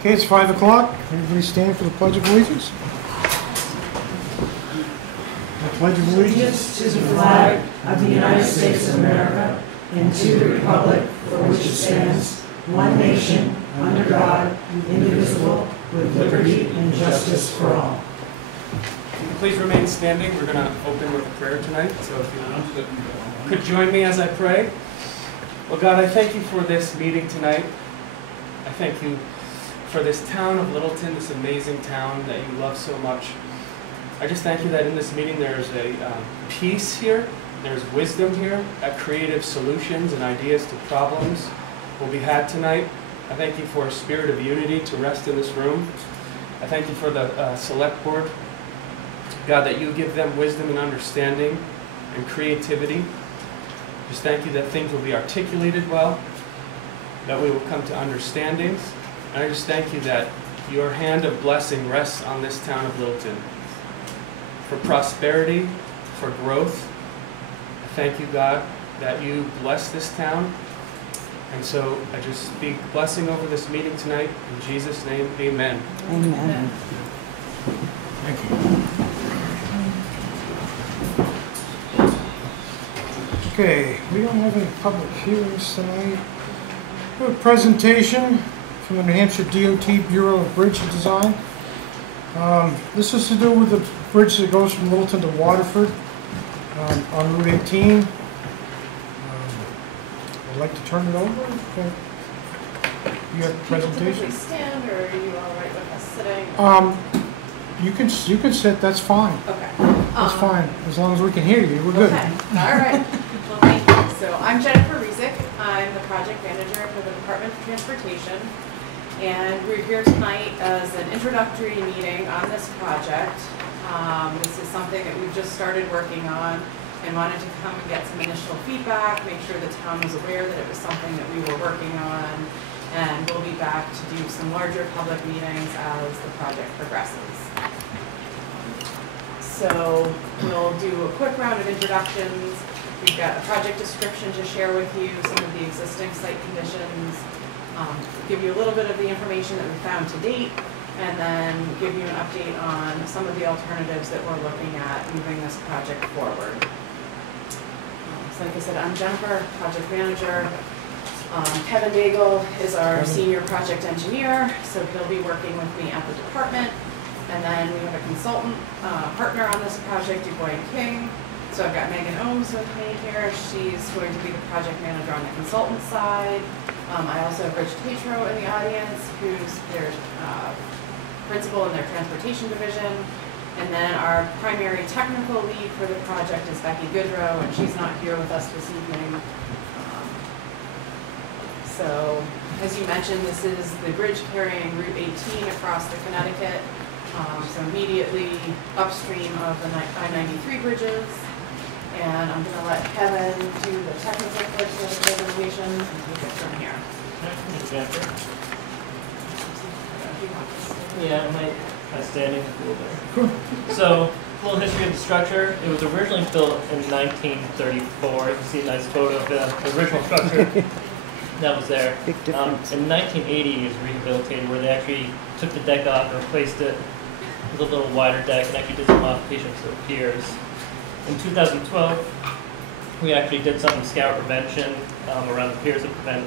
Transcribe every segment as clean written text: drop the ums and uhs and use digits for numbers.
Okay, it's 5 o'clock. Everybody stand for the Pledge of Allegiance. I pledge of allegiance to the flag of the United States of America and to the republic for which it stands, one nation, under God, indivisible, with liberty and justice for all. Please remain standing. We're going to open with a prayer tonight. So if you could join me as I pray. Well, God, I thank you for this meeting tonight. I thank you for this town of Littleton, this amazing town that you love so much. I just thank you that in this meeting there's a peace here, there's wisdom here, that creative solutions and ideas to problems will be had tonight. I thank you for a spirit of unity to rest in this room. I thank you for the select board. God, that you give them wisdom and understanding and creativity. Just thank you that things will be articulated well, that we will come to understandings. And I just thank you that your hand of blessing rests on this town of Littleton. For prosperity, for growth. I thank you, God, that you bless this town. And so I just speak blessing over this meeting tonight. In Jesus' name, amen. Amen. Thank you. Okay, we don't have any public hearings tonight. We have a presentation from the New Hampshire DOT Bureau of Bridge Design. This is to do with the bridge that goes from Littleton to Waterford on Route 18. I'd like to turn it over. Okay. You have the presentation. Do you stand, or are you all right with us sitting? You can sit. That's fine. Okay. That's fine. As long as we can hear you, we're good. Okay. All right. Well, thank you. So I'm Jennifer Rezick. I'm the project manager for the Department of Transportation, and we're here tonight as an introductory meeting on this project. This is something that we've just started working on and wanted to come and get some initial feedback, make sure the town was aware that it was something that we were working on, and we'll be back to do some larger public meetings as the project progresses. So we'll do a quick round of introductions. We've got a project description to share with you, some of the existing site conditions, give you a little bit of the information that we found to date, and then give you an update on some of the alternatives that we're looking at moving this project forward. So like I said, I'm Jennifer, project manager. Kevin Daigle is our senior project engineer, so he'll be working with me at the department. And then we have a consultant partner on this project, DuBois & King. So I've got Megan Ohms with me here. She's going to be the project manager on the consultant side. I also have Rich Tatro in the audience, who's their principal in their transportation division. And then our primary technical lead for the project is Becky Goodrow, and she's not here with us this evening. So as you mentioned, this is the bridge carrying Route 18 across the Connecticut. So immediately upstream of the I-93 bridges. And I'm going to let Kevin do the technical portion of the presentation and take it from here. Yeah, my standing is a little better. So, a little history of the structure. It was originally built in 1934. You can see a nice photo of the original structure that was there. Big difference. In 1980, it was rehabilitated, where they actually took the deck off and replaced it with a little wider deck and actually did some modifications to the piers. In 2012, we actually did some scour prevention around the piers to prevent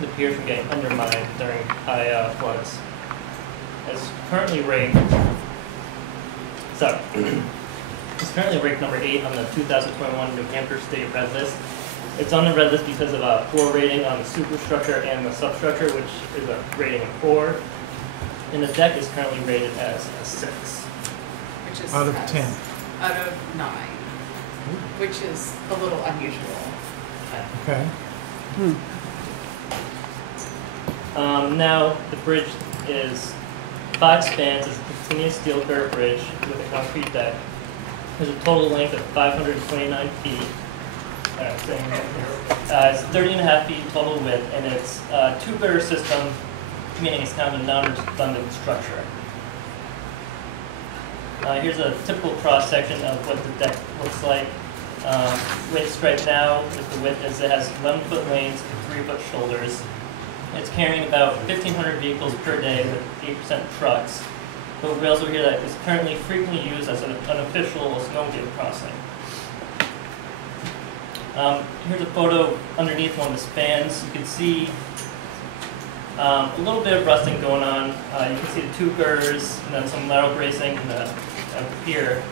the piers from getting undermined during high floods. It's currently ranked, it's currently ranked number 8 on the 2021 New Hampshire State Red List. It's on the red list because of a 4 rating on the superstructure and the substructure, which is a rating of 4. And the deck is currently rated as a 6. Which is Out of 10. Out of 9, which is a little unusual. Okay. Now the bridge is 5 spans. It's a continuous steel girder bridge with a concrete deck. There's a total length of 529 feet. It's 30.5 feet total width, and it's a 2-girder system, meaning it's kind of a non-redundant structure. Here's a typical cross-section of what the deck looks like. Width right now, with the width is it has 11-foot lanes and 3-foot shoulders. It's carrying about 1,500 vehicles per day with 8% trucks. But we also hear that it's currently frequently used as an unofficial snowmobile crossing. Here's a photo underneath one of the spans. You can see a little bit of rusting going on. You can see the two girders and then some metal bracing in the pier.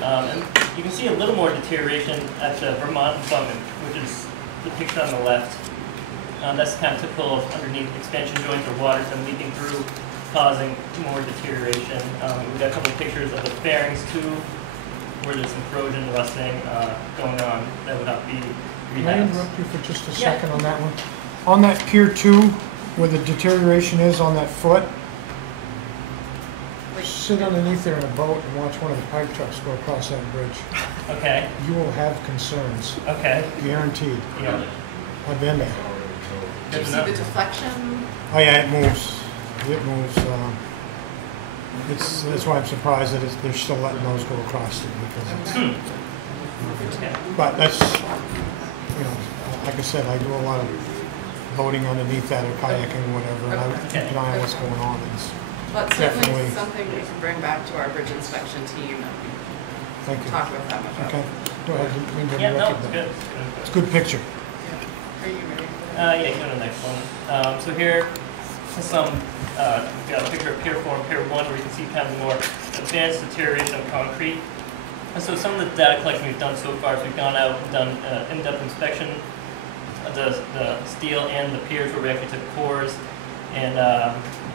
And you can see a little more deterioration at the Vermont abutment, which is the picture on the left. That's kind of typical of underneath expansion joints or water from leaking through, causing more deterioration. We've got a couple of pictures of the fairings too, where there's some corrosion, rusting going on that would not be rehabbed. Can I interrupt you for just a second on that one? On that Pier 2, where the deterioration is on that foot, sit underneath there in a boat and watch one of the pipe trucks go across that bridge. Okay. You will have concerns. Okay. Guaranteed. Yeah. I've been there. Do you see the deflection? Oh yeah, it moves. It moves. That's why I'm surprised that they're still letting those go across it because it's, Okay. but that's, you know, like I said, I do a lot of boating underneath that or kayaking or whatever, and I keep an eye on what's going on. It's Well, it's certainly definitely something we can bring back to our bridge inspection team and thank you. talk with them about. Okay, go ahead. Didn't mean to Yeah, no, interrupt it's you, good. but It's a good picture. Yeah. Are you ready for that? Yeah, you go to the next one. So here is some, we got a picture of Pier 4 and Pier 1 where you can see kind of the more advanced deterioration of concrete. And so some of the data collection we've done so far is we've gone out and done in-depth inspection of the steel and the piers where we actually took cores and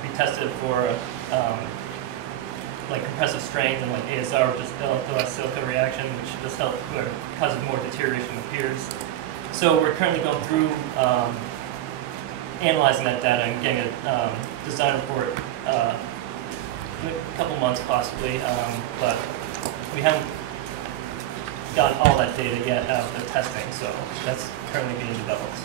we tested for like compressive strength and like ASR, which is the silica reaction, which just helps or causes more deterioration of piers. So we're currently going through analyzing that data and getting a design report in a couple months possibly, but we haven't gotten all that data yet out of the testing, so that's currently being developed.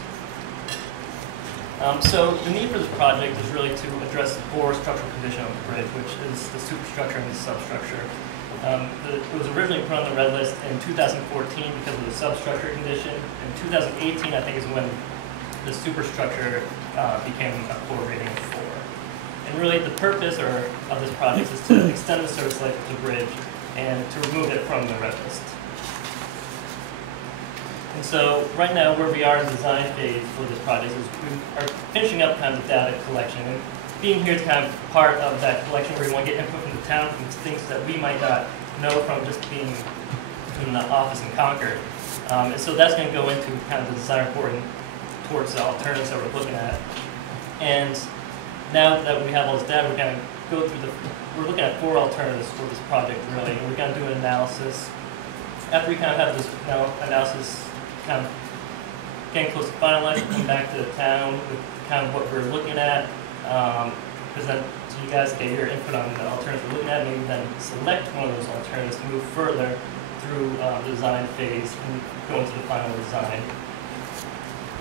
So the need for this project is really to address the poor structural condition of the bridge, which is the superstructure and the substructure. It was originally put on the red list in 2014 because of the substructure condition. In 2018, I think, is when the superstructure became a core rating of 4. And really the purpose of this project is to extend the service life of the bridge and to remove it from the red list. And so right now where we are in the design phase for this project is we are finishing up kind of the data collection. And being here is kind of part of that collection where we want to get input from the town, from things that we might not know from just being in the office in Concord. And so that's going to go into kind of the design report and towards the alternatives that we're looking at. And now that we have all this data, we're going to go through we're looking at 4 alternatives for this project really. And we're going to do an analysis. After we kind of have this analysis kind of getting close to finalized, come back to the town with kind of what we're looking at, present to you guys, get your input on the alternatives we're looking at, maybe then select one of those alternatives to move further through the design phase and go into the final design.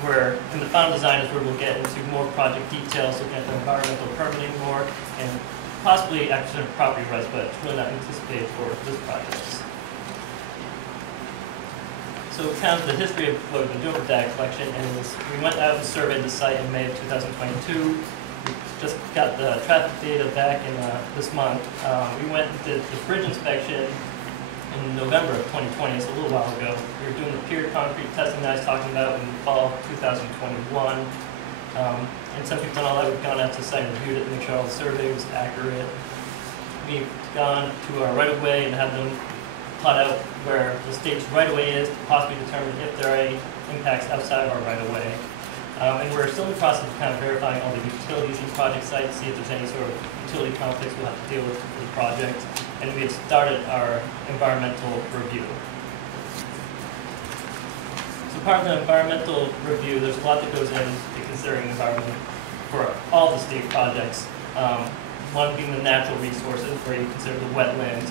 Where in the final design is where we'll get into more project details, looking at the environmental permitting more, and possibly acquisition of property rights, but it's really not anticipated for this project. So kind of the history of what we've been doing for data collection is we went out and surveyed the site in May of 2022. We just got the traffic data back in this month. We went and did the bridge inspection in November of 2020, so a little while ago. We were doing the pier concrete testing that I was talking about in the fall of 2021. And since we've done all that, we've gone out to site and reviewed it to make sure all the survey was accurate. We've gone to our right-of-way and had them plot out where the state's right-of-way is to possibly determine if there are any impacts outside of our right-of-way. And we're still in the process of kind of verifying all the utilities in project sites, see if there's any sort of utility conflicts we'll have to deal with for the project. And we had started our environmental review. So part of the environmental review, there's a lot that goes into considering environment for all the state projects. One being the natural resources, where you consider the wetlands,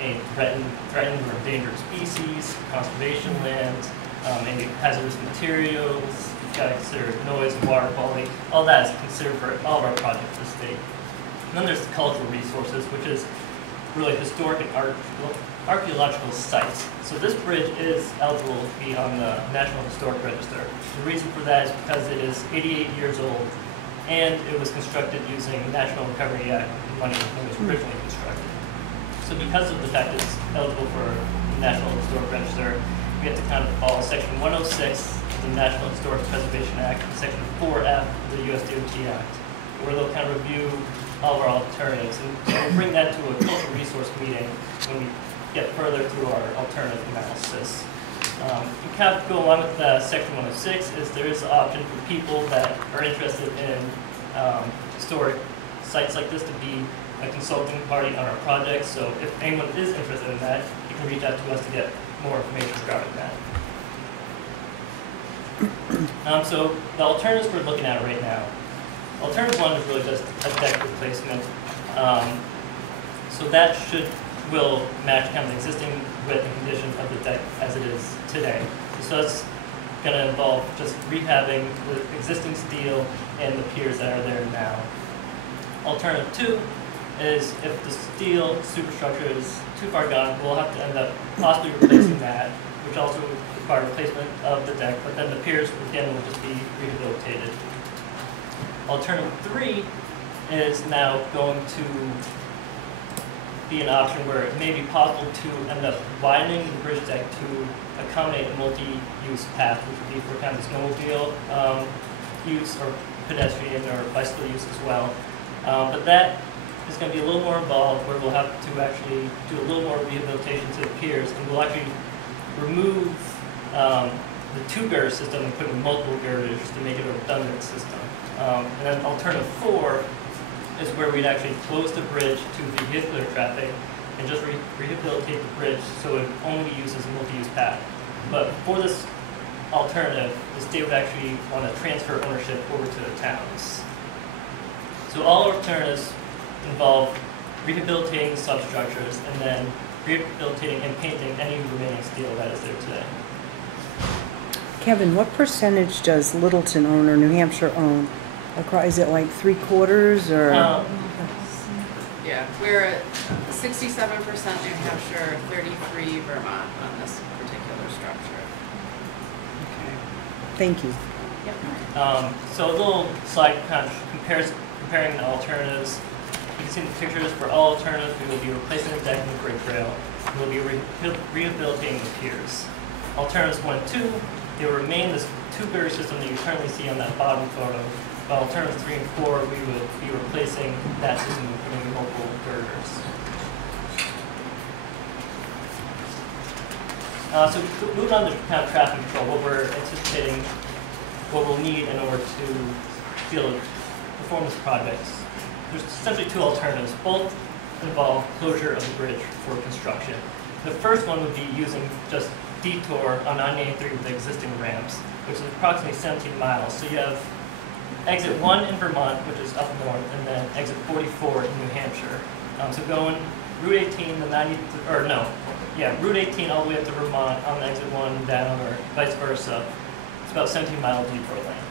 any threatened or endangered species, conservation lands, any hazardous materials. You've got to consider noise and water quality. All that is considered for all of our projects in the state. And then there's the cultural resources, which is really historic and archaeological sites. So this bridge is eligible to be on the National Historic Register. The reason for that is because it is 88 years old, and it was constructed using National Recovery Act money when it was originally constructed. So because of the fact it's eligible for the National Historic Register, we have to kind of follow Section 106 of the National Historic Preservation Act and Section 4F of the US DOT Act, where they'll kind of review all of our alternatives. And so we'll bring that to a cultural resource meeting when we get further through our alternative analysis. And kind of go along with Section 106 is there is an option for people that are interested in historic sites like this to be a consulting party on our project. So if anyone is interested in that, you can reach out to us to get more information regarding that. So the alternatives we're looking at right now. Alternative one is really just a deck replacement. So that will match kind of the existing width and condition of the deck as it is today. So it's going to involve just rehabbing the existing steel and the piers that are there now. Alternative two is if the steel superstructure is too far gone, we'll have to end up possibly replacing that, which also would require replacement of the deck, but then the piers again will just be rehabilitated. Alternative three is now going to be an option where it may be possible to end up widening the bridge deck to accommodate a multi-use path, which would be for kind of snowmobile use or pedestrian or bicycle use as well. But that is going to be a little more involved, where we'll have to actually do a little more rehabilitation to the piers, and we'll actually remove the two girder system and put in multiple girders to make it a redundant system. And then alternative four is where we'd actually close the bridge to vehicular traffic and just rehabilitate the bridge so it only uses a multi-use path. But for this alternative, the state would actually want to transfer ownership over to the towns. So all alternatives involve rehabilitating the substructures and then rehabilitating and painting any remaining steel that is there today. Kevin, what percentage does Littleton own or New Hampshire own? Is it like 3/4 or? Yeah, we're at 67% New Hampshire, 33 Vermont on this particular structure. Okay. Thank you. Yep. So a little slide kind of comparing the alternatives. You can see the pictures for all alternatives. We will be replacing the deck and the bridge rail. We will be rehabilitating the piers. Alternatives 1 and 2, they will remain this two-girder system that you currently see on that bottom photo. But alternatives 3 and 4, we will be replacing that system and putting in multiple girders. So moving on to kind of traffic control, what we're anticipating, what we'll need in order to be able to perform this project. There's essentially two alternatives. Both involve closure of the bridge for construction. The first one would be using just detour on 983 with the existing ramps, which is approximately 17 miles. So you have exit 1 in Vermont, which is up north, and then exit 44 in New Hampshire. So going Route 18, Route 18 all the way up to Vermont on exit 1 down, or vice versa. It's about 17-mile detour lane.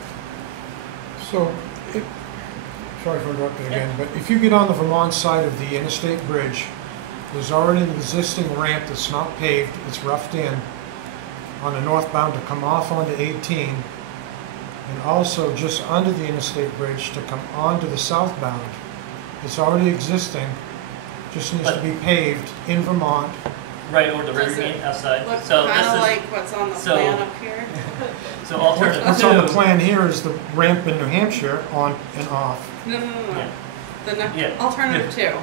So, sorry for interrupting again, but if you get on the Vermont side of the interstate bridge, there's already an existing ramp that's not paved, it's roughed in, on the northbound to come off onto 18, and also just under the interstate bridge to come onto the southbound. It's already existing, just needs to be paved in Vermont. Right over the Does river outside. Look So kind this of is like what's on the plan up here. so alternative What's two. on the plan here is the ramp in New Hampshire on and off. No. Yeah. The next Yeah. alternative 2.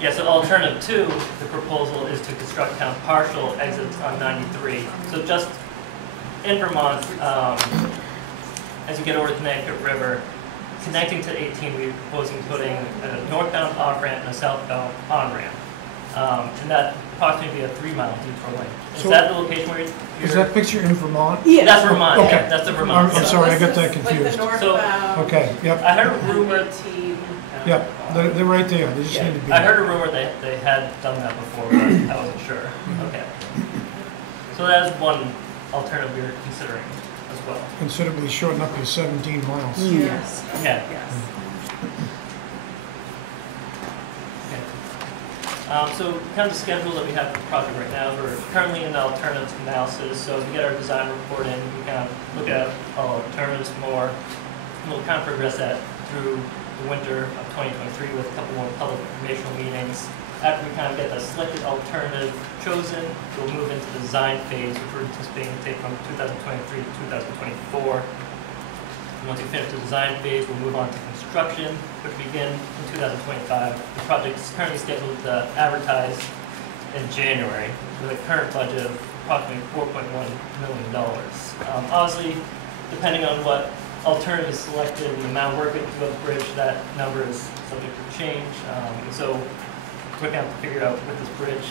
Yeah, so alternative 2, the proposal is to construct kind of partial exits on 93. So just in Vermont, as you get over the Connecticut River, connecting to 18, we're proposing putting a northbound off-ramp and a southbound on-ramp. And that approximately be a 3-mile detour lane. Is So- that the location where you're... Is that picture in Vermont? That's Vermont, Okay. yeah, that's the Vermont. I'm side. sorry, I got This that is confused. Like the northbound. Okay, yep, I heard a rumor... 18. yep, they're right there, they just Yeah, need to be. I heard a rumor they had done that before, but I wasn't sure. Okay. So that is one alternative we were considering as well. Considerably shorten up to 17 miles. Yes. Yeah. Yes. Okay. So kind of the schedule that we have for the project right now, we're currently in the alternatives analysis. So we get our design report in, we kind of look at all alternatives more, and we'll kind of progress that through the winter of 2023 with a couple more public informational meetings. After we kind of get the selected alternative chosen, we'll move into the design phase, which we're anticipating to take from 2023 to 2024. Once we finish the design phase, we'll move on to construction, which will begin in 2025. The project is currently scheduled to advertise in January with a current budget of approximately $4.1 million. Obviously, depending on what alternative is selected and the amount of work we can do on the bridge, that number is subject to change. And so we're going to have to figure out with this bridge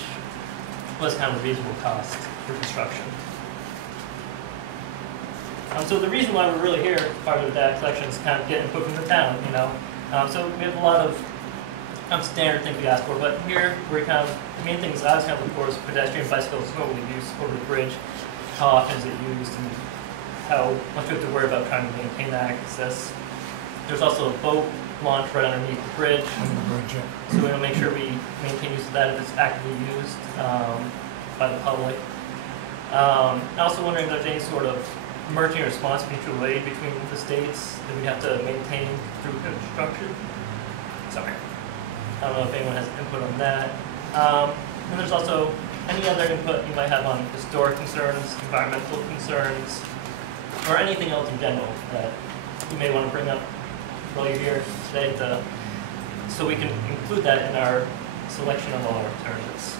what's kind of a reasonable cost for construction. So the reason why we're really here, part of the data collection, is kind of getting input from the town, you know. So we have a lot of standard things we ask for, but here we're kind of, the main things I was kind of looking for is pedestrian, bicycle, snowmobile use over the bridge, how often is it used, and how much we have to worry about trying to maintain that access. There's also a boat launch right underneath the bridge, so we want to make sure we maintain use of that if it's actively used by the public. Also wondering if there's any sort of merging or response mutual aid between the states that we have to maintain through construction. Sorry. I don't know if anyone has input on that. And there's also any other input you might have on historic concerns, environmental concerns, or anything else in general that you may want to bring up while you're here today so we can include that in our selection of all our alternatives.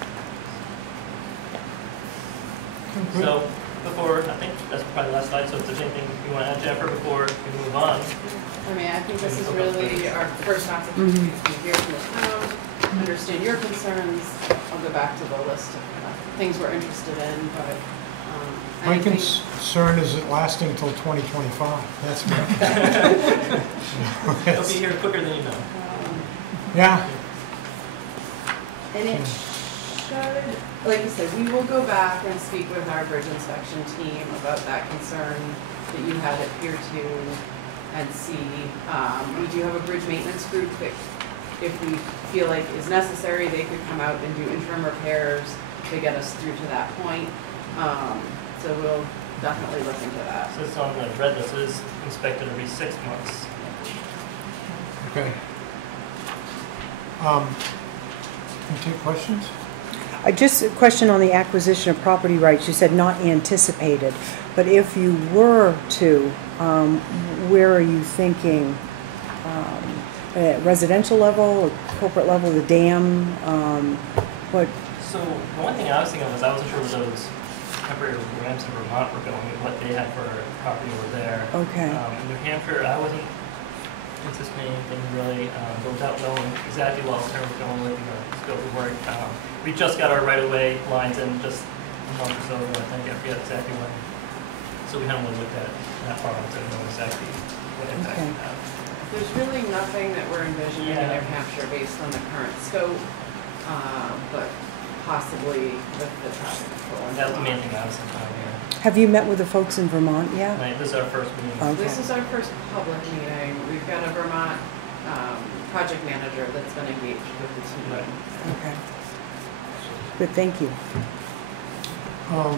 So, before, I think that's probably the last slide, so if there's anything you want to add, Jennifer, before we move on. I mean, I think this is really our first opportunity to hear from the town, understand your concerns. I'll go back to the list of things we're interested in, but my concern is it lasting until 2025. That's my It'll be here quicker than you know. Yeah. And it should, like you said, we will go back and speak with our bridge inspection team about that concern that you had at Pier 2 and see. We do have a bridge maintenance group that, if we feel like is necessary, they could come out and do interim repairs to get us through to that point. So we'll definitely look into that. So it's on the red list, it is inspected every 6 months. Okay. Can you take questions? Just a question on the acquisition of property rights. You said not anticipated, but if you were to, where are you thinking? At residential level, corporate level, the dam? What? So the one thing I was thinking was I wasn't sure where those temporary ramps in Vermont were going and what they had for property over there. Okay. In New Hampshire, I wasn't anticipating anything really, but without knowing exactly what alternative we're going with, scope of work. We just got our right-of-way lines in just a month or so ago, I think. I forget exactly when. So we haven't really looked at it that far to know exactly what impact it has. There's really nothing that we're envisioning in New Hampshire based on the current scope, but possibly with the traffic control. That was the main thing I was thinking of here. Have you met with the folks in Vermont yet? This is our first meeting. Okay. This is our first public meeting. We've got a Vermont project manager that's been engaged with the team. Right. Okay. Good, thank you. Hang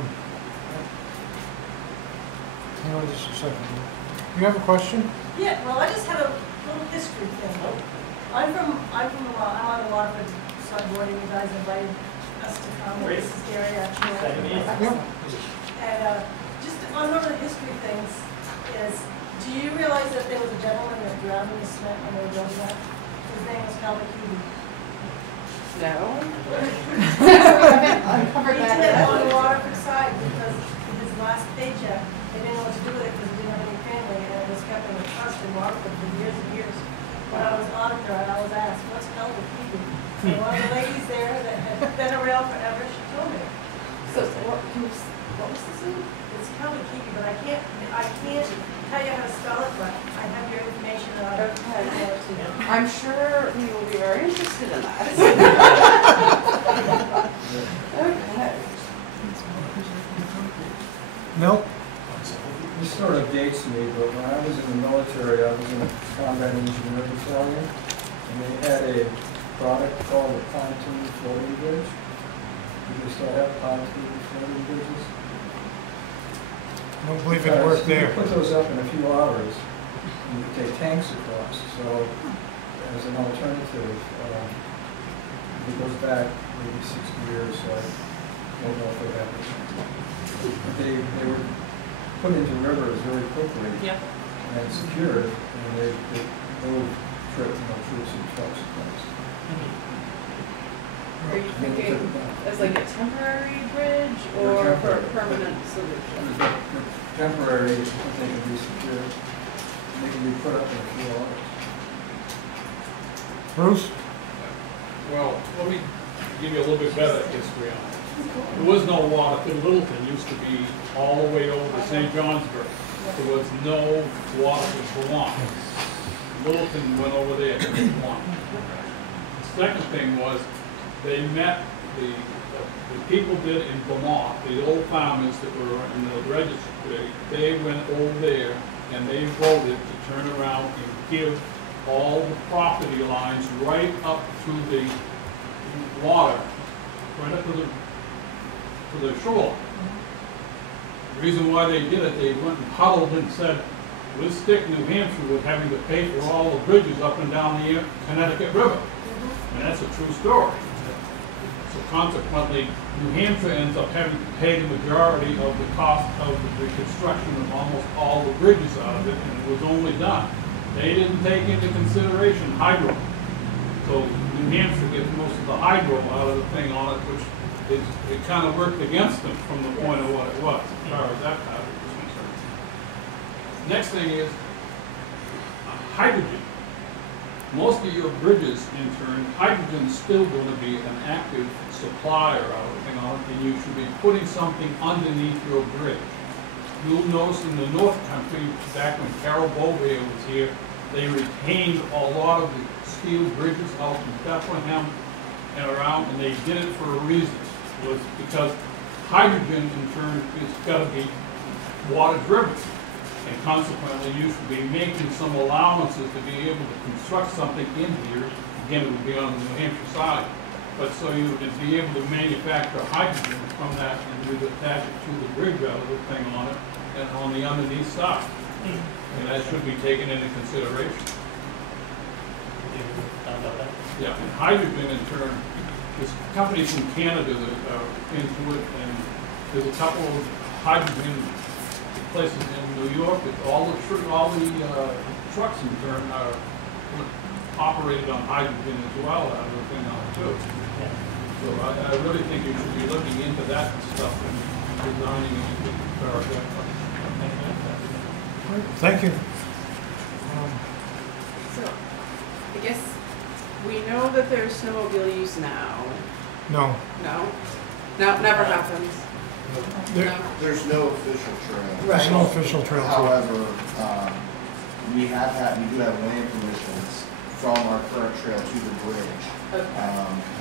on just a second. You have a question? Yeah, well, I just had a little history thing. I'm on the Waterford Selectboard, and you guys invited us to come. Great. This is Gary, actually. Yeah. And just on one of the history things is, do you realize that there was a gentleman that drowned in the cement when they were building that? His name was Calvin Keating. No. He did it on the Waterford side because his last paycheck, they didn't know what to do with it because he didn't have any family, and it was kept in a trust in Waterford for years and years. When I was auditor, I always asked, what's Calvin Keating? And one of the ladies there that had been around forever, she told me. So what was this name? It's Calvin Keating, but I can't tell you how to spell it, but I have your information and I'll email it to you. I'm sure we will be very interested in that. Okay. No? This sort of dates me, but when I was in the military, I was in a combat engineering battalion, and they had a product called the pontoon floating bridge. Do they still have pontoon floating bridges? I don't believe it worked there. You put those up in a few hours, and you take tanks across. So as an alternative, it goes back maybe 60 years, so I don't know if they have it. But they were put into rivers very quickly Yeah. and secured, and they moved troops and trucks across. Are you thinking as like a temporary bridge Or or for a temporary. permanent solution? Temporary, they can be secured, they can be put up in a few hours. Bruce? Well, let me give you a little bit better history on it. There was no water. Littleton used to be all the way over to St. Johnsbury. There was no water in Vermont. Littleton went over there to Vermont. The second thing was they met the people did in Vermont, the old farmers that were in the registry, they went over there and they voted to turn around and give all the property lines right up to the water, right up to the shore. The reason why they did it, they went and huddled and said, we'll stick New Hampshire with having to pay for all the bridges up and down the Connecticut River. And that's a true story. So consequently, New Hampshire ends up having to pay the majority of the cost of the reconstruction of almost all the bridges out of it, and it was only done. They didn't take into consideration hydro. So New Hampshire gets most of the hydro out of the thing on it, which it kind of worked against them from the point of what it was, as far as that matter was concerned. Next thing is hydrogen. Most of your bridges, in turn, hydrogen is still going to be an active supplier of the thing on it, and you should be putting something underneath your bridge. You'll notice in the North Country, back when Carol Beauvais was here, they retained a lot of the steel bridges out in Bethlehem and around, and they did it for a reason. It was because hydrogen, in turn, is got to be water-driven. And consequently, you should be making some allowances to be able to construct something in here. Again, it would be on the New Hampshire side. But so you would be able to manufacture hydrogen from that and you would attach it to the bridge out of the thing on it and on the underneath side. And that should be taken into consideration. Yeah, and hydrogen in turn, there's companies in Canada that are into it, and there's a couple of hydrogen places in New York that all the trucks in turn are operated on hydrogen as well out of the thing on it too. So I really think you should be looking into that stuff and designing it to paragraph. Thank you. So, I guess we know that there's snowmobile use now. No. No? No, never happens. There- There's no official trail. There's no official trail. However, we do have land permissions from our current trail to the bridge. Okay.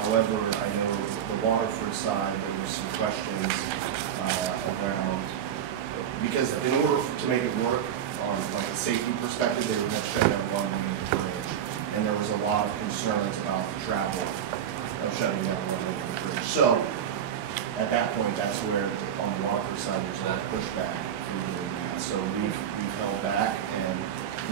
However, I know the Waterford side, there were some questions around, because in order to make it work on like a safety perspective, they were going to shut down one lane of the bridge. And there was a lot of concerns about the travel of shutting down one lane of the bridge. So at that point, that's where on the Waterford side, there's a lot of pushback for doing that. So we've held back, and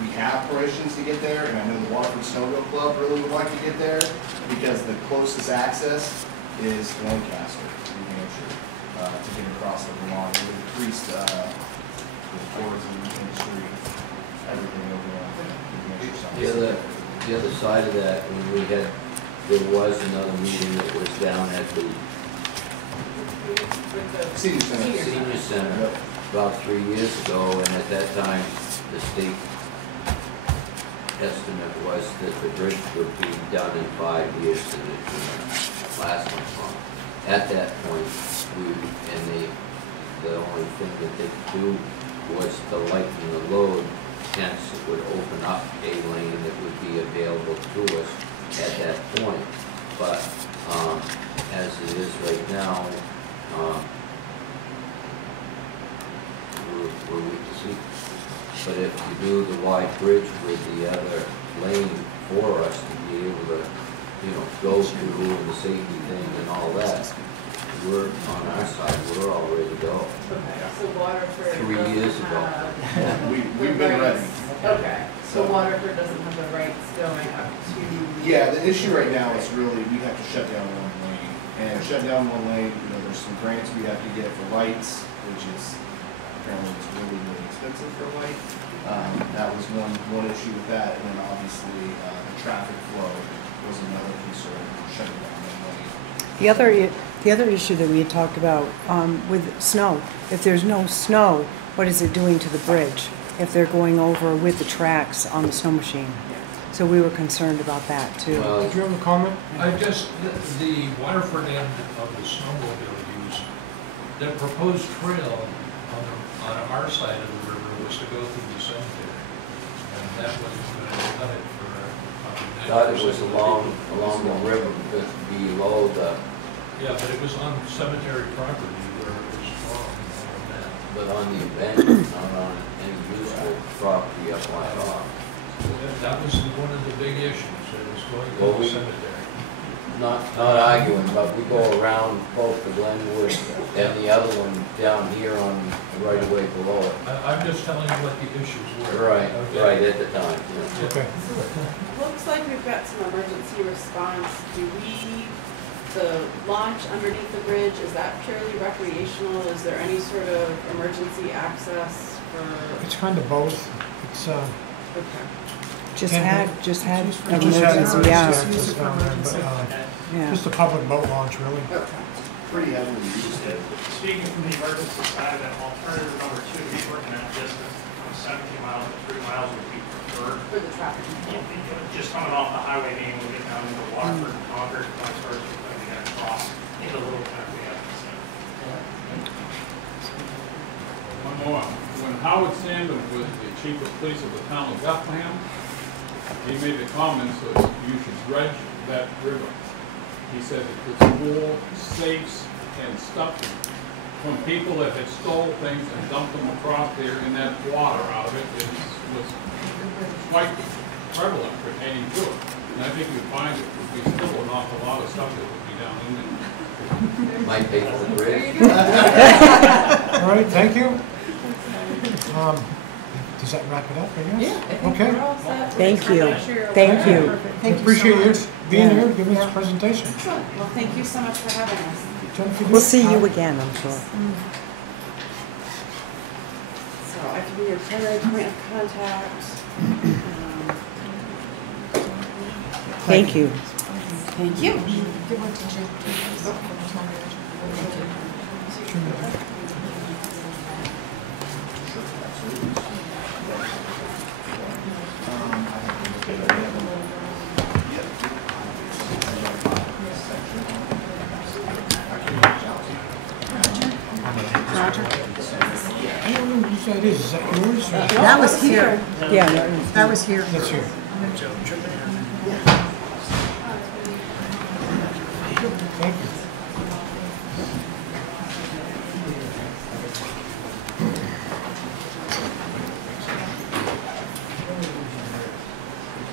we have permissions to get there, and I know the Waterford Snowmobile Club really would like to get there because the closest access is Lancaster, New Hampshire, to get across the Vermont. It would increase the tourism industry, everything over on the New Hampshire side. The other side of that, when there was another meeting that was down at the Senior Center. senior center Yep. about 3 years ago, and at that time, the state estimate was that the bridge would be done in 5 years, and it didn't last much longer. At that point, the only thing that they could do was to lighten the load, hence it would open up a lane that would be available to us at that point. But as it is right now, we're weak to see. But if you do the wide bridge with the other lane for us to be able to go through and the safety thing and all that, we're, on our side, we're all ready to go. Okay, so Waterford 3 years doesn't ago. have We've the been ready. rights. Okay, so Waterford doesn't have the rights going up to. Yeah, the issue right now is really, we have to shut down one lane. And shut down one lane, there's some grants we have to get for lights, which is, apparently it's really, really expensive for light. That was one issue with that, and then obviously, the traffic flow was another concern, shutting down one lane. The other issue that we had talked about with snow, if there's no snow, what is it doing to the bridge? If they're going over with the tracks on the snow machine. So we were concerned about that too. Well, Did you have a comment? The Waterford end of the snowmobile use, the proposed trail on our side of the river was to go through the cemetery. And that was going to cut it for probably 90%. thought it was along the river, but below the, Yeah, but it was on cemetery property where it was strong on that. but on the embankment, not on any useful property up like off. That was one of the big issues, it was going to Well, the we- cemetery. Not arguing, but we go around both the Glenwood and the other one down here on the right of way below it. I'm just telling you what the issues were. Right, Okay. right at the time, yeah. Okay. Looks like we've got some emergency response. The launch underneath the bridge, is that purely recreational? Is there any sort of emergency access for? It's kind of both. It's, Okay. Just Can't had we- an just had emergency, yeah. access down there, but, Yeah. just a public boat launch, really. Okay. Pretty heavily used. Speaking from the emergency side of it, alternative number 2, he's working that distance from 17 miles to 3 miles would be preferred. For the traffic control. Just coming off the highway, being able to get down into Waterford, Concord, vice versa, when we got to cross into Littleton, we have to send. One more. When Howard Sandon was the chief of police of the town of Bethlehem, he made the comments that you should dredge that river. He said it was full, safes, and stuff from people that had stole things and dumped them across there, and that water out of it was quite prevalent pertaining to it. And I think you'd find it would be still an awful lot of stuff that would be down in there. Might pay for the bridge. All right, thank you. Does that wrap it up, I guess? Yeah, I think Okay. we're all set. Thank you. I'm sure you're Thank aware. you. I appreciate you being Yeah. here, giving this presentation. Excellent. Well, thank you so much for having us. Jennifer, We'll see you again, I'm sure. So I can be your primary point of contact. Thank you. Thank you. Whose that is that yours? or- That was here. Yeah, That was here. That's here. Thank you.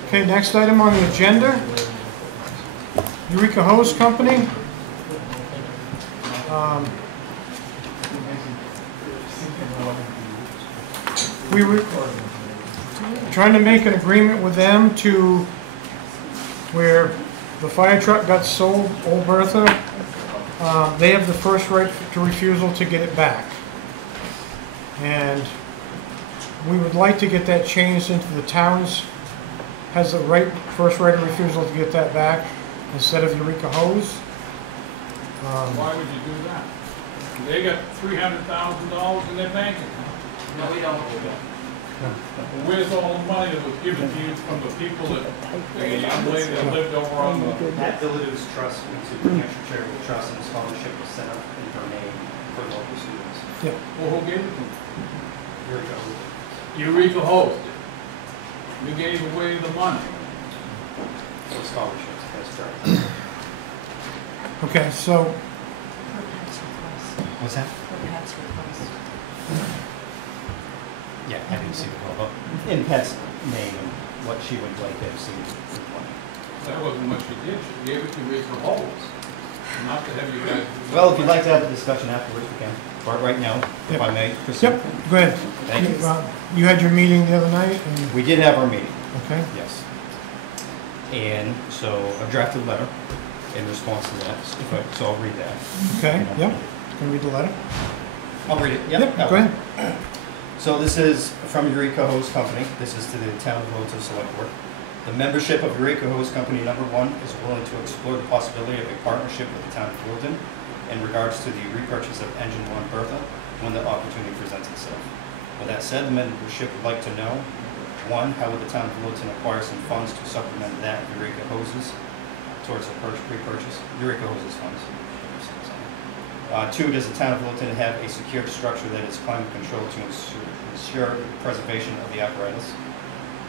Okay, next item on the agenda, Eureka Hose Company. We were trying to make an agreement with them to where the fire truck got sold, Old Bertha, they have the first right to refusal to get it back. And we would like to get that changed into the town's has the first right of refusal to get that back instead of Eureka Hose. Why would you do that? They got $300,000 in their bank account. No, we don't. Well, where's all the money that was given to you from the people that, the young lady that lived over on the, That Villadue's trust went to New Hampshire Charitable Trust, and a scholarship was set up in her name for local students. Yeah. well, who gave it to them? Here we go. Eureka Hose. You gave away the money. For scholarships, that's correct. Okay, so What's that? Yeah, I didn't see the bill, but in Pat's name and what she would like to see. That wasn't what she did. She gave it to Eureka Holes, not to have you guys. Well, if you'd like to have a discussion afterwards, we can. But right now, if I may, proceed. Yep, go ahead. Thank you. You had your meeting the other night, and, We did have our meeting, okay? yes. And so I've drafted a letter in response to that, so I'll read that. Okay, yep. Can you read the letter? I'll read it, Yep, yep. go ahead. So this is from Eureka Hose Company. This is to the Town of Littleton Selectboard. The membership of Eureka Hose Company number 1 is willing to explore the possibility of a partnership with the Town of Littleton in regards to the repurchase of Engine 1 Bertha when the opportunity presents itself. With that said, the membership would like to know, 1, how would the Town of Littleton acquire some funds to supplement that of Eureka Hoses towards the repurchase? Eureka Hoses funds. 2, does the Town of Littleton have a secured structure that is climate controlled to ensure preservation of the apparatus?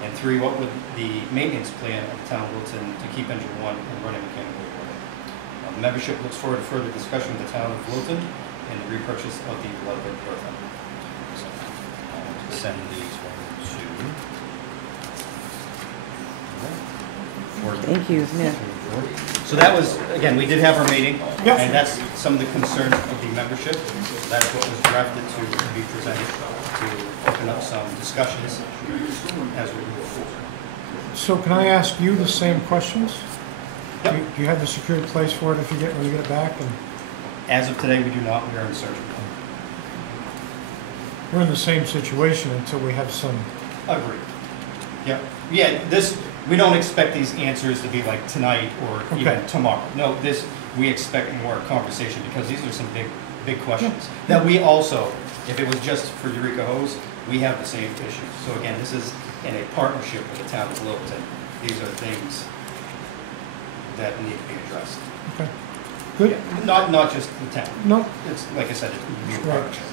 And 3, what would the maintenance plan of the Town of Littleton to keep Engine 1 and running mechanically working? The membership looks forward to further discussion with the Town of Littleton and the repurchase of the beloved Bertha. So, I'll send these one to. Thank you, yeah. So that was, again, we did have our meeting, Yep. and that's some of the concerns of the membership. That's what was drafted to be presented, to open up some discussions as we move forward. So can I ask you the same questions? Yep. Do you have the secured place for it if when you get it back? And As of today, we do not, we are in search of it. we're in the same situation until we have some, Agreed. Yep. Yeah, we don't expect these answers to be like tonight or even Okay. tomorrow. No, we expect more conversation because these are some big questions. That we also, if it was just for Eureka Hose, we have the same issues. So again, this is in a partnership with the Town of Littleton. These are things that need to be addressed. okay, good? Yeah, not just the town. No, It's, like I said, it's a Right. partnership.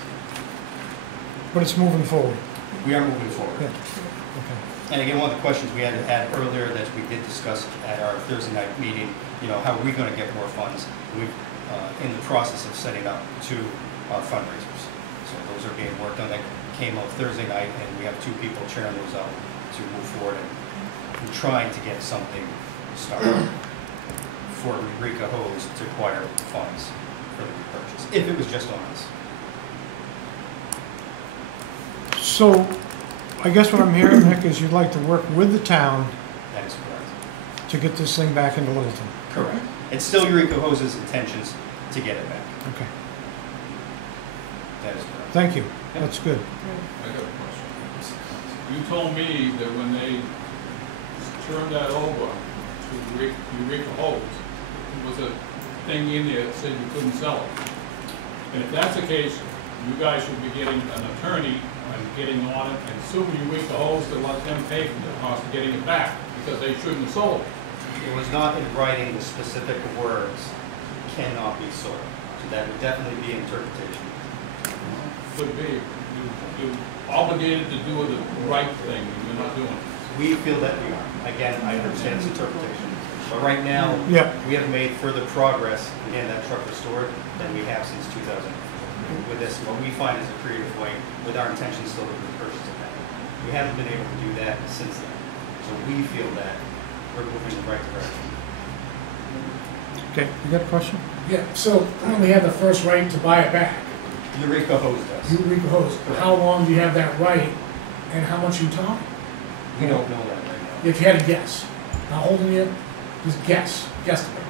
but it's moving forward. We are moving forward. Yeah, okay. And again, one of the questions we had earlier that we did discuss at our Thursday night meeting, how are we going to get more funds? We're in the process of setting up 2 fundraisers. So those are being worked on. That came out Thursday night, and we have 2 people chairing those out to move forward and trying to get something started for Eureka Hose to acquire funds for the repurchase, if it was just on us. So, I guess what I'm hearing, Nick, is you'd like to work with the town That is correct. to get this thing back into Littleton. Correct. It's still Eureka Hose's intentions to get it back. Okay, That is correct. thank you, that's good. I got a question. You told me that when they turned that over to Eureka Holes, there was a thing in there that said you couldn't sell it. And if that's the case, you guys should be getting an attorney and getting on it and suing Eureka Holes to let them pay for the cost of getting it back, because they shouldn't have sold it. It was not in writing the specific words, cannot be sold. So that would definitely be interpretation. Could be, you're obligated to do the right thing, and you're not doing it. We feel that we are. Again, I understand it's interpretation. But right now, Yeah. we have made further progress in getting that truck restored than we have since 2000. With this, what we find is a creative way, with our intention still to repurchase it back. We haven't been able to do that since then. So we feel that we're moving in the right direction. Okay, you got a question? Yeah, so I only have the first right to buy it back. Eureka Hose does. Eureka Hose. How long do you have that right, and how much are you talking? We don't know that right now. If you had to guess, not holding you, just guesstimate.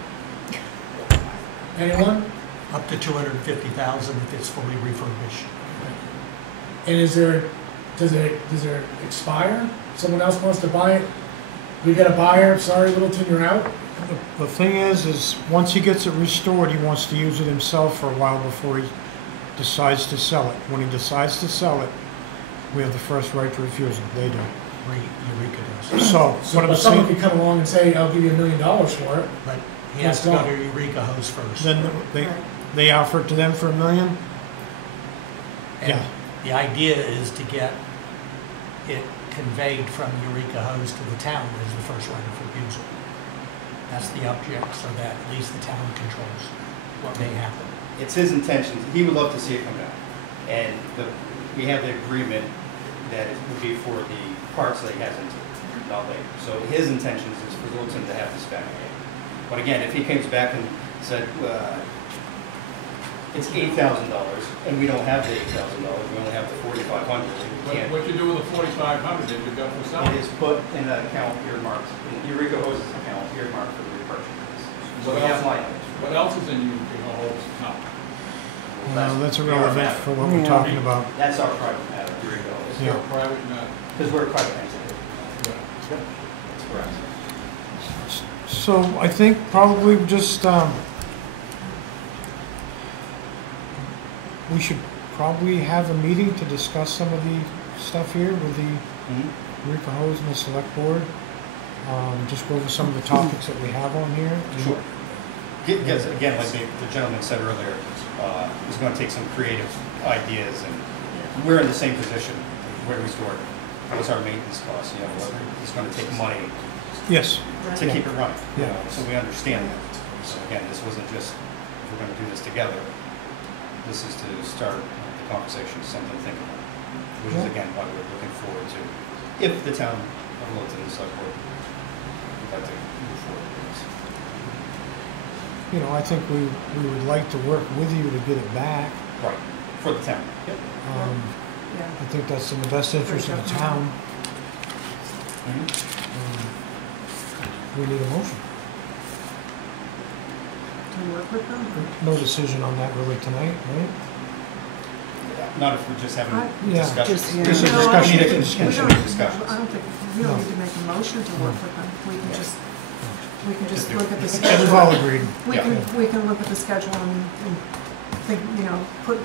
Anyone? Up to $250,000 if it's fully refurbished. And does it expire? Someone else wants to buy it? We got a buyer, sorry Littleton, you're out? The thing is once he gets it restored, he wants to use it himself for a while before he decides to sell it. When he decides to sell it, we have the first right to refusal. They do. Eureka does. So, what I'm But someone saying, could come along and say, I'll give you $1 million for it. But he has to go to Eureka Hose first. then they offer it to them for $1 million? And Yeah. the idea is to get it conveyed from Eureka Hose to the town as the first right of refusal. That's the object, so that at least the town controls what may happen. It's his intention. He would love to see it come back. And we have the agreement that it would be for the parts that he has into it. not later. So his intentions is for Littleton to have to spend it. But again, if he comes back and said, it's $8,000, and we don't have the $8,000, we only have the $4,500, we can't. What you do with the 4,500 that you got for It selling? is put in an account earmarked, in Eureka Hoses account earmarked for the repurchase. So we have line items. What else is in your whole account? That's irrelevant for what we're talking about. That's our private matter, Eureka Hoses. Yeah. Private matter. Because we're a private entity. Yeah. That's correct. So I think probably just, we should probably have a meeting to discuss some of the stuff here with the Eureka Hose and the Select Board. Just go over some of the topics that we have on here. Sure. Because again, like the gentleman said earlier, he's going to take some creative ideas, and we're in the same position. Where do we store it? What's our maintenance cost? You know, it's going to take money. Yes. To keep it running. Yeah. So we understand that. So again, this wasn't just, if we're going to do this together. This is to start the conversation, something to think about. Which is again why we're looking forward to, if the town of Littleton and Select Board would like to move forward with this. You know, I think we would like to work with you to get it back. Right, for the town. Yep. I think that's in the best interest of the town. We need a motion. To work with them? No decision on that really tonight, right? Not if we're just having Yeah, discussions. just a No, discussion. I don't think- Discussions. I don't think, we don't need to make a motion to work with them. We can just look at the We've schedule. all agreed. We can look at the schedule and think, you know,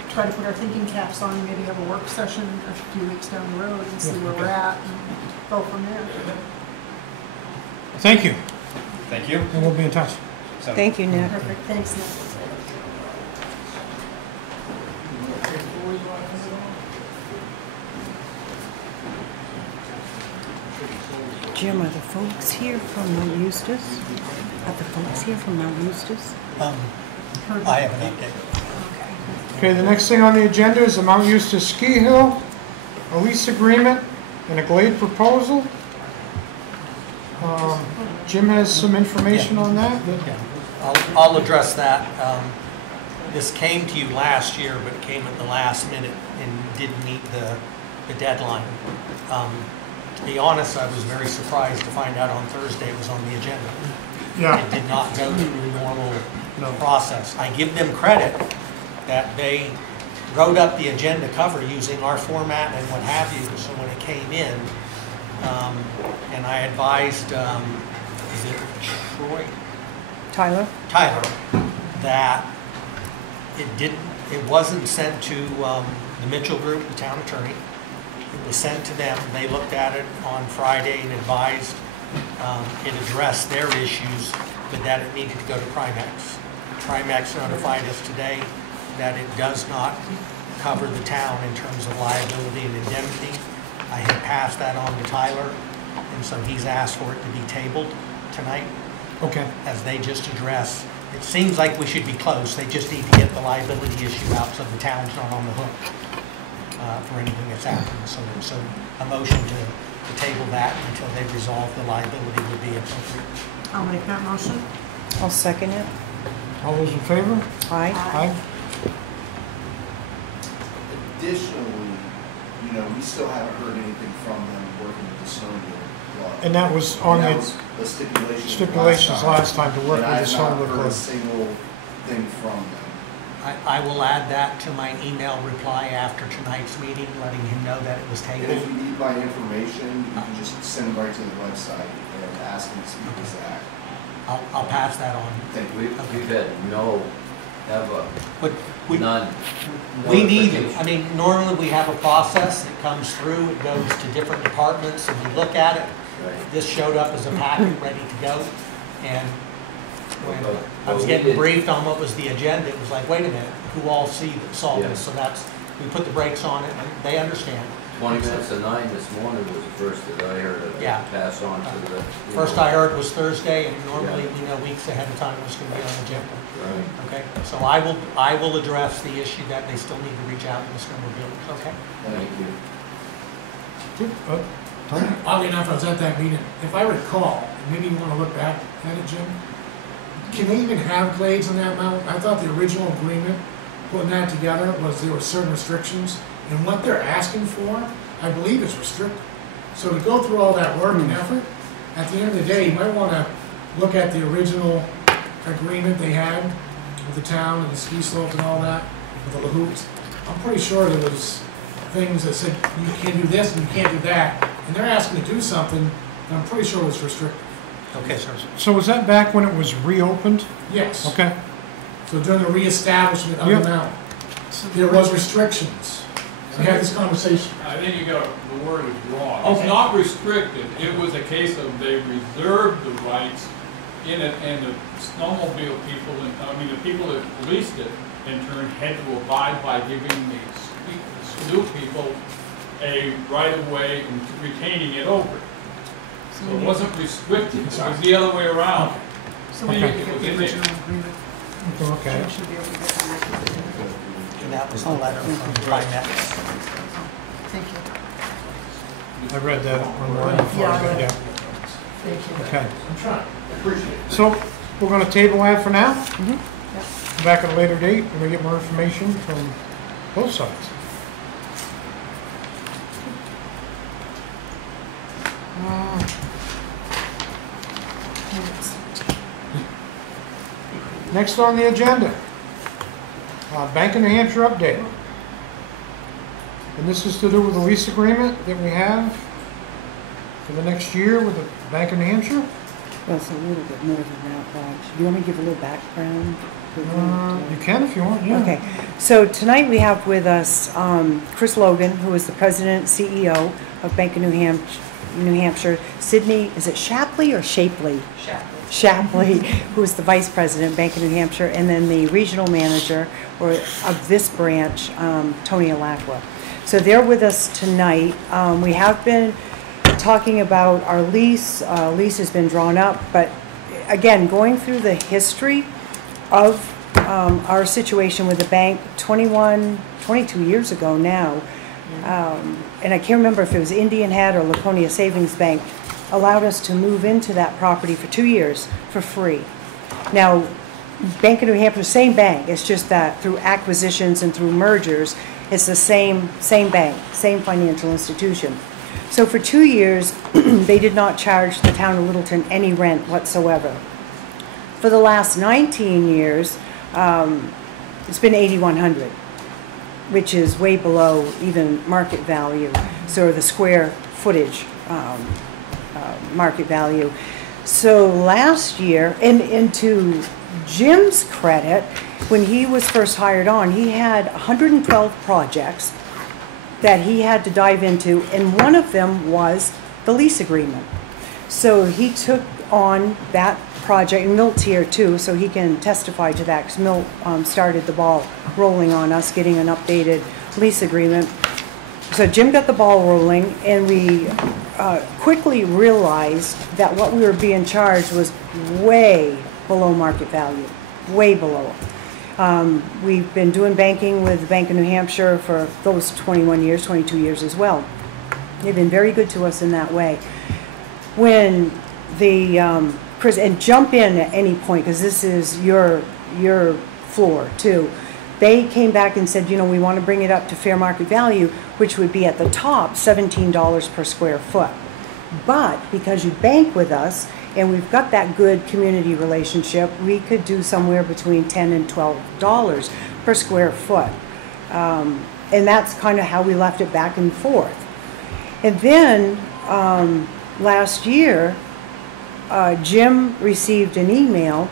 try to put our thinking caps on, maybe have a work session a few weeks down the road and see where we're at and go from there. Thank you, Thank you. and we'll be in touch. Thank you, Nick. Perfect, thanks, Nick. Jim, are the folks here from Mount Eustace? Are the folks here from Mount Eustace? I have an update. Okay, the next thing on the agenda is the Mount Eustace Ski Hill, a lease agreement, and a glade proposal. Jim has some information on that. Yeah, I'll address that. This came to you last year, but it came at the last minute and didn't meet the deadline. To be honest, I was very surprised to find out on Thursday it was on the agenda. Yeah. It did not go through the normal process. I give them credit that they wrote up the agenda cover using our format and what have you, so when it came in, and I advised, is it Troy? Tyler? Tyler, that it wasn't sent to the Mitchell Group, the town attorney. It was sent to them. They looked at it on Friday and advised it addressed their issues, but that it needed to go to Primex. Primex notified us today that it does not cover the town in terms of liability and indemnity. I had passed that on to Tyler, and so he's asked for it to be tabled tonight. Okay. As they just address, it seems like we should be close. They just need to get the liability issue out so the town's not on the hook for anything that's happened. So a motion to table that until they resolve the liability would be appropriate. I'll make that motion. I'll second it. All those in favor? Aye. Aye. Additionally, you know, we still haven't heard anything from them working with the snowmobile club. And that was on That the was the stipulations last time to work with the And I've not snowmobile heard a club. single thing from them. I will add that to my email reply after tonight's meeting, letting him know that it was And tabled. if you need my information, you can just send it right to the website and ask them to speak to Zach. I'll pass that on. Thank you. We've had no, ever, But we none. We need it. notification. I mean, normally we have a process that comes through, it goes to different departments, and we look at it. Right. This showed up as a packet ready to go, and when But- I was but we getting did- briefed on what was the agenda, it was like, wait a minute, who all saw Yeah. this? So we put the brakes on it, and they understand. 20 minutes to 9 this morning was the first that I heard of it. Yeah. Pass on to the. First I heard was Thursday, and normally, Yeah. we know weeks ahead of time what's going to be on the agenda. Right. Okay, so I will address the issue that they still need to reach out to the snowmobilers, okay? Thank you. Good. Oddly enough, I was at that meeting. If I recall, maybe you want to look back at it, Jim, can they even have glades on that mountain? I thought the original agreement, putting that together, was there were certain restrictions, and what they're asking for, I believe is restricted. So to go through all that work and effort, at the end of the day, you might want to look at the original agreement they had with the town and the ski slopes and all that, with the lahoots. I'm pretty sure there was things that said you can't do this and you can't do that, and they're asking to do something that I'm pretty sure was restricted. Okay, sir. So was that back when it was reopened? Yes. Okay. So during the reestablishment of Yep. the mountain, there was restrictions. We had this conversation. I think you got, the word is wrong. Okay. It's not restricted, it was a case of they reserved the rights in it, and the snowmobile people, the people that leased it, in turn, had to abide by giving the new people a right-of-way and retaining it over. So it wasn't restricted, it was the other way around. So we need to get the original agreement. Okay. We should be able to get that. And that was the letter from Granite. Thank you. I read that online before. Yeah, I read it. Yeah. Thank you. Okay. I'm trying. Appreciate it. So we're going to table that for now. Yep. Back at a later date, we're going to get more information from both sides. Next on the agenda, Bank of New Hampshire update. And this is to do with the lease agreement that we have for the next year with the Bank of New Hampshire. Well, it's a little bit more than that, Raj. Do you want me to give a little background? You can if you want, yeah. Okay, so tonight we have with us Chris Logan, who is the president, CEO of Bank of New Hampshire. Sydney, is it Shapley or Shapley? Shapley, who is the vice president, Bank of New Hampshire, and then the regional manager of this branch, Tony Alacqua. So they're with us tonight. We have been talking about our lease. Lease has been drawn up, but again, going through the history of our situation with the bank 22 years ago now, and I can't remember if it was Indian Head or Laconia Savings Bank, allowed us to move into that property for 2 years for free. Now, Bank of New Hampshire, same bank, it's just that through acquisitions and through mergers, it's the same bank, same financial institution. So for 2 years, they did not charge the town of Littleton any rent whatsoever. For the last 19 years, it's been $8,100, which is way below even market value, so the square footage market value. So last year, and to Jim's credit, when he was first hired on, he had 112 projects that he had to dive into, and one of them was the lease agreement. So he took on that project, and Milt's here too, so he can testify to that, because Milt started the ball rolling on us getting an updated lease agreement. So Jim got the ball rolling, and we quickly realized that what we were being charged was way below market value, way below. We've been doing banking with the Bank of New Hampshire for those 21 years, 22 years as well. They've been very good to us in that way. When the, Chris, and jump in at any point, because this is your floor too. They came back and said, we want to bring it up to fair market value, which would be at the top $17 per square foot. But because you bank with us, and we've got that good community relationship, we could do somewhere between $10 and $12 per square foot. And that's kind of how we left it back and forth. And then last year, Jim received an email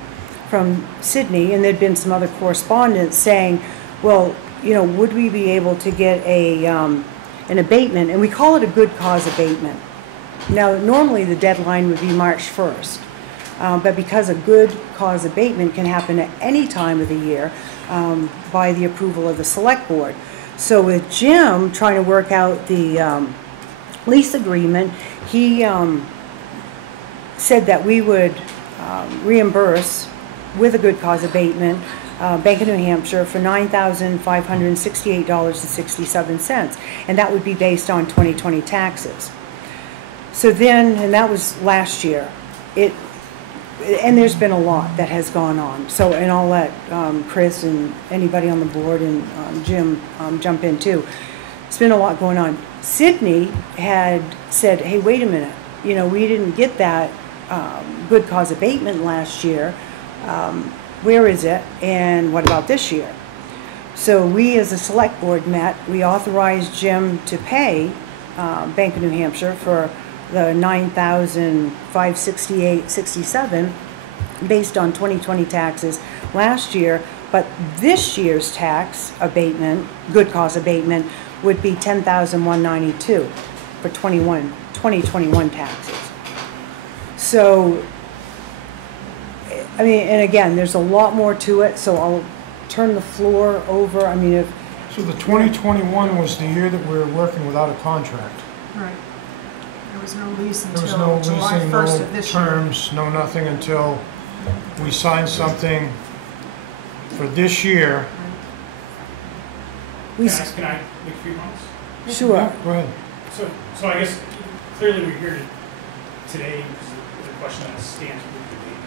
from Sydney, and there'd been some other correspondence saying, well, would we be able to get an abatement? And we call it a good cause abatement. Now, normally the deadline would be March 1st, but because a good cause abatement can happen at any time of the year by the approval of the select board. So with Jim trying to work out the lease agreement, he said that we would reimburse with a good cause abatement Bank of New Hampshire for $9,568.67, and that would be based on 2020 taxes. So then, and that was last year, and there's been a lot that has gone on. So, and I'll let Chris and anybody on the board and Jim jump in too. It's been a lot going on. Sydney had said, hey, wait a minute, you know, we didn't get that good cause abatement last year. Where is it? And what about this year? So we as a select board met, we authorized Jim to pay Bank of New Hampshire for the $9,568.67 based on 2020 taxes last year, but this year's tax abatement, good cause abatement, would be $10,192 for 2021 taxes. So, I mean, and again, there's a lot more to it, so I'll turn the floor over. I mean, So the 2021 was the year that we were working without a contract. Right. There was no lease There was until no July leasing, 1st no of this year. terms, no nothing until we signed something for this year. we, Can I make a few comments? sure. Go ahead. So I guess clearly we're here today because of the question that stands with the debate.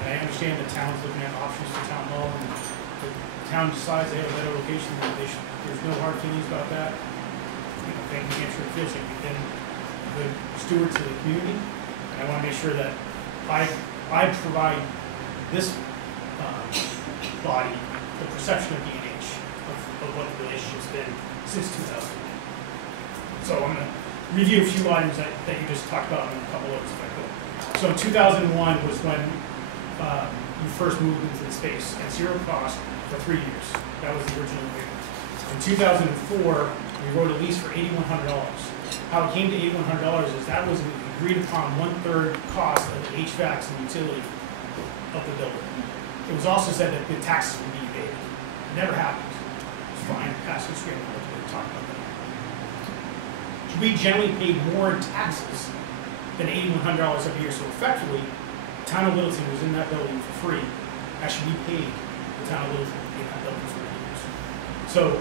And I understand the town's looking at options for town hall, and if the town decides they have a better location, there's no hard feelings about that. You know, Bank of New Hampshire feels like we've been good stewards of the community, and I want to make sure that I provide this body the perception of D&H of what the relationship's been since 2008. So I'm going to review a few items that you just talked about and a couple others if I could. So in 2001 was when you first moved into the space at zero cost for 3 years. That was the original agreement. In 2004, we wrote a lease for $8,100. How it came to $8,100 is that was an agreed upon 1/3 cost of the HVACs and utility of the building. It was also said that the taxes would be abated. It never happened. It's fine, past history, and we'll talk about that. We generally paid more in taxes than $8,100 every year, so effectively, the town of Littleton was in that building for free. Actually, we paid the town of Littleton in that building for 8 years. So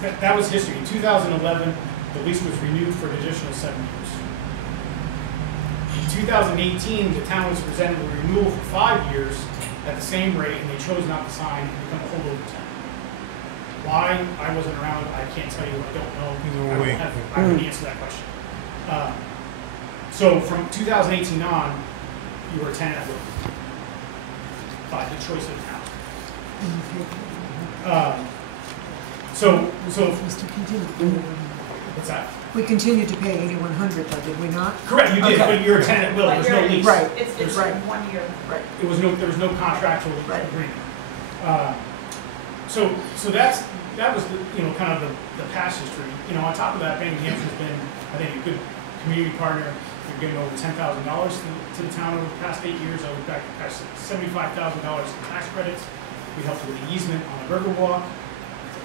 that was history. In 2011, the lease was renewed for an additional 7 years. In 2018, the town was presented with a renewal for 5 years at the same rate, and they chose not to sign and become a holdover tenant. Why? I wasn't around. I can't tell you. I don't know. I wouldn't answer that question. So from 2018 on, you were a tenant at will by the choice of the town. What's that? We continued to pay $8,100 though, did we not? Correct, you did, Okay. but you're a tenant at will. There's no lease. Right. It's right. 1 year. Right. There was no contractual Right. agreement. So that was the, kind of the past history. On top of that, Bank of New Hampshire's been, I think, a good community partner. We've given over $10,000 to the town over the past 8 years. Over back past $75,000 in tax credits. We helped with the easement on the Riverwalk.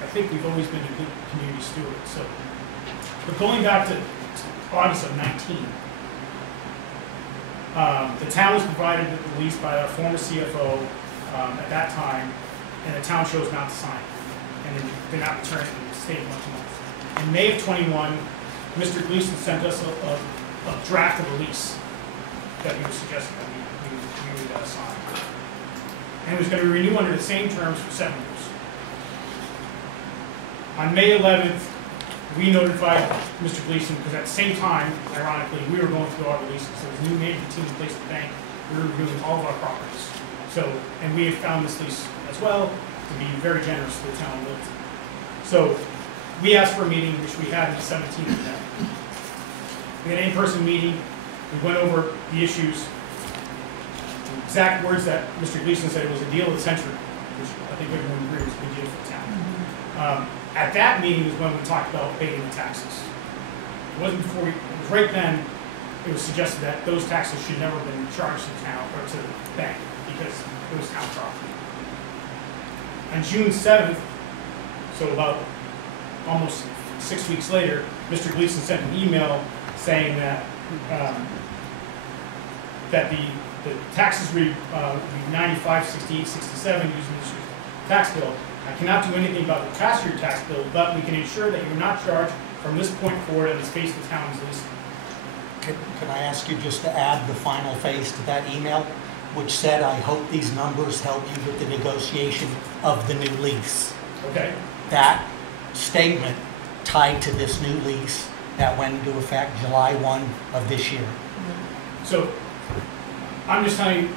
I think we've always been a good community steward. So, but going back to August of 19, the town was provided with the lease by our former CFO at that time, and the town chose not to sign it, and did not return it and stayed much more. In May of 21, Mr. Gleason sent us a draft of a lease that he was suggesting that we would sign. And it was going to renew under the same terms for 7 years. On May 11th, we notified Mr. Gleason, because at the same time, ironically, we were going through our releases. So there was a new management team in place at the bank. We were reviewing all of our properties. So, and we had found this lease as well to be very generous to the town of Littleton. So we asked for a meeting, which we had on the 17th of May. We had an in-person meeting. We went over the issues. The exact words that Mr. Gleason said, it was a deal of the century, which I think everyone agrees was a good deal for the town. At that meeting was when we talked about paying the taxes. It wasn't before it was right then it was suggested that those taxes should never have been charged to the town or to the bank because it was town property. On June 7th, so about almost 6 weeks later, Mr. Gleason sent an email saying that that the taxes would be $95.68.67 using this tax bill. I cannot do anything about the past year tax bill, but we can ensure that you're not charged from this point forward in the space the town is leasing. Can I ask you just to add the final phase to that email, which said, I hope these numbers help you with the negotiation of the new lease? Okay. That statement tied to this new lease that went into effect July 1 of this year. So, I'm just telling you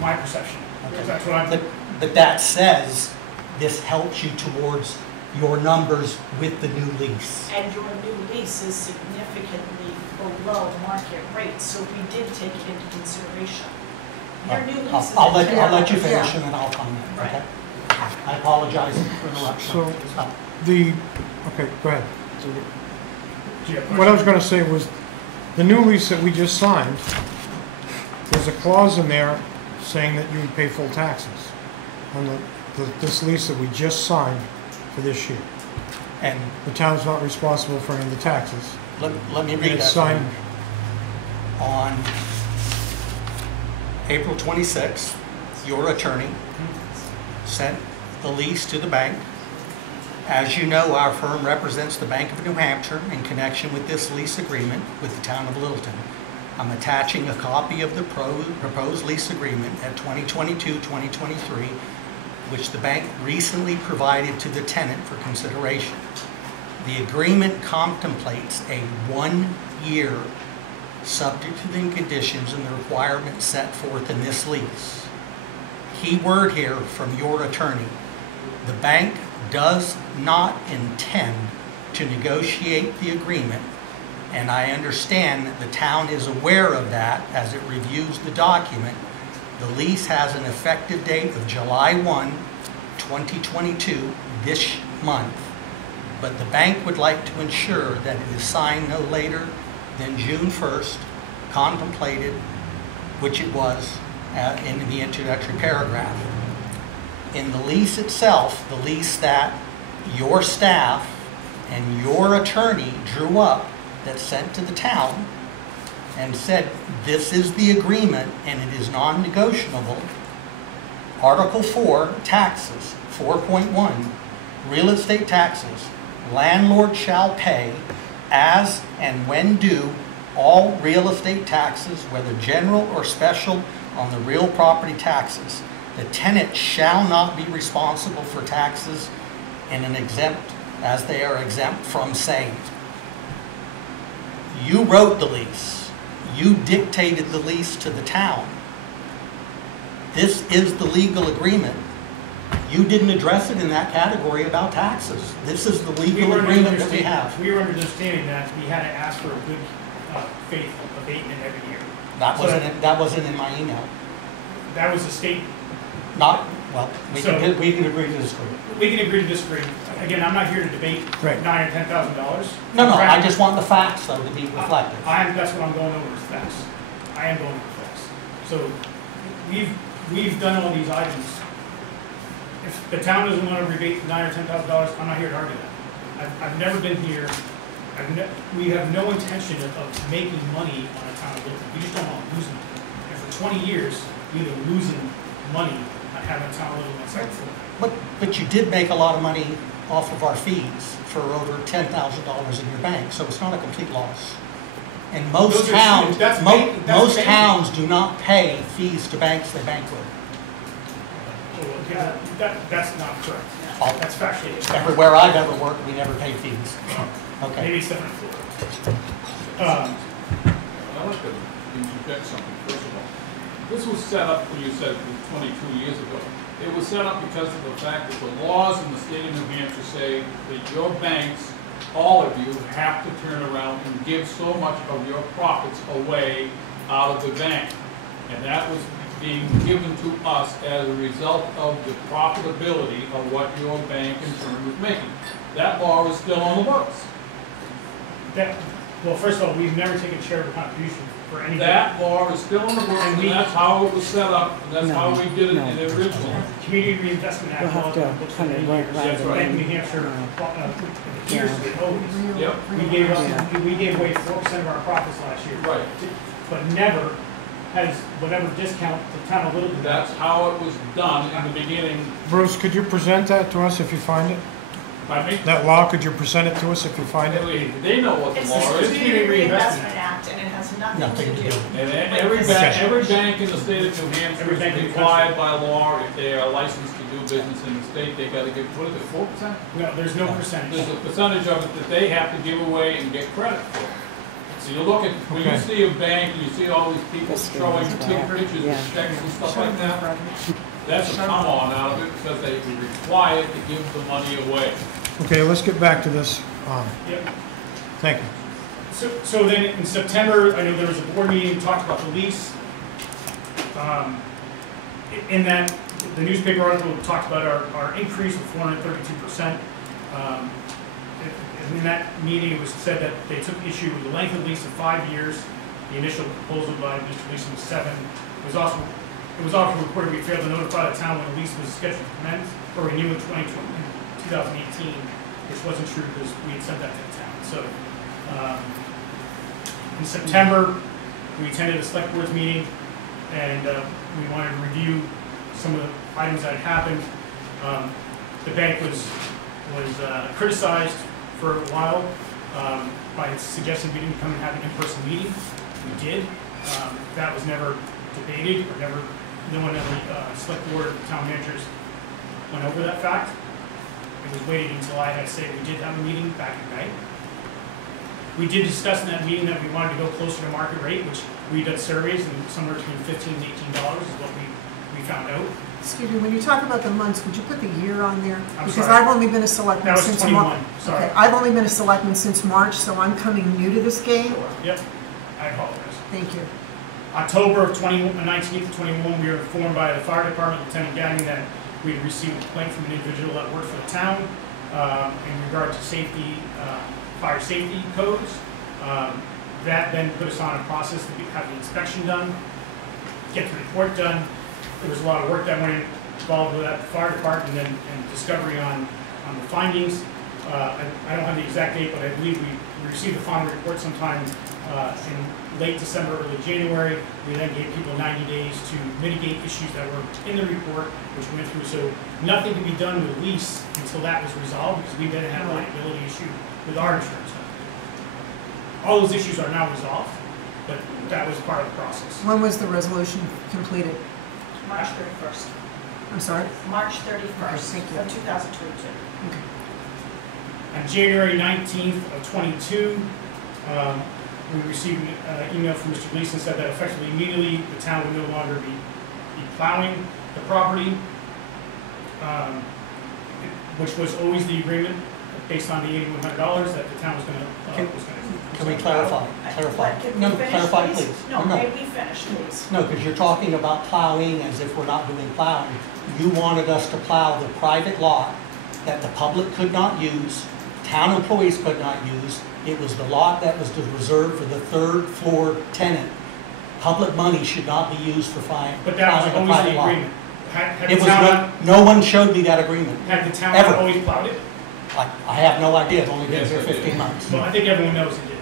my perception. Okay. That's what I'm. But that says this helps you towards your numbers with the new lease. And your new lease is significantly below market rates, so we did take it into consideration. Your new lease is. I'll let you finish and then I'll comment, Right. okay? I apologize for interruption. So, Stop. okay, go ahead. Do you have What I was questions? gonna say was, the new lease that we just signed, there's a clause in there saying that you would pay full taxes on this lease that we just signed for this year. And The town's not responsible for any of the taxes. let me And read it's that. for you. signed, On April 26th, your attorney sent the lease to the bank. As you know, our firm represents the Bank of New Hampshire in connection with this lease agreement with the town of Littleton. I'm attaching a copy of the proposed lease agreement at 2022-2023, which the bank recently provided to the tenant for consideration. The agreement contemplates a 1 year subject to the conditions and the requirements set forth in this lease. Key word here from your attorney: the bank does not intend to negotiate the agreement, and I understand that the town is aware of that as it reviews the document. The lease has an effective date of July 1, 2022, this month, but the bank would like to ensure that it is signed no later than June 1st, contemplated, which it was in the introductory paragraph. In the lease itself, the lease that your staff and your attorney drew up that sent to the town and said, this is the agreement and it is non-negotiable. Article 4, taxes, 4.1, real estate taxes. Landlord shall pay as and when due all real estate taxes, whether general or special, on the real property taxes. The tenant shall not be responsible for taxes in an exempt, as they are exempt from same. You wrote the lease. You dictated the lease to the town. This is the legal agreement. You didn't address it in that category about taxes. This is the legal agreement that we have. We were understanding that we had to ask for a good faith abatement every year. That wasn't in my email. That was the state. Not, well, we can agree to disagree. We can agree to disagree. Again, I'm not here to debate Right. $9,000 or $10,000. No, I just want the facts, though, to be reflected. That's what I'm going over is facts. I am going over facts. So we've done all these items. If the town doesn't want to rebate $9,000 or $10,000, I'm not here to argue that. I've never been here. We have no intention of making money on a town of Littleton. We just don't want to lose money. And for 20 years, we've been losing money on having a town of Littleton site full. But you did make a lot of money off of our fees for over $10,000 in your bank, so it's not a complete loss. And most towns, most towns do not pay fees to banks they bank with. Yeah, that's not correct. That's factually incorrect. Everywhere I've ever worked, we never pay fees. Okay. Maybe it's different. I'd like to interject something, first of all. This was set up, when you said 22 years ago. It was set up because of the fact that the laws in the state of New Hampshire say that your banks, all of you, have to turn around and give so much of your profits away out of the bank. And that was being given to us as a result of the profitability of what your bank in turn was making. That law is still on the books. Well, first of all, we've never taken charitable contribution for anything. That law is still on the books, and that's how it was set up, and that's how we did it in the original. Community Reinvestment Act. We'll have to kind of work That's right. Bank of New Hampshire, years ago, Yep. we gave away 4% of our profits last year. Right. But never has whatever discount the town of Littleton. That's how it was done in the beginning. Bruce, could you present that to us if you find it? Pardon me? That law, could you present it to us if you find it? They know what the It's law the is. Community Reinvestment Act, and it has nothing to do. And every bank in the state of New Hampshire is required by law, if they are licensed to do business in the state, they gotta give, what is it, 4%? No, there's no percentage. There's a percentage of it that they have to give away and get credit for. So you look at, when you Okay. see a bank, and you see all these people showing big pictures Yeah. of checks and stuff like that, that's a come on out of it, because they be required to give the money away. Okay, let's get back to this. Yep. Thank you. So then in September, I know there was a board meeting, talked about the lease. In that, the newspaper article talked about our increase of 432%. In that meeting, it was said that they took issue with the length of lease of 5 years. The initial proposal by Mr. Leeson was 7. It was also reported we failed to notify the town when the lease was scheduled to commence or renew in 2018, which wasn't true because we had sent that to the town. So in September, we attended a select board's meeting, and we wanted to review some of the items that had happened. The bank was criticized for a while by suggesting we didn't come and have an in-person meeting. We did. That was never debated, or no one at the select board or town managers went over that fact. It was waiting until I had to say we did have a meeting back in May. We did discuss in that meeting that we wanted to go closer to market rate, which we did surveys, and somewhere between $15 and $18 is what we found out. Excuse me, when you talk about the months, would you put the year on there? I'm Because sorry. I've only been a selectman That was since 21, March. sorry. Okay, I've only been a selectman since March, so I'm coming new to this game. Yep, I apologize. Thank you. October of 19th to 21, we were informed by the fire department, Lieutenant Gadding, that we had received a complaint from an individual that worked for the town in regard to safety, fire safety codes. That then put us on a process to have the inspection done, get the report done. There was a lot of work that went involved with that fire department and discovery on the findings. I don't have the exact date, but I believe we received the final report sometime in late December, early January. We then gave people 90 days to mitigate issues that were in the report, which we went through. So nothing could be done with lease until that was resolved, because we then had a liability issue with our insurance company. All those issues are now resolved, but that was part of the process. When was the resolution completed? March 31st. I'm sorry? March 31st thank you. of 2022. Okay. On January 19th of 22, we received an email from Mr. Gleason said that effectively immediately the town would no longer be plowing the property, which was always the agreement based on the $8,100 that the town was going to. Can we clarify? Can No, we finish, clarify, please? please. No, No. may we finish, please? No, because you're talking about plowing as if we're not doing plowing. You wanted us to plow the private lot that the public could not use, town employees could not use. It was the lot that was reserved for the third floor tenant. Public money should not be used for plowing But that was a always private the lot. agreement. Had It the was town, no one showed me that agreement. had the town Ever. always plowed it? I have no idea, I've only been here 15 months. Well, I think everyone knows it did.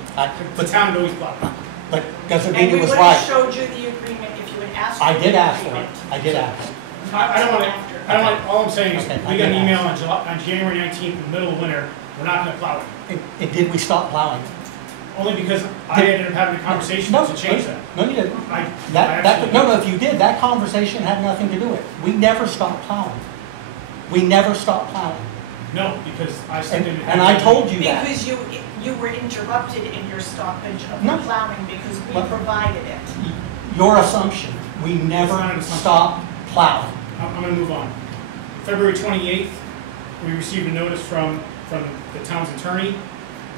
The town had always plowed it. But doesn't mean And it we was would have right. showed you the agreement if you had asked. I for did the ask for it, agreement. I did ask. I don't want to, all I'm saying is, Okay, we I got an get email on January 19th, in the middle of winter, we're not going to plow it. And did we stop plowing? Only because I ended up having a conversation to change that. No, you didn't. I No, no, if you did, that conversation had nothing to do with it. We never stopped plowing. We never stopped plowing. No, because I said. And I told you that. Because you were interrupted in your stoppage of No. the plowing because we What? provided it. Your assumption, we It's never not an assumption. stopped plowing. I'm going to move on. February 28th, we received a notice from the town's attorney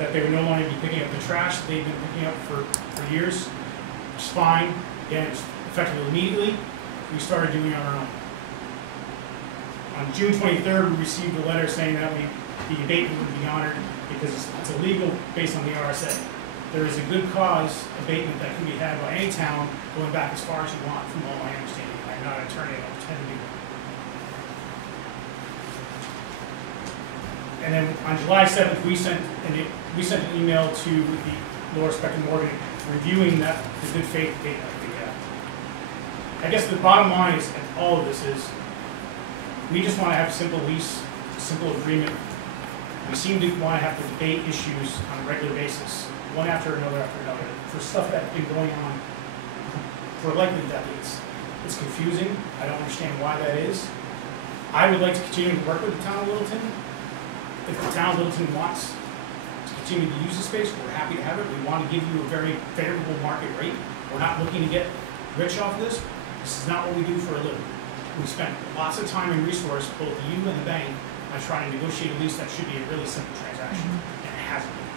that they would no longer be picking up the trash that they've been picking up for years, which is fine. Again, it's effective immediately. We started doing it on our own. On June 23rd, we received a letter saying that the abatement would be honored because it's illegal based on the RSA. There is a good cause abatement that can be had by any town going back as far as you want, from all my understanding. I'm not an attorney, I don't pretend to be one. And then on July 7th, we sent an email to the Lower Spectrum Morgan reviewing the good faith abatement that we had. I guess the bottom line is, in all of this is, we just want to have a simple lease, a simple agreement. We seem to want to have to debate issues on a regular basis, one after another, for stuff that's been going on for likely decades. It's confusing. I don't understand why that is. I would like to continue to work with the town of Littleton. If the town of Littleton wants to continue to use the space, we're happy to have it. We want to give you a very favorable market rate. We're not looking to get rich off of this. This is not what we do for a living. We spent lots of time and resource, both you and the bank, on trying to negotiate a lease that should be a really simple transaction, and it hasn't been.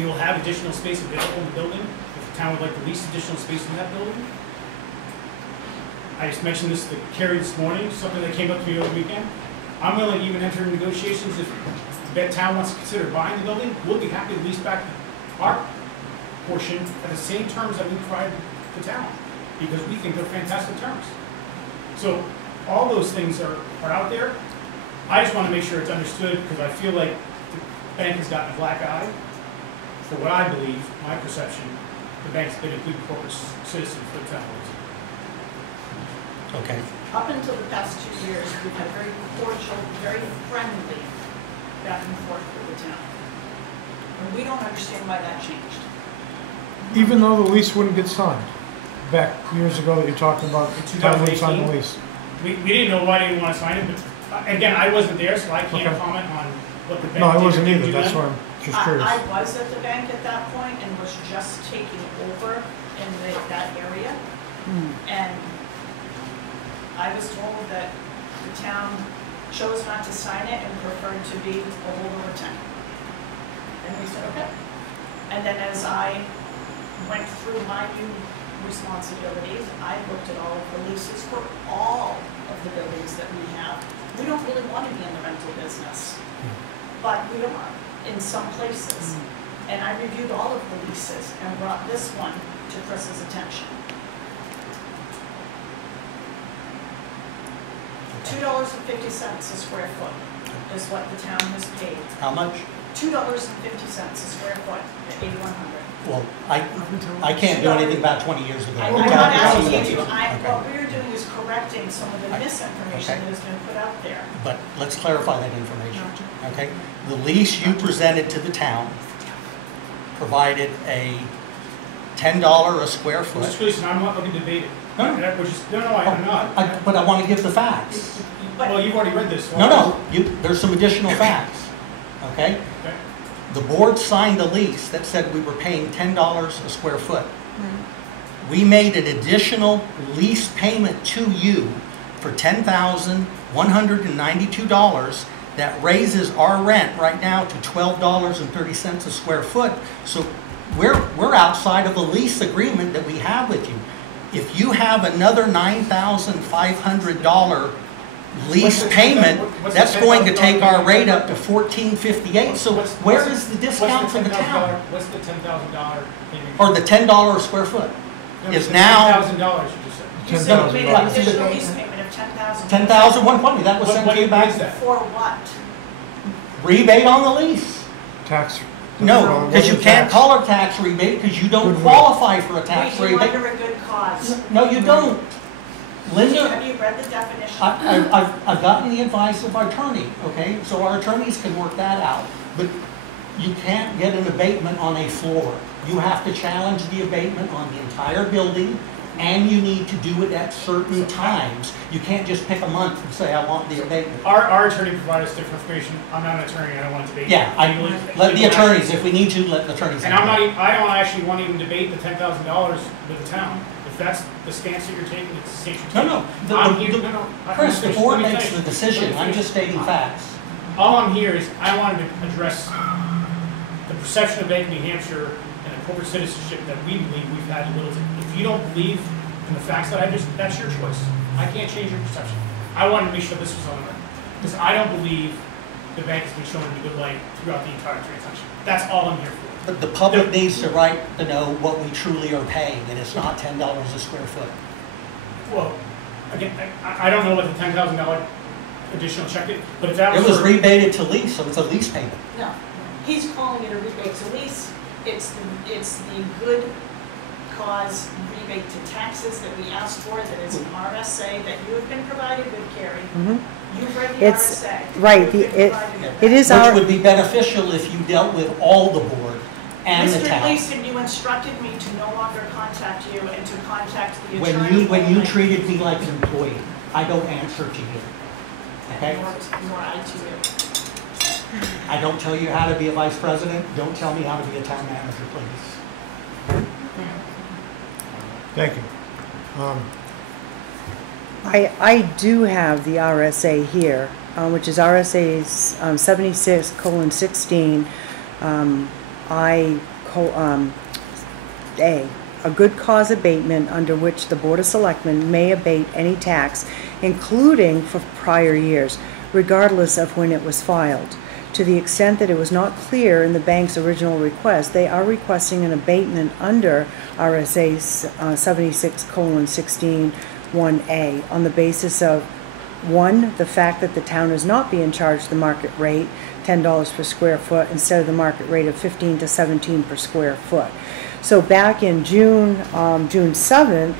We will have additional space available in the building. If the town would like to lease additional space in that building. I just mentioned this to Carrie this morning, something that came up to me over the weekend. I'm willing to even enter into negotiations if the town wants to consider buying the building. We'll be happy to lease back our portion at the same terms that we provide the town, because we think they're fantastic terms. So all those things are out there. I just want to make sure it's understood, because I feel like the bank has gotten a black eye for what I believe, my perception, the bank's been a good corporate citizen for the town. Okay. Up until the past 2 years, we've had very cordial, very friendly back and forth with the town. And we don't understand why that changed. Even though the lease wouldn't get signed, back years ago that you're talking about, the town wouldn't sign the lease. We didn't know why they didn't want to sign it, but again, I wasn't there, so I can't comment on what the bank did. No, I wasn't or didn't either, do that's then. why I'm just curious. I was at the bank at that point and was just taking over in that area. And I was told that the town chose not to sign it and preferred to be a holdover tenant. And we said, okay. And then as I went through my new responsibilities, I looked at all of the leases for all of the buildings that we have. We don't really want to be in the rental business, but we are in some places. And I reviewed all of the leases and brought this one to Chris's attention. $2.50 a square foot is what the town has paid. How much? $2.50 a square foot at 8,100. Well, I can't do anything about 20 years ago. I'm not asking you to. What we're doing is correcting some of the misinformation that has been put out there. But let's clarify that information, okay? The lease you presented to the town provided a $10 a square foot. Mr. Gleason, I'm not looking to debate it. No, I'm not. But I want to give the facts. Well, you've already read this. So No, there's some additional facts, okay? Okay. The board signed a lease that said we were paying $10 a square foot. We made an additional lease payment to you for $10,192 that raises our rent right now to $12.30 a square foot. So we're outside of the lease agreement that we have with you. If you have another $9,500 lease payment, that's going to take our rate up to $14.58. So where is the discount for the town? What's the $10,000 payment? Or the $10 a square foot is now $10,000 you just said. You said you made an additional lease payment of $10,000. $10,120. That was sent to you back. For what? Rebate on the lease. Tax. No, because you can't call it tax rebate because you don't qualify for a tax Wait, you're rebate. under a good cause. No, you don't. Linda, Have you read the definition? I've gotten the advice of our attorney, okay? So our attorneys can work that out. But you can't get an abatement on a floor. You have to challenge the abatement on the entire building, and you need to do it at certain times. You can't just pick a month and say, I want the abatement. Our attorney provided us different information. I'm not an attorney, I don't want to debate. Yeah, let the attorneys, if we need to, let the attorneys. And I don't actually want to even debate the $10,000 with the town. If that's the stance that you're taking, it's the stance you're taking. Chris, the board makes the decision. I'm just stating facts. All I'm here is, I wanted to address the perception of Bank of New Hampshire and the corporate citizenship that we believe we've had in Littleton. If you don't believe in the facts that that's your choice. I can't change your perception. I wanted to make sure this was on the record. Because I don't believe the bank has been shown in a good light throughout the entire transaction. That's all I'm here for. But the public needs to know what we truly are paying, and it's not $10 a square foot. Well, again, I don't know what the $10,000 additional check is, but if that was... It was rebated to lease, so it's a lease payment. No, he's calling it a rebate to lease. It's the good cause rebate to taxes that we asked for, that is an RSA that you have been provided with, Carrie. You've read the It's, RSA. right, You've been provided with it that. is Which our, would be beneficial if you dealt with all the board and the Mr. town. Gleason, you instructed me to no longer contact you and to contact the attorney. When you only. treated me like an employee, I don't answer to you. Okay? Nor I to you. I don't tell you how to be a vice president. Don't tell me how to be a town manager, please. Thank you. I do have the RSA here, which is RSA 76:16, a good cause abatement under which the Board of Selectmen may abate any tax, including for prior years, regardless of when it was filed. To the extent that it was not clear in the bank's original request, they are requesting an abatement under RSA 76:16 1A on the basis of, one, the fact that the town is not being charged the market rate, $10 per square foot, instead of the market rate of 15 to 17 per square foot. So back in June 7th,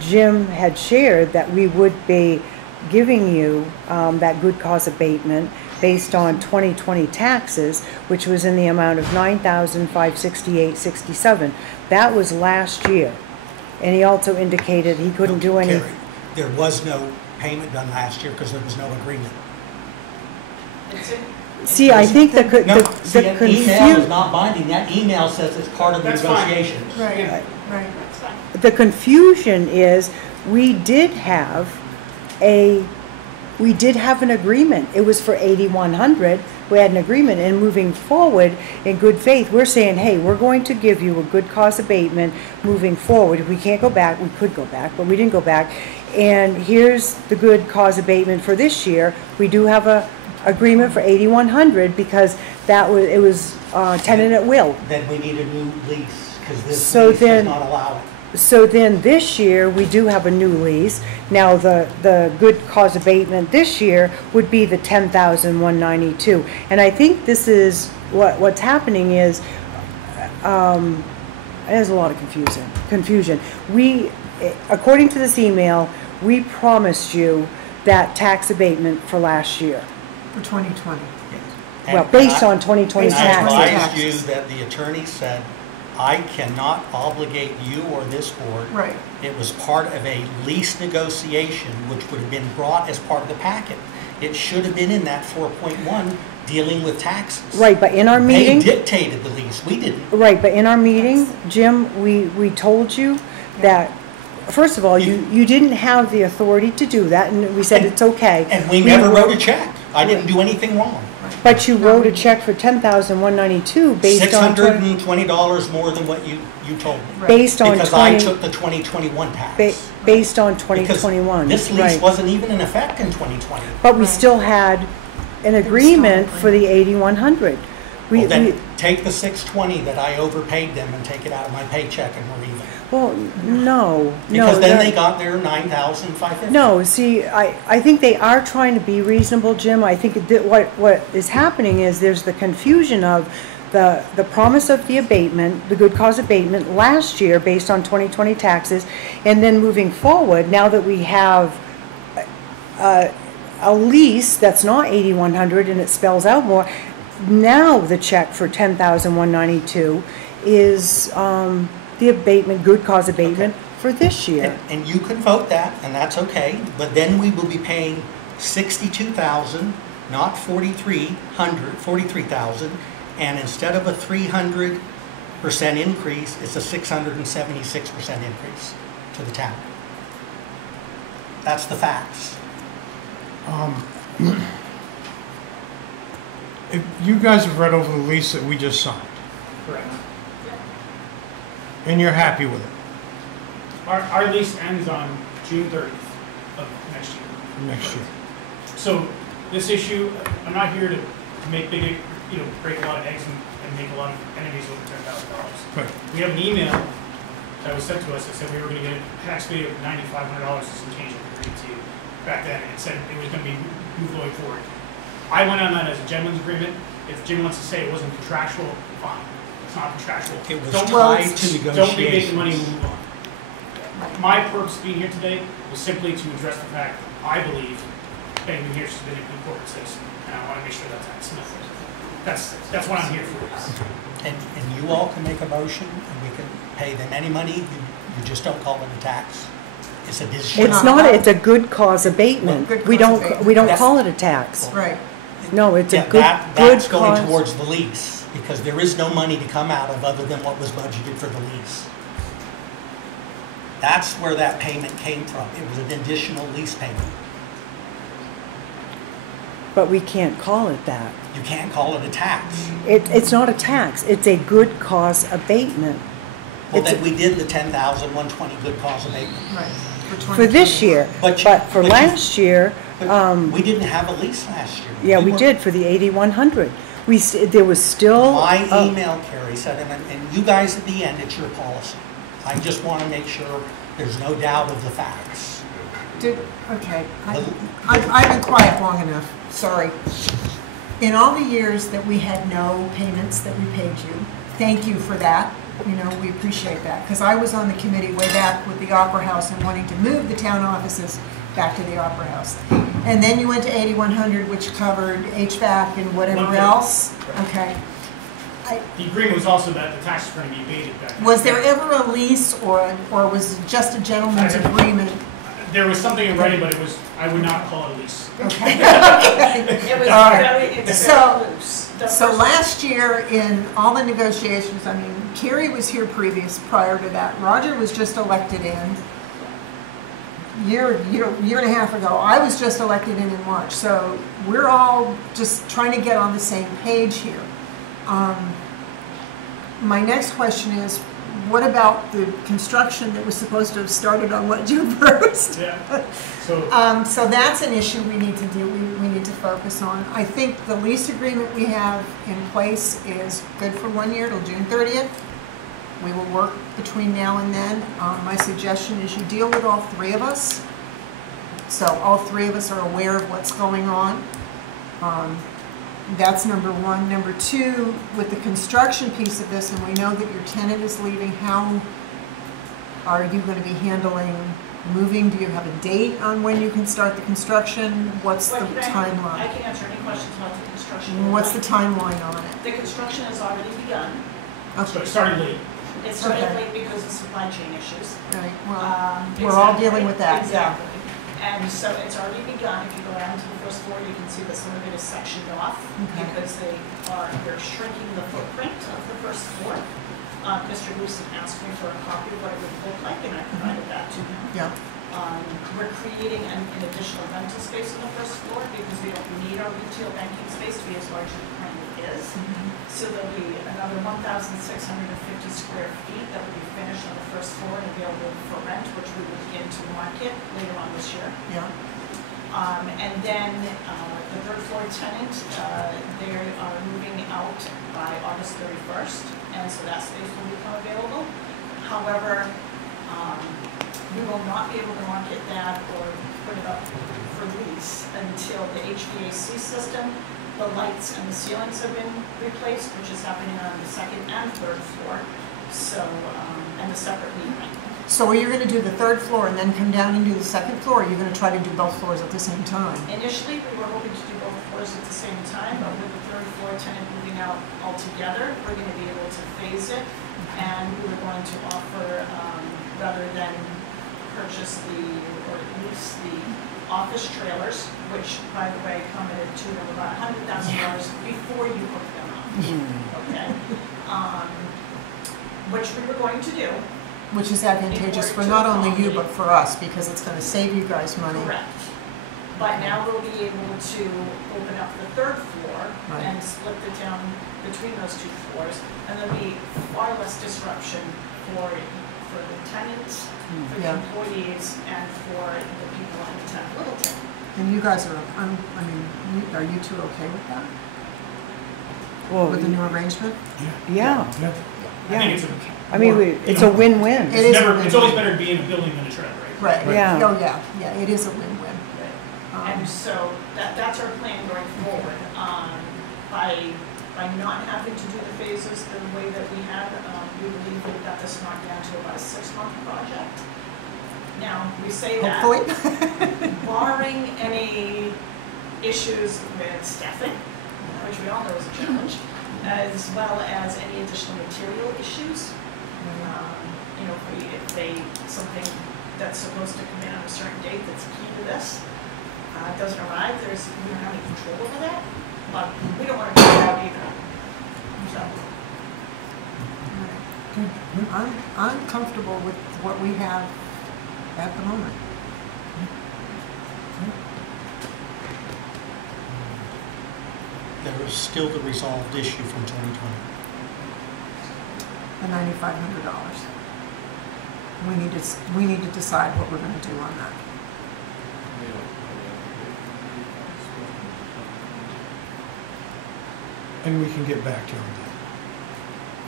Jim had shared that we would be giving you that good cause abatement based on 2020 taxes, which was in the amount of $9,568.67. That was last year. And he also indicated he couldn't do any. Carrie, there was no payment done last year because there was no agreement. See, I think the an email is not binding. That email says it's part of the negotiations. Right, right. The confusion is we did have an agreement. It was for 8,100. We had an agreement, and moving forward in good faith, we're saying, hey, we're going to give you a good cause abatement moving forward. If we can't go back, we could go back, but we didn't go back. And here's the good cause abatement for this year. We do have a agreement for 8,100 because it was tenant at will. Then we need a new lease because this lease then, does not allow it. So then this year, we do have a new lease. Now, the good cause abatement this year would be the $10,192. And I think this is, what's happening is, there's a lot of confusion. We, according to this email, we promised you that tax abatement for last year. For 2020. Well, based on 2020 taxes. I advised you taxes. that the attorney said, I cannot obligate you or this board. Right. It was part of a lease negotiation, which would have been brought as part of the packet. It should have been in that 4.1 dealing with taxes. Right, but in our meeting. They dictated the lease, we didn't. Right, but in our meeting, Jim, we told you that, first of all, you didn't have the authority to do that, and we said it's okay. And we never wrote a check. I didn't do anything wrong. But you wrote a check for $10,192 based on $620 more than what you told me. Based on because I took the 2021 tax. Based on 2021. Because this lease wasn't even in effect in 2020. But we still had an agreement for the 8,100. Well, then take the $620 that I overpaid them and take it out of my paycheck and we're even. Well, no. Because then they got their $9,550. No, see, I think they are trying to be reasonable, Jim. I think that what is happening is there's the confusion of the promise of the abatement, the good cause abatement last year based on 2020 taxes, and then moving forward, now that we have a lease that's not 8,100 and it spells out more, now the check for $10,192 is the abatement, good cause abatement for this year. And you can vote that, and that's okay, but then we will be paying $62,000, not $43,000, and instead of a 300% increase, it's a 676% increase to the town. That's the facts. If you guys have read over the lease that we just signed, Correct. and you're happy with it Our lease ends on June 30th of next year. next year. So this issue, I'm not here to make big, break a lot of eggs and make a lot of enemies over $10,000. Right. We have an email that was sent to us that said we were going to get a tax fee of $9,500 and some change that we agreed to back then, and it said it was going to be moved going forward. I went on that as a gentleman's agreement. If Jim wants to say it wasn't contractual, fine. not contractual. It was Don't- tied to Don't be making money negotiations. and move on. My purpose being here today was simply to address the fact that I believe Bank of New Hampshire's been a good corporate citizen, and I want to make sure that that's what I'm here for. And you all can make a motion, and we can pay them any money, you just don't call it a tax. It's additional. It's not, it's a good cause abatement. Good We cause don't, abatement. we don't That's- call it a tax. Right. No, it's a Yeah, good that's cause. going towards the lease, because there is no money to come out of other than what was budgeted for the lease. That's where that payment came from. It was an additional lease payment. But we can't call it that. You can't call it a tax. It's not a tax, it's a good cause abatement. Well, It's then we did the 10,120 good cause abatement. Right. For this year, But but you- for but you- last year, We didn't have a lease last year. yeah, we were- did for the 8,100. There was still. My email, Carrie, said, and you guys at the end, it's your policy. I just want to make sure there's no doubt of the facts. Okay, I've been quiet long enough, sorry. In all the years that we had no payments that we paid you, thank you for that. You know, we appreciate that, because I was on the committee way back with the Opera House and wanting to move the town offices back to the Opera House. And then you went to 8,100, which covered HVAC and whatever 150. else. Okay. The agreement was also that the taxes were going to be abated back. Was there ever a lease or was it just a gentleman's agreement? There was something in writing, but it was, I would not call it a lease. Okay. It was All right. very, it's So- very loose. The So first- last year, in all the negotiations, I mean, Carrie was here prior to that. Roger was just elected in year and a half ago. I was just elected in March. So we're all just trying to get on the same page here. My next question is, what about the construction that was supposed to have started on June 1st? Yeah. So So that's an issue we need to do, we need to focus on. I think the lease agreement we have in place is good for 1 year till June 30th. We will work between now and then. My suggestion is you deal with all three of us. So all three of us are aware of what's going on. That's number one. Number two, with the construction piece of this, and we know that your tenant is leaving, how are you going to be handling moving? Do you have a date on when you can start the construction? What's the I timeline? can answer any questions about the construction. What's the timeline on it? The construction has already begun. so it started late. It started Okay. late because of supply chain issues. Right, well, we're all dealing with that, yeah. Exactly. And so it's already begun. If you go down to the first floor, you can see that some of it is sectioned off Okay. because they're shrinking the footprint of the first floor. Mr. Newsom asked me for a copy of what it would look like, and I provided that to him. Yeah. We're creating an additional rental space on the first floor because we don't need our retail banking space to be as large as the currently is. So there'll be another 1,650 square feet that will be finished on the first floor and available for rent, which we will begin to market later on this year. Yeah. And then the third floor tenant, they are moving out by August 31st, and so that space will become available. However, we will not be able to market that or put it up for lease until the HVAC system, the lights and the ceilings have been replaced, which is happening on the second and third floor, so, and the separate metering. So are you going to do the third floor and then come down and do the second floor, or are you going to try to do both floors at the same time? Initially, we were hoping to do both floors at the same time, but with the third floor tenant moving out altogether, we're going to be able to phase it, and we were going to offer, rather than purchase or lease the office trailers, which, by the way, come at a tune of about $100,000 before you hook them up. Okay? Which we were going to do. Which is advantageous for not only you, but for us, because it's going to save you guys money. Correct. But now we'll be able to open up the third floor and split the town between those two floors, and there'll be far less disruption for the tenants, for the employees, and for the people in the town of Littleton. And you guys are, are you two okay with that? Well, With the new arrangement? Yeah. I think It's a win-win. It's always better to be in a building than a trailer, right? Right. Yeah. Oh, yeah, it is a win-win. And so that's our plan going forward. By by not having to do the phases the way that we had, we believe we got this knocked down to about a 6-month project. Now, we say that, Hopefully. barring any issues with staffing, which we all know is a challenge, as well as any additional material issues. You know, if something that's supposed to come in on a certain date that's key to this doesn't arrive, we don't have any control over that, but we don't want to do that either. So. I'm comfortable with what we have at the moment. There is still the resolved issue from 2020. The $9,500. We need to decide what we're going to do on that. And we can get back to you on that.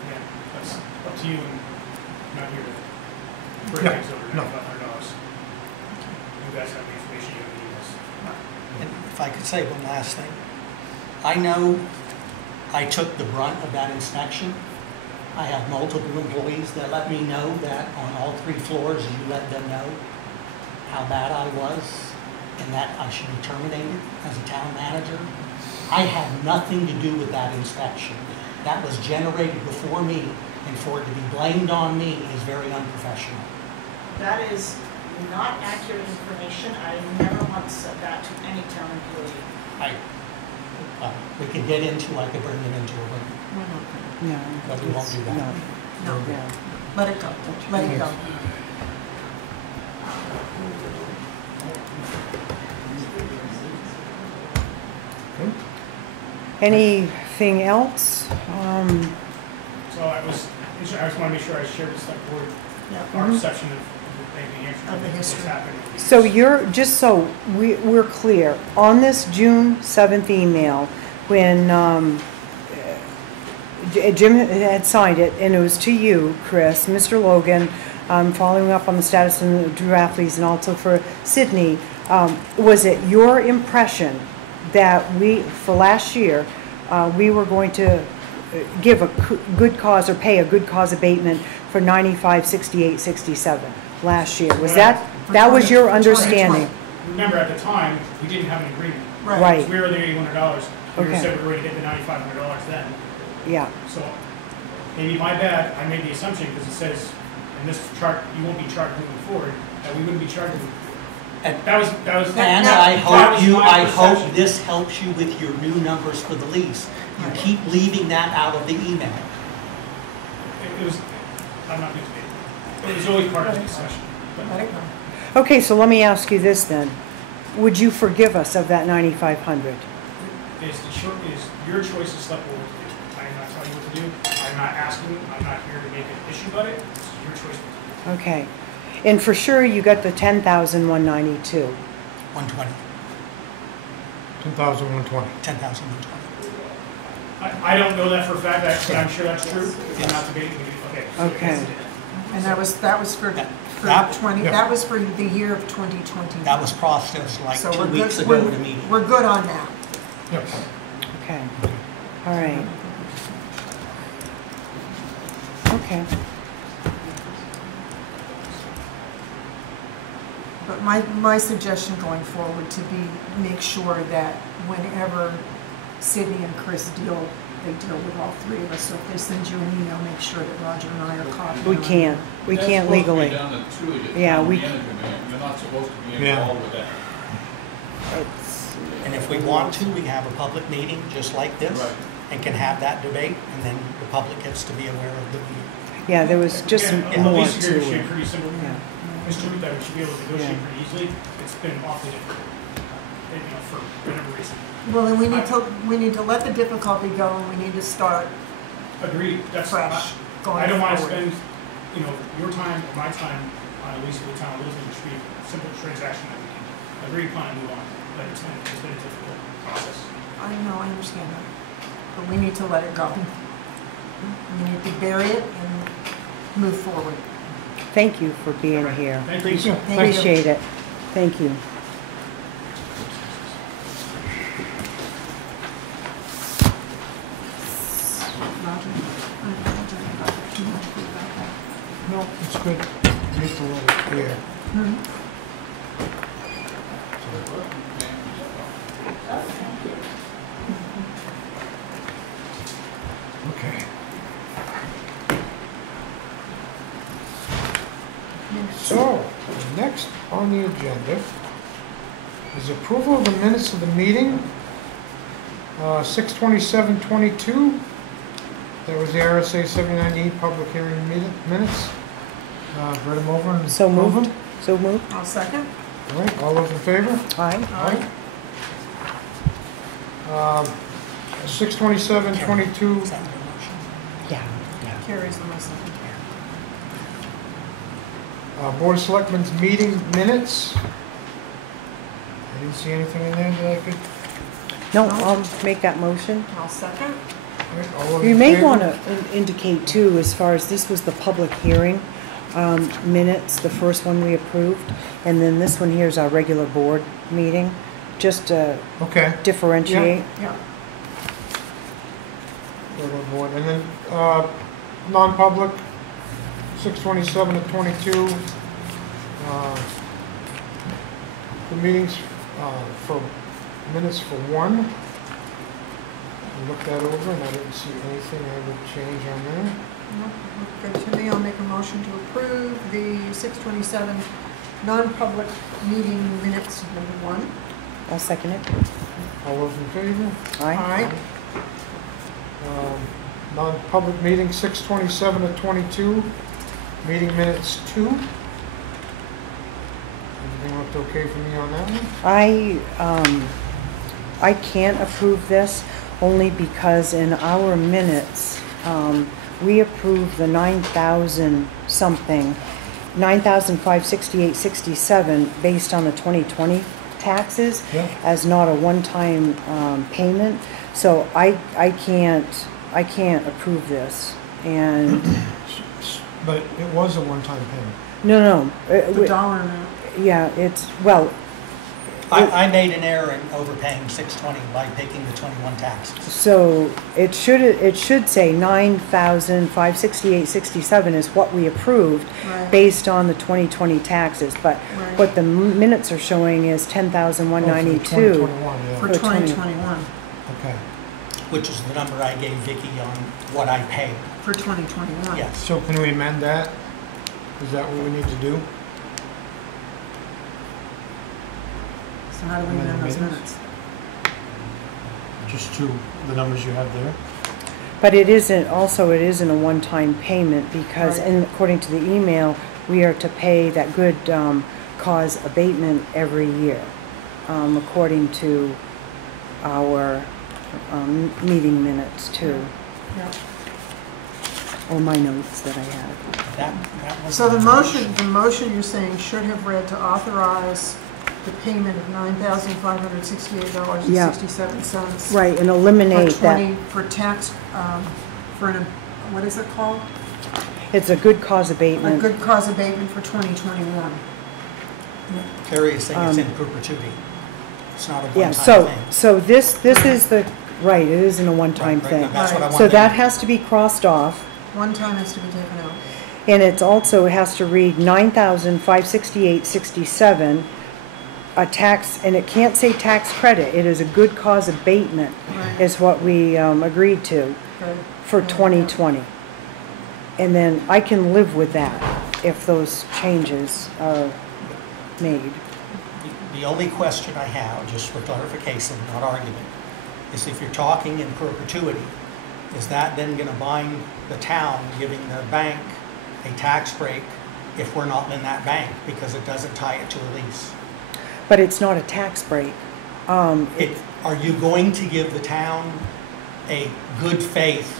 Yeah, that's up to you, and I'm not here to break Yeah, things over no. $9,500. You guys have the information you need us. And if I could say one last thing, I know I took the brunt of that inspection. I have multiple employees that let me know that on all 3 floors, you let them know how bad I was and that I should be terminated as a town manager. I had nothing to do with that inspection. That was generated before me, and for it to be blamed on me is very unprofessional. That is not accurate information. I never once said that to any town employee. We could get into, I could bring them into a room, No. but we won't do that. No. No. Let it go. Let it go. Anything else? So I just want to make sure I shared the select board, our section of the New Hampshire, Of the what's history. happening. So just so we're clear, on this June 7th email, when Jim had signed it, and it was to you, Chris, Mr. Logan, following up on the status of the draft lease, and also for Sydney, was it your impression that for last year, we were going to give a good cause or pay a good cause abatement for 9568.67 last year? Was that was your understanding? Remember, at the time, we didn't have an agreement. Right. So we were the $800. We Okay. said we were going to hit the $9,500 then. Yeah. So maybe my bad, I made the assumption because it says in this chart, you won't be charged moving forward, that we wouldn't be charged moving forward. That was. And I hope this helps you with your new numbers for the lease. You keep leaving that out of the email. It was, I'm not going to, it was always part of the discussion. Let it go. Okay, so let me ask you this then. Would you forgive us of that 9,500? Is your choice to select board to do. I am not telling you what to do. I'm not asking, I'm not here to make an issue about it. It's your choice. Okay. And for sure, you got the 10,192. 120. 10,120. 10,120. I don't know that for a fact, but I'm sure that's true. I'm not debating with you. Okay. So Okay. And that was for That- 20. yeah. That was for the year of 2020. That was processed like So 2 we're weeks good. ago at a meeting. We're good on that. Yes. Okay. All right. Okay. But my suggestion going forward to be, make sure that whenever Sydney and Chris deal with all 3 of us. So if they send you an email, make sure that Roger and I are copied. We can't. We can't legally. That's supposed to be done to the Yeah, town we- manager, man. You're not supposed to be Yeah. involved with that. And if we want to, we can have a public meeting just like this Right. and can have that debate, and then the public gets to be aware of the meeting. Yeah, there was just Again, more Lisa here, to she it. had pretty simple. Yeah. Mr. Ruth, we should be able to negotiate Yeah. pretty easily. It's been awfully difficult, for whatever reason. Well, then we need to let the difficulty go, and we need to start Agreed, that's, fresh going I don't want to forward. spend, your time, or my time on a lease with the town of Littleton, which should be a simple transaction that we can agree upon and move on. But it's been a difficult process. I know, I understand that, but we need to let it go. We need to bury it and move forward. Thank you for being here. Thank you. Appreciate it. Thank you. it's good. Make a little clear. Okay. So, next on the agenda is approval of the minutes of the meeting, 6/27/22. That was the RSA 79E public hearing minutes. Read them over and So approve moved. them. So moved. I'll second. All right, all those in favor? Aye. Aye. 6/27/22. Is that your motion? Yeah. Carries the motion. Board of Selectmen's meeting minutes. I didn't see anything in there that I could. No, I'll make that motion. I'll second. All right, all those You in may favor? want to indicate too, as far as this was the public hearing minutes, the first one we approved, and then this one here is our regular board meeting, just to Okay. differentiate. Yeah. Regular board. And then, non-public, 6/27/22. The meetings, for minutes for one. I looked that over and I didn't see anything I would change on there. Good to me. I'll make a motion to approve the 6/27 non-public meeting minutes number 1. I'll second it. All those in favor? Aye. Non-public meeting, 6/27/22. Meeting minutes 2. Everything looked okay for me on that one? I can't approve this only because in our minutes, we approved the 9,000 something, 9,568.67 based on the 2020 taxes Yeah. as not a one-time payment. So I can't approve this. And But it was a one-time payment. no. The dollar amount. Yeah, it's, well, I made an error in overpaying 620 by picking the 21 taxes. so it should say 9,568.67 is what we approved Right. based on the 2020 taxes, but Right. what the minutes are showing is 10,192. 2021, yeah. For For 2021. Okay. Which is the number I gave Vicky on what I paid. For 2021. Yes. So can we amend that? Is that what we need to do? So how do we amend those minutes? Just to the numbers you have there? But it isn't a one-time payment because, Right. and according to the email, we are to pay that good cause abatement every year, according to our meeting minutes too, Yeah. or my notes that I had. That was So the motion you're saying should have read to authorize the payment of $9,568.67. Right, and eliminate that. For tax, for an, what is it called? It's a good cause A abatement. good cause abatement for 2021. Carrie is saying it's in perpetuity. It's not a Yeah, one-time thing. so this is the, right, it isn't a one-time Right, thing. that's what I Right. So wanted. that has to be crossed off. One time has to be taken out. And it's also, it has to read 9,568.67, a tax, and it can't say tax credit, it is a good cause abatement, Right. is what we agreed to Good. for 2020. And then I can live with that if those changes are made. The only question I have, just for clarification, not argument, is if you're talking in perpetuity, is that then going to bind the town giving the bank a tax break if we're not in that bank because it doesn't tie it to a lease? But it's not a tax break. Are you going to give the town a good faith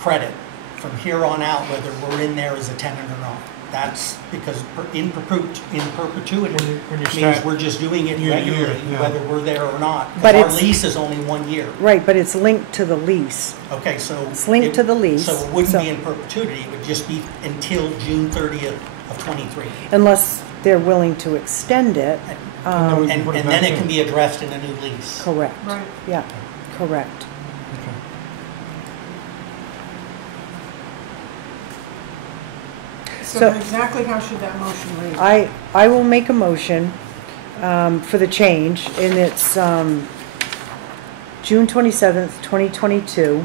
credit from here on out, whether we're in there as a tenant or not? That's because in perpetuity When you means start we're just doing it year to year, regularly, yeah. whether we're there or not. But Because our it's- lease is only 1 year. Right, but it's linked to the lease. Okay, so. It's linked to the lease, So it wouldn't so- be in perpetuity, it would just be until June 30th of '23. Unless they're willing to extend it. then we- And put it and back then it in. can be addressed in a new lease. Correct. Right. Yeah, correct. Okay. So- exactly how should that motion read? I will make a motion for the change, and it's June 27th, 2022.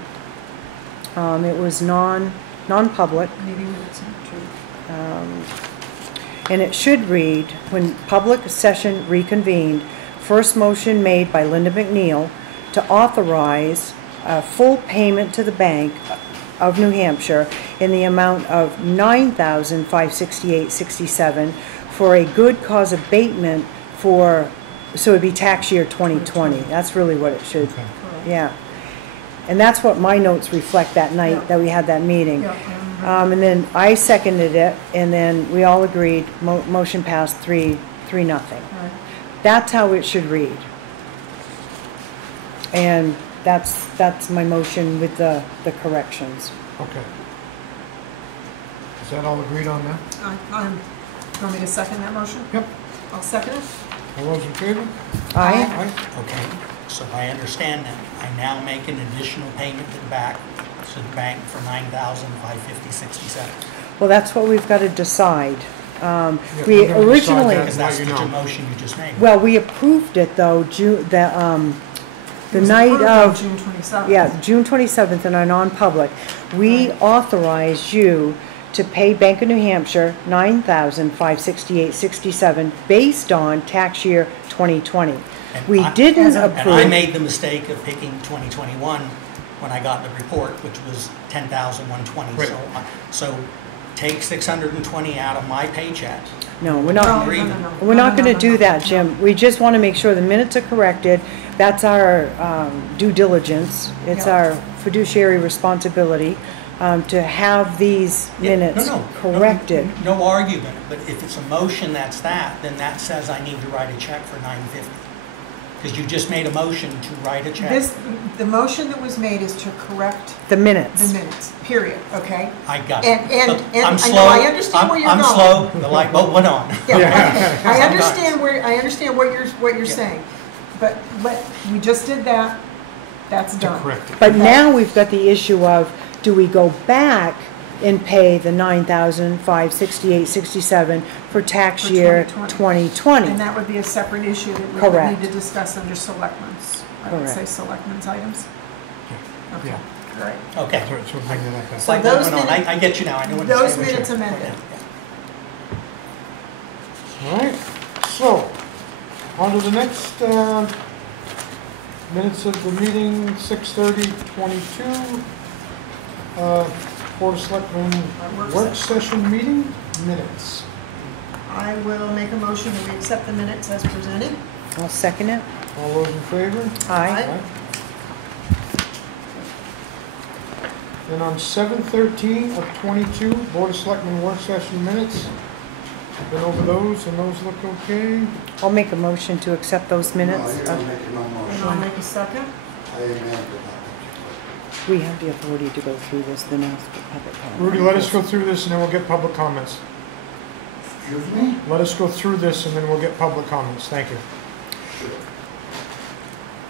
It was non-public. Meeting minutes, true. And it should read, when public session reconvened, first motion made by Linda McNeil to authorize full payment to the Bank of New Hampshire in the amount of $9,568.67 for a good cause abatement for, so it'd be tax year 2020. That's really what it should, yeah. And that's what my notes reflect that night that we had that meeting. And then I seconded it, and then we all agreed, motion passed 3-0. That's how it should read. And that's my motion with the corrections. Okay. Is that all agreed on now? You want me to second that motion? Yep. I'll second it. All those in favor? Aye. Okay, so I understand that. I now make an additional payment to the bank for $9,550.67. Well, that's what we've got to decide. We we're gonna originally, decide Because that's the motion you just made. well, we approved it though, the It was night approved on of, June 27th. yeah, June 27th in our non-public. We authorized you to pay Bank of New Hampshire $9,568.67 based on tax year 2020. And We didn't And I approve, made the mistake of picking 2021 when I got the report, which was 10,120. Right. So take 620 out of my paycheck. no, we're not, No. we're not gonna do that, Jim. We just want to make sure the minutes are corrected. That's our due diligence. It's Yeah. our fiduciary responsibility to have these minutes corrected. No argument, but if it's a motion that's then that says I need to write a check for $950. Because you just made a motion to write a check. The motion that was made is to correct The minutes. the minutes, period, okay? I got And- it. and- Look, and I'm I know, slow. I understand where you're I'm going. slow, the light bulb went on. Yeah, I understand Sometimes. what you're saying, but we just did that, that's To done. correct it. But now we've got the issue of, do we go back and pay the $9,568.67 for tax For year 2020. 2020? And that would be a separate issue that we would Correct. need to discuss under selectmen's, I would say Correct. selectmen's items. Okay, Yeah. great. Okay. So we're bringing that back. So Light bulb those went on. minutes- I get you now. I know what those you're saying. minutes amended. All right, so, on to the next, minutes of the meeting, 6:30:22. Board of Selectmen work session meeting minutes. I will make a motion that we accept the minutes as presented. I'll second it. All those in favor? Aye. And on 7/13/22, Board of Selectmen work session minutes. Been over those, and those look okay. I'll make a motion to accept those minutes. And I'll make a second. We have the authority to go through this, then ask for public comment. Rudy, let us go through this and then we'll get public comments. Excuse me? Let us go through this and then we'll get public comments. Thank you.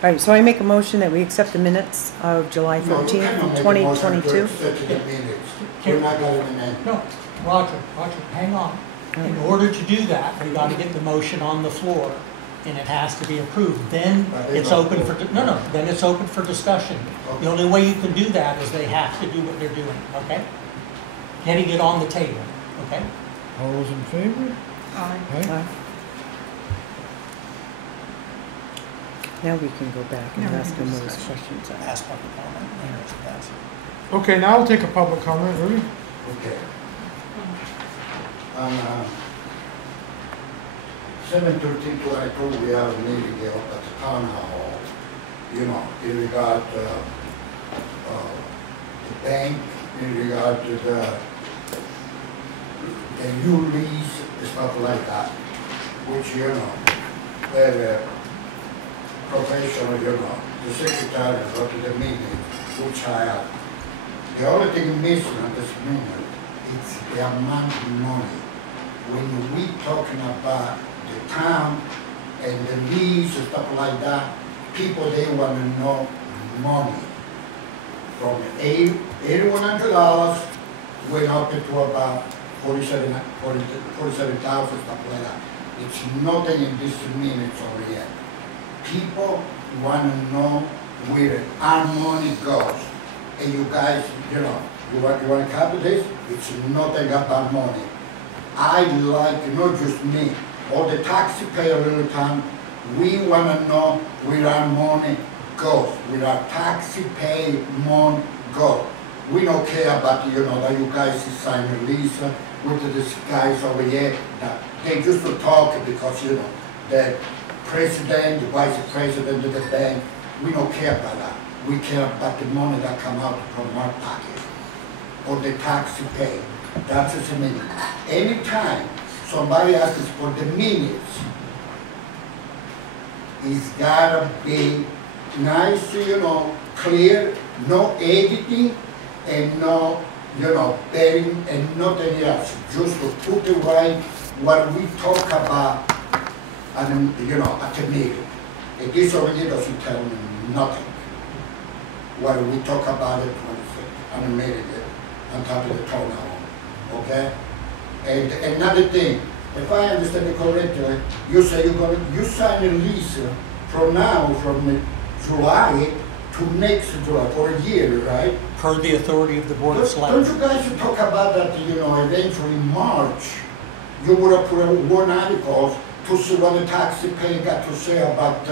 All right, so I make a motion that we accept the minutes of July 13th, 2022. We're not going to amend. No, Roger, hang on. In order to do that, we got to get the motion on the floor, and it has to be approved. Then it's open for, then it's open for discussion. The only way you can do that is they have to do what they're doing, okay? Getting it on the table, okay? All those in favor? Aye. Aye. Now we can go back and Now we ask can them do those discussion. questions. Ask public comment, later if that's- Okay, now I'll take a public comment, Rudy. Okay. On 7/13/22, we have a meeting here at the town hall, you know, in regard to the bank, in regard to the new lease, stuff like that, which, you know, very professional, you know, the secretary go to the meeting, which I have. The only thing missing at this moment is the amount of money. When we talking about the town and the lease and stuff like that, people, they want to know money. From $8,100 went up to about 47,000, stuff like that. It's nothing in these minutes over here. People want to know where our money goes. And you guys, you want to cover this? It's nothing about money. I like, not just me, all the taxpayers all the time, we want to know where our money goes, where our taxpayer money goes. We don't care about, that you guys sign a lease with these guys over here. That they just talk because, the president, the vice president of the bank, we don't care about that. We care about the money that come out from our pocket or the taxpayer. That's just a minute. Anytime somebody asks for the minutes, it's gotta be nice, clear, no editing, and no, betting and nothing else. Just to put it right what we talk about at the meeting. And this already doesn't tell me nothing. What we talk about it on the meeting, on top of the town hall. Okay? And another thing, if I understand it correctly, you say you sign a lease from July to next July for a year, right? Per the authority of the Board of Selectmen. Don't you guys talk about that, eventually in March, you would have put one article to see what the taxpayer got to say about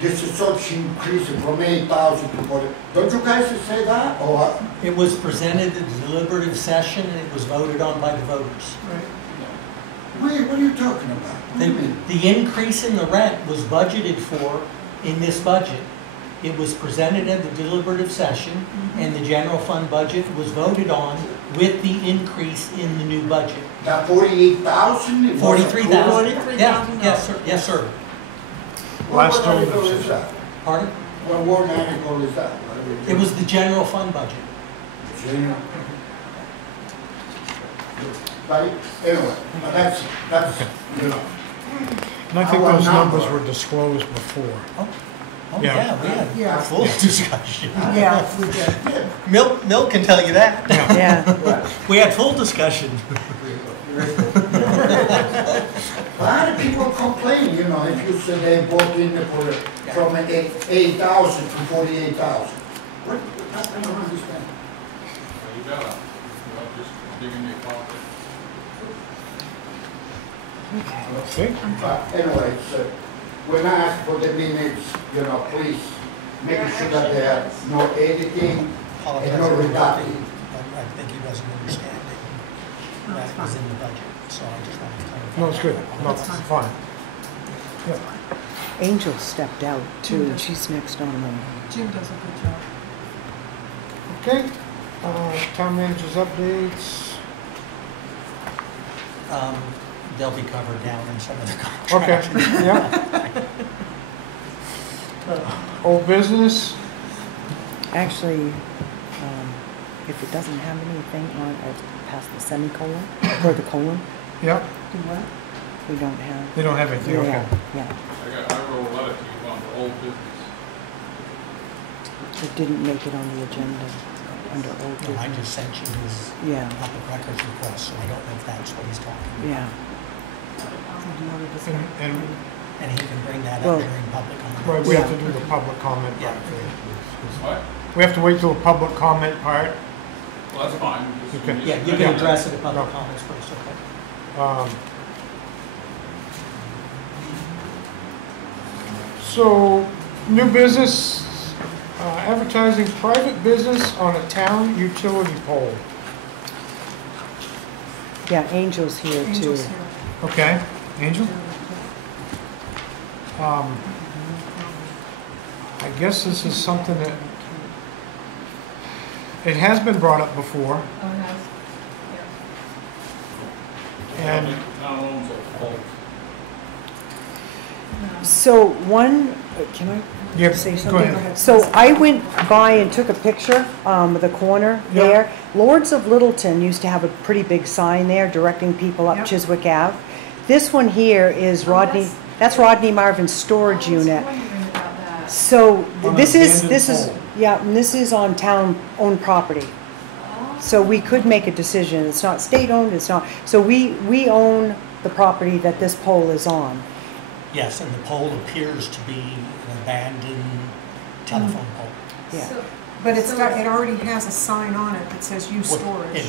this is such increase from 8,000 to 40. Don't you guys say that? Or it was presented at the deliberative session and it was voted on by the voters. Right. What are you talking about? The increase in the rent was budgeted for in this budget. It was presented at the deliberative session and the general fund budget was voted on with the increase in the new budget. That 48,000? 43,000. Yeah, yes, sir. Yes, sir. What article is that? Pardon? What article is that? It was the general fund budget. General. But anyway, that's And I think those numbers were disclosed before. Oh yeah, we had full discussion. Yeah, we did. Milk can tell you that. Yeah. We had full discussion. A lot of people complain, if you say they bought in from 8,000 to 48,000. What? I don't understand. You gotta, just dig in your pocket. Okay. Anyway, so when I ask for the minutes, please make sure that there are no editing and no redacting. I think he doesn't understand it. That was in the budget, so I just wanted to clarify. No, it's good. No, it's fine. Yeah. Angel stepped out too. She's next on the. Jim does a good job. Okay. Town manager's updates. They'll be covered down in some of the Okay. contracts. Yeah. Old business. Actually, if it doesn't have anything on it past the semicolon or the colon, Yeah. Do what? we don't have. They don't have anything. Okay. Yeah. I wrote a letter to you on the old business. It didn't make it on the agenda under old No, I business. just sent you his Yeah. public records request, so I don't know if that's what he's talking about. Yeah. And And he can bring that Well, up during public comment. right, we have to do the public comment Yeah. part. What? We have to wait till the public comment part. Well, that's fine. Okay. Yeah, you can address it at public comments first, okay? So, new business, advertising private business on a town utility pole. Yeah, Angel's here too. Angel's here. Okay, Angel? I guess this is something that, it has been brought up before, Oh, it has? and Town owns a pole. So can I Yeah, say go something? ahead. So I went by and took a picture of the corner Yeah. there. Lords of Littleton used to have a pretty big sign there directing people up Yep. Chiswick Ave. This one here is Rodney, that's Rodney Marvin's storage unit. So On this an is, abandoned pole. yeah, and this is on town-owned property. So we could make a decision. It's not state-owned, it's not, so we own the property that this pole is on. Yes, and the pole appears to be an abandoned telephone pole. Yeah. But it's got, it already has a sign on it that says use storage,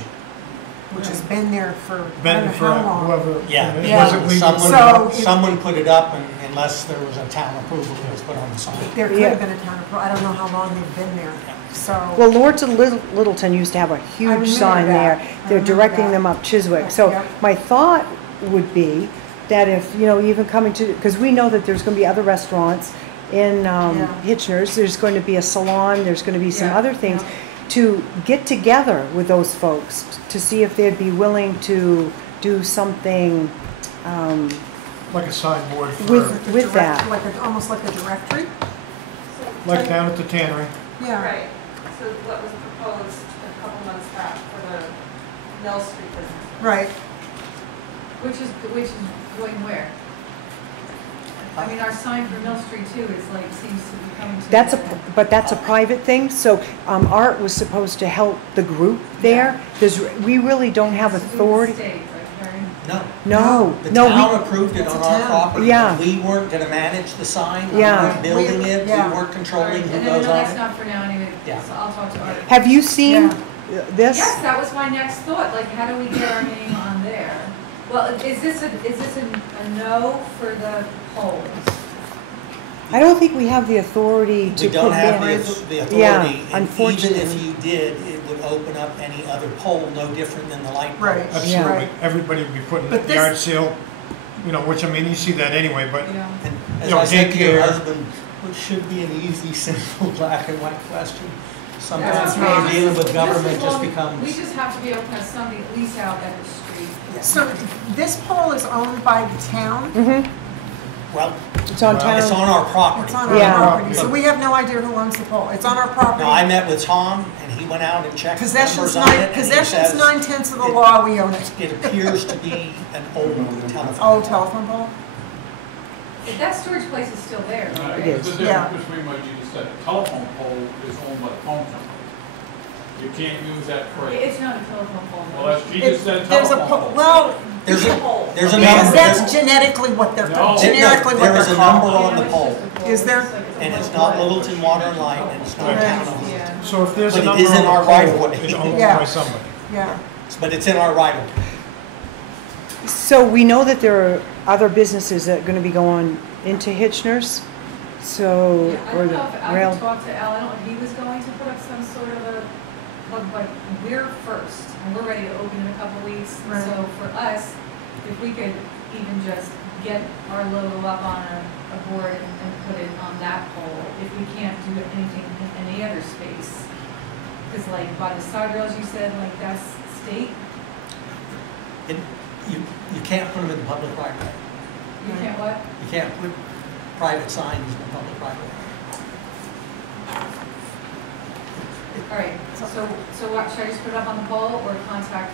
which has been there for, I don't know how long. Whoever. Yeah, Was it legal? someone put it up, and unless there was a town approval, it was put on the sign. There could have been a town approval. I don't know how long they've been there, so. Well, Lords of Littleton used to have a huge sign there. They're directing them up Chiswick. So my thought would be that if, you know, even coming to, because we know that there's going to be other restaurants in Hitchner's, there's going to be a salon, there's going to be some other things, to get together with those folks to see if they'd be willing to do something like a signboard for with that. Like almost like a directory? like down at the tannery. Yeah. Right. So what was proposed a couple months back for the Mill Street business? Right. Which is going where? I mean, our sign for Mill Street too is like, seems to be coming to. But that's a private thing, so Art was supposed to help the group there. We really don't have authority. No. The town approved it on our property. Yeah. We weren't gonna manage the sign, we Yeah. weren't building it, we weren't controlling who goes on That's it. not for now anyway, so I'll talk to Art. Have you seen this? Yes, that was my next thought, like, how do we get our name on there? Well, is this a no for the polls? I don't think we have the authority to We don't have the authority, Yeah, and even unfortunately. if you did, it would open up any other pole, no different than the light poles. Right. Absolutely. Everybody would be putting the yard sale, you know, which I mean, you see that anyway, but, As you know, I said to your daycare. husband, which should be an easy, simple, black and white question. Sometimes That's when okay. you're dealing with Just government, as just long- becomes. We just have to be able to have somebody at least out at the street. So this pole is owned by the town? Mm-hmm. Well, it's on town. It's on our property. It's on our property, so we have no idea who owns the pole. It's on our property. No, I met with Tom, and he went out and checked the Possession's numbers on it, and he possession's says 9/10 of the law, we own it. it appears to be an old telephone. Old telephone pole? If that storage place is still there, right? The difference between what you just said, a telephone pole is owned by the phone company. You can't use that phrase. It's not a telephone pole. Well, that's, she just said There's a telephone pole, pole. well, There's a because number. that's genetically what they're, generically what There they're is a number called. on the pole, Is there? and it's not Littleton Water and Light, and it's not town owned. So if there's a But number it is in on our the right of pole, way. it's owned Yeah. by somebody. Yeah. But it's in our right of way. So we know that there are other businesses that are going to be going into Hitchner's. So, I or don't the know if I rail. could talk to Al, I don't know if he was going to put up some sort of a, but we're first, and we're ready to open in a couple weeks. Right. So for us, if we could even just get our logo up on a board and put it on that pole, if we can't do anything in any other space. Because like by the side rails, you said, like that's state, And you can't put them in the public right of way. you can't what? You can't put private signs in the public right of way. All right, so what, should I just put it up on the pole or contact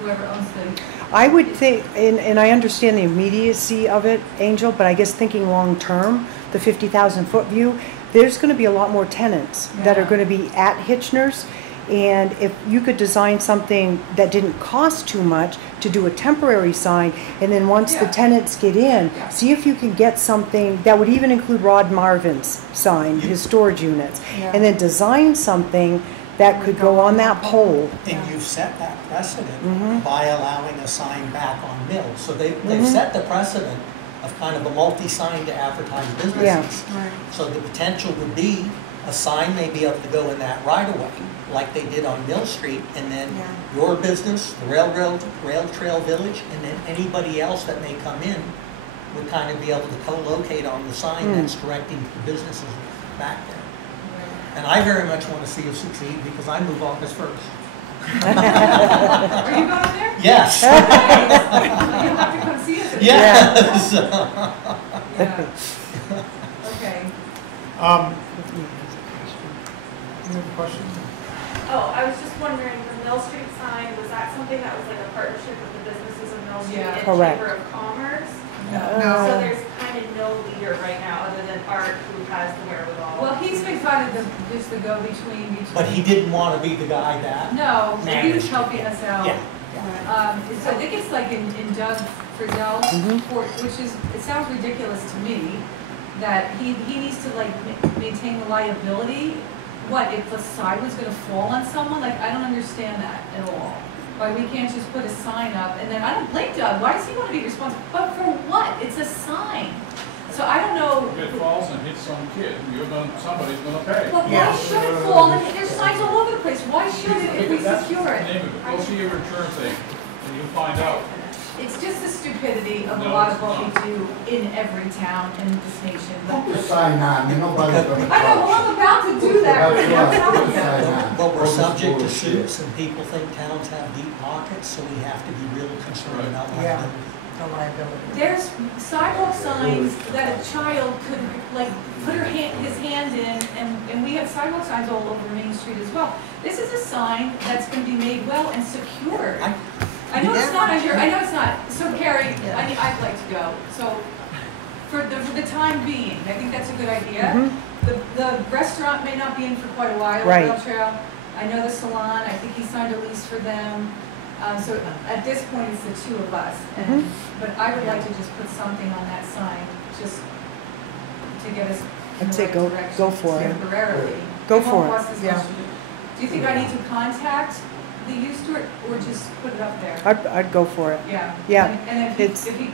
whoever owns the? I would think, and I understand the immediacy of it, Angel, but I guess thinking long-term, the 50,000-foot view, there's going to be a lot more tenants that are going to be at Hitchner's. And if you could design something that didn't cost too much to do a temporary sign, and then once the tenants get in, see if you can get something that would even include Rod Marvin's sign, his storage units, and then design something that could go on that pole. And you've set that precedent by allowing a sign back on Mill. So they've set the precedent of kind of a multi-sign to advertise businesses. Yeah. Right. So the potential would be a sign may be able to go in that right of way, like they did on Mill Street, and then your business, the Rail Trail Village, and then anybody else that may come in would kind of be able to co-locate on the sign that's directing the businesses back there. And I very much want to see you succeed because I move August 1st. Are you going there? Yes. Nice. You'll have to come see us. Yes. Okay. Any other questions? Oh, I was just wondering, the Mill Street sign, was that something that was like a partnership with the businesses of Mill Street and Correct. Chamber of Commerce? No. So there's kind of no no leader right now, other than Art, who has the wherewithal. Well, he's been kind of just the go-between between. But he didn't want to be the guy that. No, he was managed helping it. us out. Yeah. So I think it's like in Doug Frizzell's Mhm. report, which is, it sounds ridiculous to me, that he needs to like maintain the liability. What, if the side was gonna fall on someone? Like, I don't understand that at all. Why we can't just put a sign up, and then, I don't blame Doug, why does he wanna be responsible? But for what? It's a sign. So I don't know. If it falls and hits some kid, somebody's gonna pay. But why should it fall? And there's signs all over the place. Why should it if we secure it? Name it. Go see your insurance agent, and you'll find out. It's just the stupidity of a lot of what we do in every town in this nation. Put the sign on, nobody's gonna I know, well, I'm about to do that right now, I'm telling you. But we're subject to suits, and people think towns have deep pockets, so we have to be real concerned about liability. The liability. There's sidewalk signs that a child could, like, put his hand in, and we have sidewalk signs all over Main Street as well. This is a sign that's gonna be made well and secured. I know it's not, I know it's not. So Carrie, I'd like to go. So for the time being, I think that's a good idea. The restaurant may not be in for quite a while, Right. Rail Trail. I know the salon, I think he signed a lease for them. So at this point, it's the two of us. And, but I would like to just put something on that sign, just to get us in I'd the say right go direction for it. temporarily. Go It won't for it. cost us much to do. Do you think I need to contact the used to it, or just put it up there? I'd go for it. Yeah. Yeah. And It's- if he,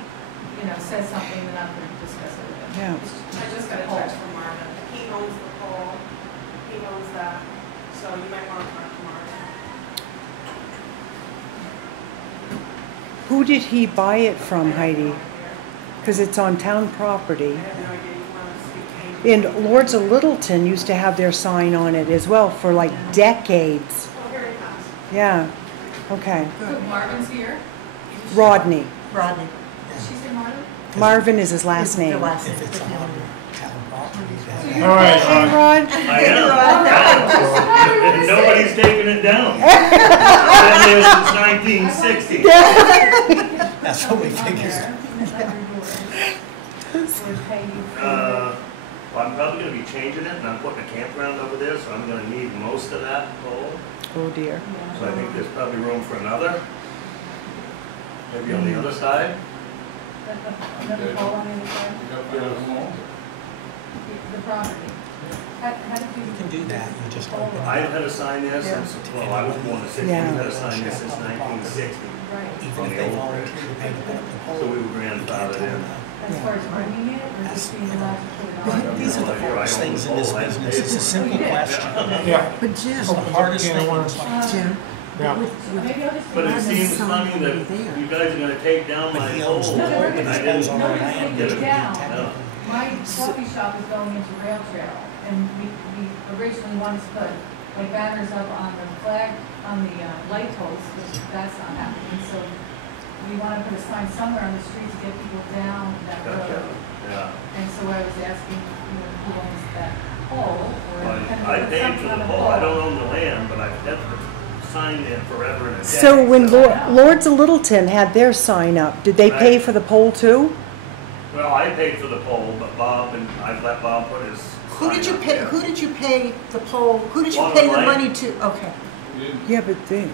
says something, then I'm gonna discuss it with him. Yeah. I just got a text from Marvin. He owns the pole. He owns that. So you might want to talk to Marvin. Who did he buy it from, Heidi? Because it's on town property. I have no idea. You want to speak to him? And Lords of Littleton used to have their sign on it as well for like decades. Oh, here he comes. Yeah, okay. So Marvin's here? Rodney. Rodney. Did she say Marvin? Marvin is his last The name. last If name. it's on town property, then. So you're- All right, Hey, Rod. I am. And nobody's taking it down. I've been there since 1960. That's what we figured. Well, I'm probably gonna be changing it, and I'm putting a campground over there, so I'm gonna need most of that pole. Oh dear. So I think there's probably room for another. Maybe on the other side. Another pole on the other side? You gotta find out who owns it. The property. How did you? You can do that, you just open it. I've had a sign there since, well, I was born in 60, Yeah. we've had a sign there since 1960. Right. Even if they volunteer to pay to put up the pole. So we were grandfathered in. As far as owning it, or just being allowed to put it on? These are the hardest things in this business. It's a simple question. Yeah. But Jim, It's the hardest Yeah, I thing. wanna- It's like, Jim, Yeah. Maybe I'll just. But it Why seems does funny someone that be there? you guys are gonna take down But my he pole, owns the No, pole, they're but and I he owns didn't all the Nobody's land. taking it It's down. technically- My coffee shop is going into Rail Trail, and we originally wanted to put like banners up on the flag, on the light posts, which that's not happening, so we want to put a sign somewhere on the street to get people down that Gotcha. road. Yeah. And so I was asking, who owns that pole, or Well, kind of I put paid something for on the the pole, pole. I don't own the land, but I've had the sign there forever and a day. So when Lords of Littleton had their sign up, did they pay Right. for the pole too? Well, I paid for the pole, but Bob, and I've let Bob put his who did sign you up pay, there. who did you pay the poll, who did you Water pay the line. money to? Okay. You didn't- Yeah, but they.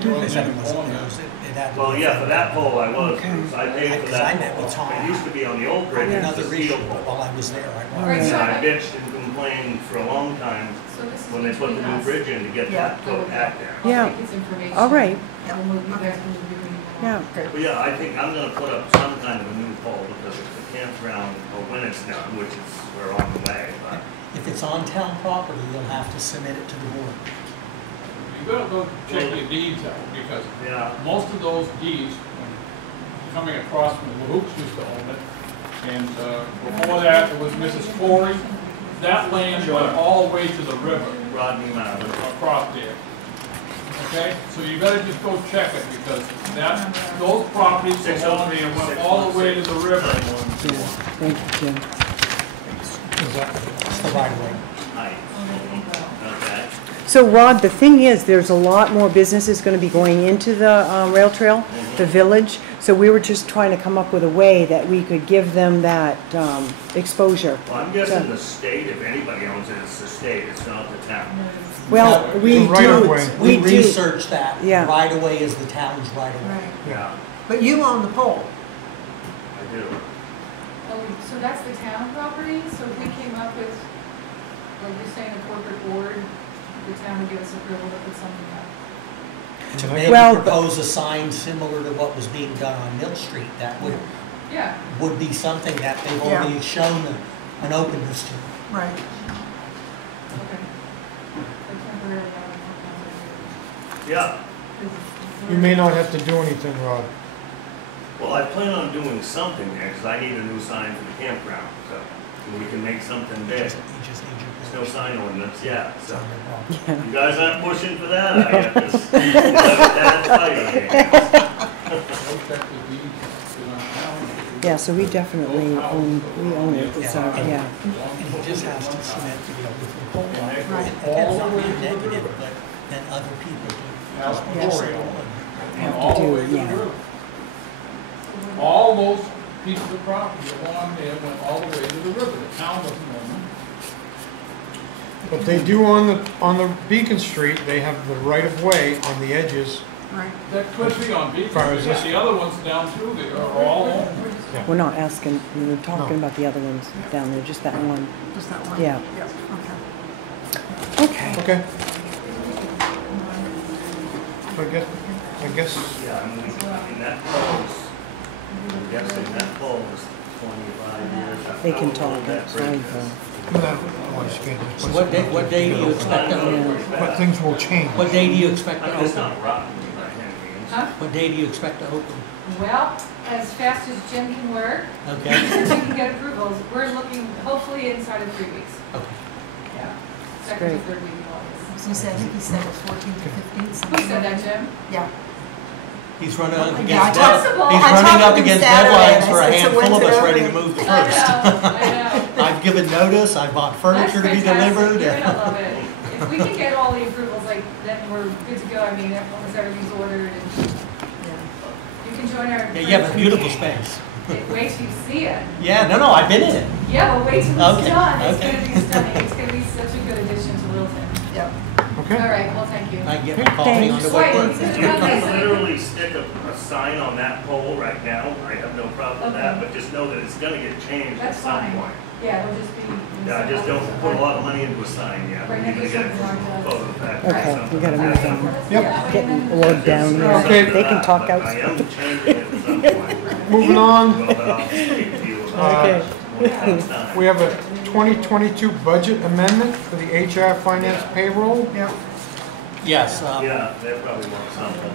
They said it wasn't theirs. It had to Well, be yeah, for that pole I was, Okay. because I paid for Because I that met with pole. Tom. It used to be on the old bridge, it's another a issue, steel but pole. while I was there, I Right, And so I I- bitched and complained for a long time So this is when they put the between new us. bridge in to get Yeah. that put back there. Yeah. I'll take his information. All right. And we'll move, you guys can move your meeting along. Yeah. But yeah, I think I'm gonna put up some kind of a new pole, because it's the campground, or when it's done, which is, we're on the way, but. If it's on town property, you'll have to submit it to the board. You gotta go check your deeds out, because Yeah. most of those deeds, coming across from the Hoops used to own it, and before that, it was Mrs. Corey. That land went all the way to the river, Rodney Marvin. across there. Okay, so you gotta just go check it, because that, those properties along there went all the way to the river. Thank you, Jim. It's the right of way. Hi. Okay. So Rod, the thing is, there's a lot more businesses going to be going into the rail trail, the village. So we were just trying to come up with a way that we could give them that exposure. Well, I'm guessing the state, if anybody owns it, it's the state, it's not the town. Well, we do. We researched that. Yeah. Right away is the town's right away. Right. Yeah, But you own the pole. I do. Oh, so that's the town property, so if we came up with, like you're saying, a corporate board, the town would give us approval to put something up. To maybe propose a sign similar to what was being done on Mill Street, that would Yeah. would be something that they've already shown an openness to. Right. Okay. But temporarily, I would want Yeah, You may not have to do anything, Rod. well, I plan on doing something there, because I need a new sign for the campground, so we can make something big. There's no sign ordinance yet, so. You guys aren't pushing for that, I got this. Yeah, so we definitely own it, so, yeah. And he just has to cement to be able to put the pole on. It's not being negative, but then other people do. Yes. Have to do, yeah. All those pieces of property along there went all the way to the river. The town doesn't own them. But they do on the Beacon Street, they have the right of way on the edges. Right. That could be on Beacon Far as Street. this- The other ones down through there are all owned. We're not asking, we were talking about the other ones down there, just that one. Just that one? Yeah. Yes, okay. Okay. Okay. I guess. Yeah, I mean, that pole is, I'm guessing that pole is 25 years. after They can how talk old that outside bridge is. though. So what day do you expect to? But things will change. What day do you expect I to mean, it's open? not rotten by any means. Huh? What day do you expect to open? Well, as fast as Jim can work, Okay. since we can get approvals, we're looking hopefully inside of 3 weeks. Okay. Yeah. Second to third week of August. So I think he said it 14 to 15. Who said that, Jim? Yeah. He's running up Yeah, against I talked- he's I running talked up to him against Saturday, deadlines and I for a said, so handful when's of it us ready to opening? move the I first. know. I've given notice, I've bought furniture to be That's fantastic. delivered. You're gonna love it. If we can get all the approvals, like, then we're good to go. I mean, almost everything's ordered and you can join our. Yeah, you have a beautiful space. Wait till you see it. Yeah, no, I've been in it. Yeah, but wait till it's Okay, done. It's okay. gonna be stunning. It's gonna be such a good addition to Littleton. Yep. Okay. All right, well, thank you. I can get my coffee on the way. Wait, You can literally stick a sign on that pole right now, I have no problem with that, but just know that it's gonna get changed at That's some fine. point. Yeah, it'll just be. Yeah, I just don't put a lot of money into a sign yet, Right, we need to next get it something like that. photo back. Okay, we gotta move on. Yep. Getting bogged down there. Okay. They can talk I am outside. changing it at some point. Moving on. Well, but I'll speak to you about it when it comes time. We have a 2022 budget amendment for the HR finance payroll. Yep. Yes. Yeah, they probably want something.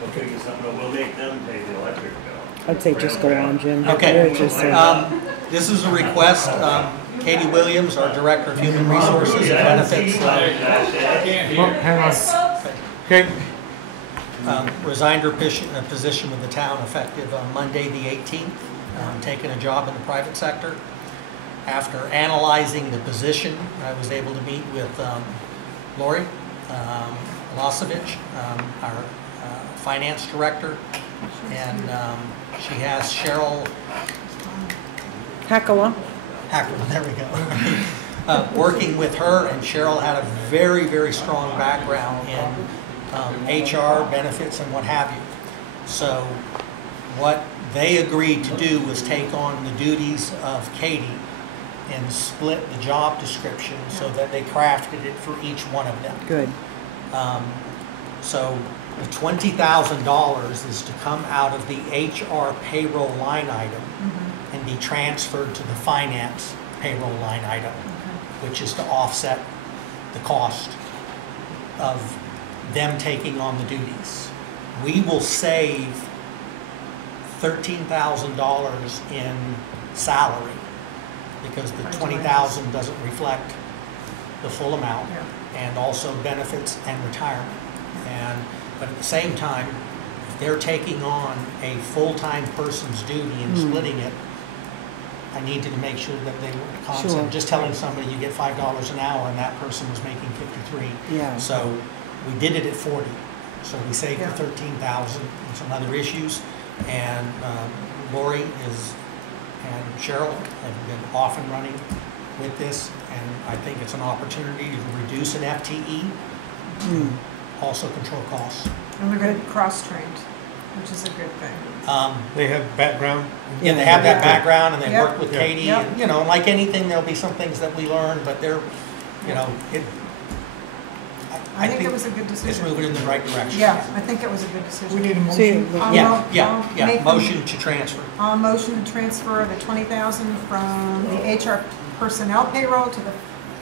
We'll figure something, we'll make them pay the electric bill. I'd say just go on, Jim. Okay. We're just, This is a request, Katie Williams, our Director of Human Resources and Benefits, Oh, hang on. Okay. resigned her position with the town effective Monday the 18th, taking a job in the private sector. After analyzing the position, I was able to meet with Lori Losevich, our finance director, and she has Cheryl Hackala. there we go. Working with her, and Cheryl had a very, very strong background in HR, benefits, and what have you. So what they agreed to do was take on the duties of Katie and split the job description so that they crafted it for each one of them. Good. So the $20,000 is to come out of the HR payroll line item and be transferred to the finance payroll line item, which is to offset the cost of them taking on the duties. We will save $13,000 in salary because the $20,000 doesn't reflect the full amount, and also benefits and retirement. But at the same time, if they're taking on a full-time person's duty and splitting it, I needed to make sure that they were constant. Sure. Just telling somebody you get $5 an hour and that person was making 53. Yeah. So we did it at 40. So we saved the Yeah. 13,000 and some other issues. And Lori and Cheryl have been off and running with this, and I think it's an opportunity to reduce an FTE, also control costs. And they're gonna be cross-trained, which is a good thing. They have background? Yeah, they have that Yeah. background, and they Yep. work with Yeah. Katie, Yep. and, you know, like anything, there'll be some things that we learn, but they're, you know, I think it was a good it's decision. moving in the right direction. Yeah, I think it was a good decision. We need a So motion? I'll Yeah, mo- yeah, I'll yeah, make motion to transfer. I'll motion to transfer the 20,000 from the HR personnel payroll to the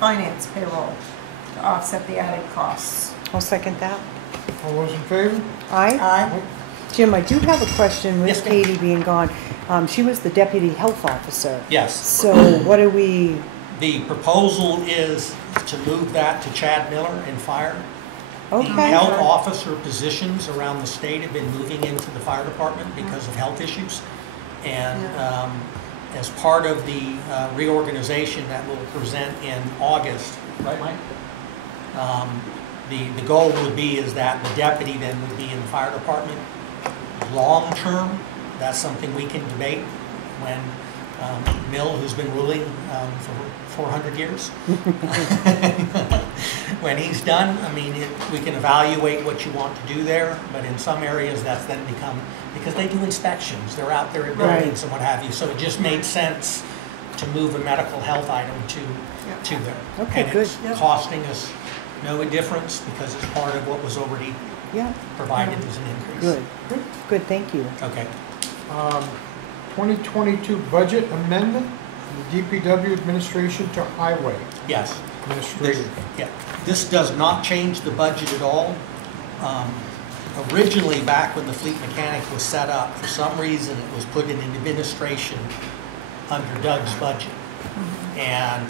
finance payroll to offset the added costs. I'll second that. All those in favor? Aye. Aye. Jim, I do have a question Yes, with ma'am. Katie being gone. She was the deputy health officer. Yes. So what are we, The proposal is to move that to Chad Miller in fire. The okay, health officer positions around the state have been moving into the fire department because of health issues. And as part of the reorganization that we'll present in August, right, Mike? The goal would be is that the deputy then would be in the fire department. Long-term, that's something we can debate when Mill, who's been ruling for 400 years, when he's done, I mean, we can evaluate what you want to do there, but in some areas that's then become, because they do inspections, they're out there at buildings and what have you, so it just made sense to move a medical health item to there. Okay, and good. it's costing us no difference because it's part of what was already yeah, provided as an increase. good, good, thank you. Okay. 2022 budget amendment from the DPW administration to highway Yes. administrative. Yeah, this does not change the budget at all. Originally, back when the fleet mechanic was set up, for some reason it was put in administration under Doug's budget. And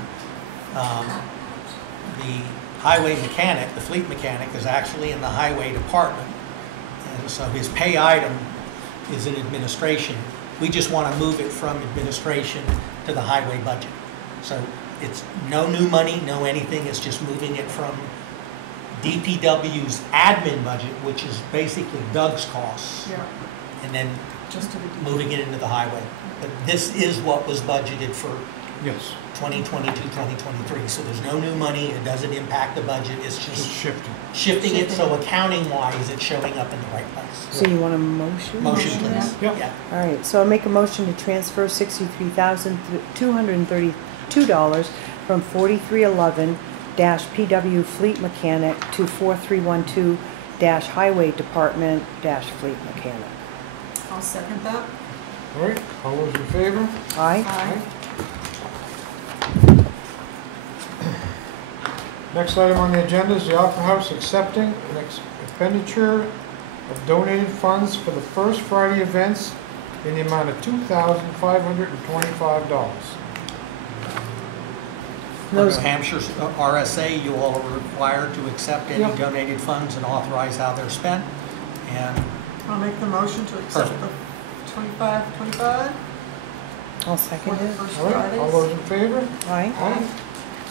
the highway mechanic, the fleet mechanic, is actually in the highway department. And so his pay item is in administration. We just want to move it from administration to the highway budget. So it's no new money, no anything, it's just moving it from DPW's admin budget, which is basically Doug's costs, and then Just to the moving it into the highway. But this is what was budgeted for Yes. 2022, 2023. So there's no new money, it doesn't impact the budget, it's Just just shifting. shifting it so accounting-wise, it's showing up in the right place. So you want a motion? Motion, please. Yep. Yeah. All right, so I'll make a motion to transfer $63,232 from 4311-PW Fleet Mechanic to 4312-Highway Department-Fleet Mechanic. I'll second that. All right, all those in favor? Aye. Aye. Next item on the agenda is the Opera House accepting an expenditure of donated funds for the First Friday events in the amount of $2,525. New Hampshire's RSA, you all are required to accept any donated funds and authorize how they're spent. And I'll make the motion to accept the 25. I'll second it. First All right, all Fridays. those in favor? Aye. Aye.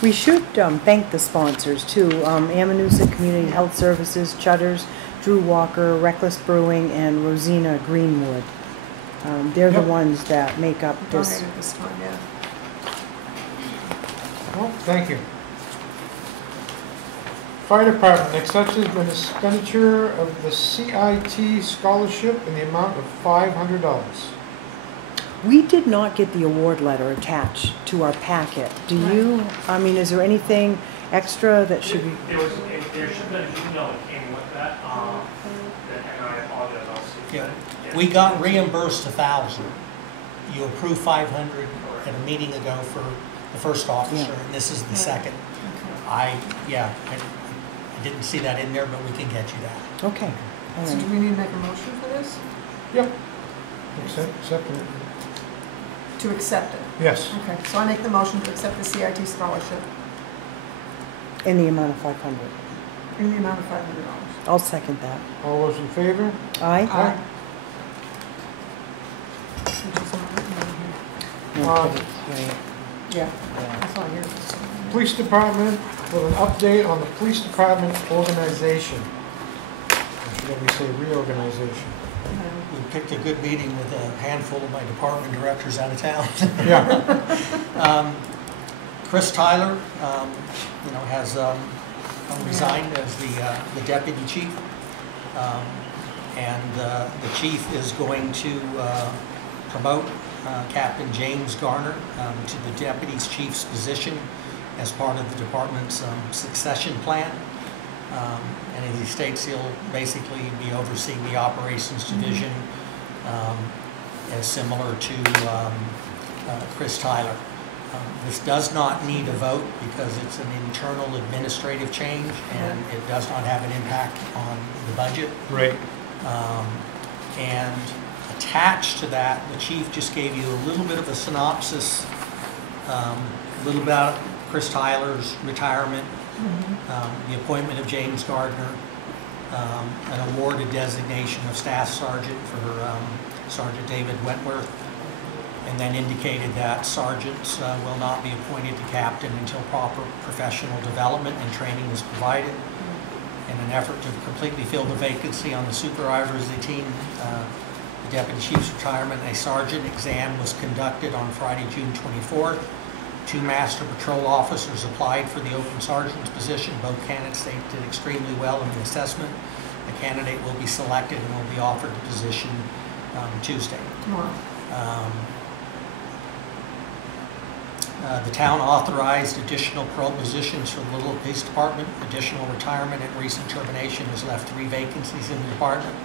We should thank the sponsors too. Amanusa Community Health Services, Chutters, Drew Walker, Reckless Brewing, and Rosina Greenwood. They're the ones that make up this. Donated this time, yeah. Well, thank you. Fire Department accepts an expenditure of the CIT scholarship in the amount of $500. We did not get the award letter attached to our packet. Do you? I mean, is there anything extra that should be? There should have been an email that came with that, and I apologize, I'll see. yeah, we got reimbursed 1,000. You approved 500 at a meeting ago for the first officer, and this is the second. I didn't see that in there, but we can get you that. Okay. All So right. do we need to make a motion for this? Yep. Accept it. To accept it? Yes. Okay, so I make the motion to accept the CIT scholarship In the amount of 500. in the amount of $500. I'll second that. All those in favor? Aye. Aye. Which is not written on here. Right. Yeah, that's all here. Police Department with an update on the Police Department organization. Then we say reorganization. We picked a good meeting with a handful of my department directors out of town. Yeah. Chris Tyler, has resigned as the deputy chief. And the chief is going to promote Captain James Garner to the deputy chief's position as part of the department's succession plan. And as he states, he'll basically be overseeing the operations division as similar to Chris Tyler. This does not need a vote because it's an internal administrative change and it does not have an impact on the budget. Right. And attached to that, the chief just gave you a little bit of a synopsis, a little about Chris Tyler's retirement, the appointment of James Gardner, an awarded designation of Staff Sergeant for Sergeant David Wentworth, and then indicated that sergeants will not be appointed to captain until proper professional development and training is provided. In an effort to completely fill the vacancy on the supervisory team, the deputy chief's retirement, a sergeant exam was conducted on Friday, June 24th. 2 master patrol officers applied for the open sergeant's position. Both candidates did extremely well in the assessment. The candidate will be selected and will be offered the position Tuesday. The town authorized additional patrol positions for the Little Police Department. Additional retirement and recent termination has left 3 vacancies in the department.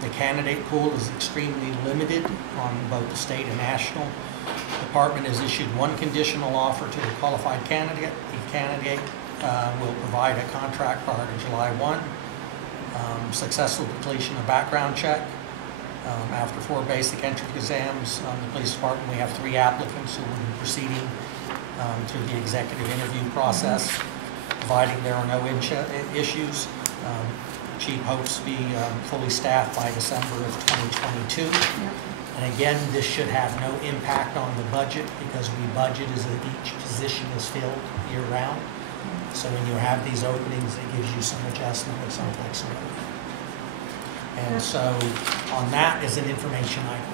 The candidate pool is extremely limited on both the state and national. The department has issued 1 conditional offer to the qualified candidate. The candidate will provide a contract prior to July 1. Successful completion of background check. After 4 basic entrance exams on the police department, we have 3 applicants who will be proceeding through the executive interview process. Providing there are no issues, Chief hopes to be fully staffed by December of 2022. And again, this should have no impact on the budget because we budget as each position is filled year-round. So when you have these openings, it gives you some adjustment and some flexibility. And so on that is an information item.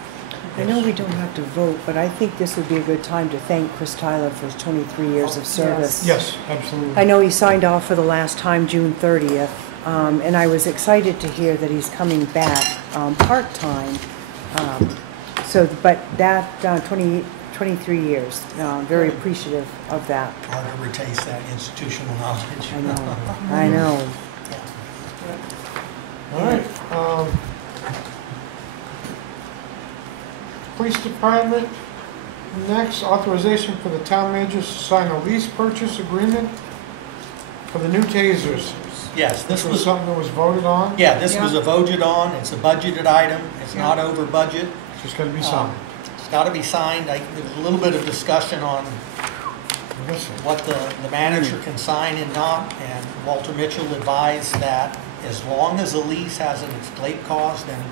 I know we don't have to vote, but I think this would be a good time to thank Chris Tyler for his 23 years of service. Yes, absolutely. I know he signed off for the last time, June 30th, and I was excited to hear that he's coming back part-time. But that 23 years, very appreciative of that. Hard to retain that institutional knowledge. I know, I know. All right. Police Department, next, authorization for the town managers to sign a lease purchase agreement for the new tasers. Yes, this was something that was voted on? Yeah, this was a voted on. It's a budgeted item. It's not over budget. It's just got to be signed. It's got to be signed. There was a little bit of discussion on what the manager can sign and not, and Walter Mitchell advised that as long as a lease has an escape clause, then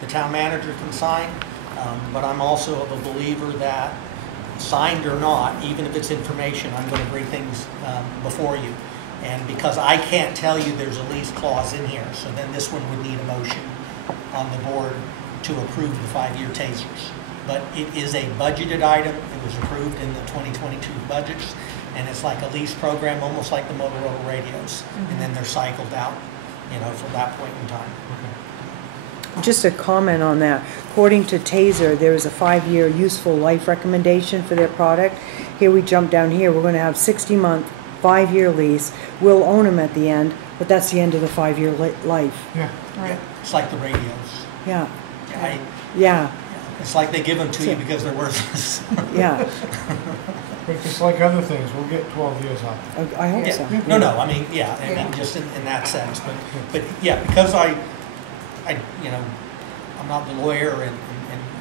the town manager can sign. But I'm also of a believer that, signed or not, even if it's information, I'm going to bring things before you. And because I can't tell you there's a lease clause in here, so then this one would need a motion on the board to approve the 5-year tasers. But it is a budgeted item. It was approved in the 2022 budgets, and it's like a lease program, almost like the Motorola radios. And then they're cycled out, from that point in time. Just a comment on that. According to Taser, there is a 5-year useful life recommendation for their product. Here we jump down here. We're going to have 60-month, 5-year lease. We'll own them at the end, but that's the end of the 5-year life. Yeah. Right. It's like the radios. Yeah. Yeah. It's like they give them to you because they're worthless. Yeah. But it's like other things, we'll get 12 years out. I hope so. No, I mean, just in that sense. But yeah, because I'm not the lawyer and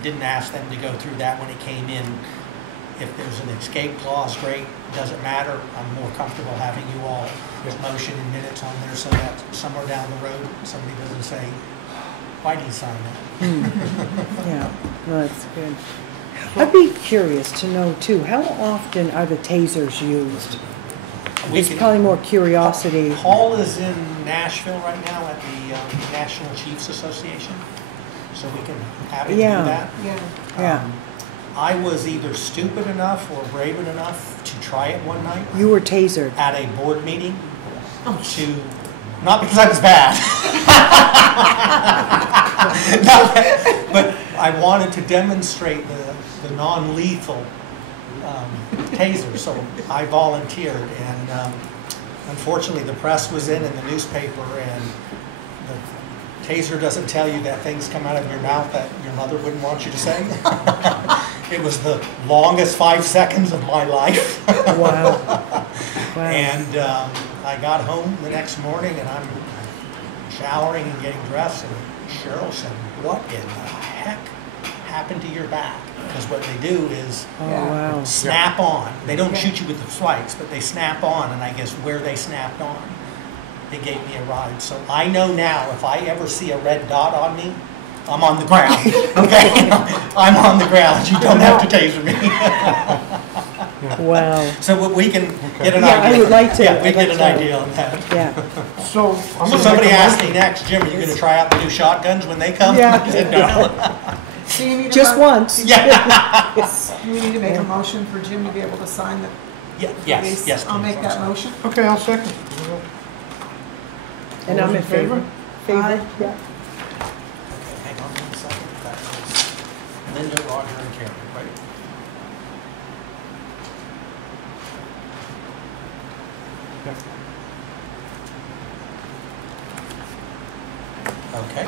didn't ask them to go through that when it came in. If there's an escape clause, great. Doesn't matter. I'm more comfortable having you all motion in minutes on there so that somewhere down the road somebody doesn't say, why did he sign that? Yeah, no, that's good. I'd be curious to know too, how often are the tasers used? It's probably more curiosity. Paul is in Nashville right now at the the National Chiefs Association, so we can have him Yeah. do that. Yeah. I was either stupid enough or brave enough to try it one night You were tasered. at a board meeting to, not because I was bad, but I wanted to demonstrate the non-lethal taser, so I volunteered, and unfortunately the press was in and the newspaper, and the taser doesn't tell you that things come out of your mouth that your mother wouldn't want you to say. It was the longest 5 seconds of my life. Wow. Wow. And I got home the next morning and I'm showering and getting dressed, and Cheryl said, "What in the heck happened to your back?" Because what they do is wow. snap on. They don't shoot you with the spikes, but they snap on, and I guess where they snapped on, they gave me a ride. So I know now if I ever see a red dot on me, I'm on the ground. Okay? I'm on the ground. You don't have to taser me. Wow. So we can get an Yeah, idea. I would like to. Yeah, we I'd get like an to. idea on that. Yeah. So, I'm So gonna somebody make a asked motion. me next, Jim, are you going to try out the new shotguns when they come? Yeah. I said, no. So you need a Just mo- once. Yeah. You need to make a motion for Jim to be able to sign the Yes, release. yes. I'll please, make I'm that sorry. motion. Okay, I'll second. And All I'm those in favor. Favor? Aye. Yeah. Okay, hang on 1 second. That was Linda, Roger, and Karen, right? Okay.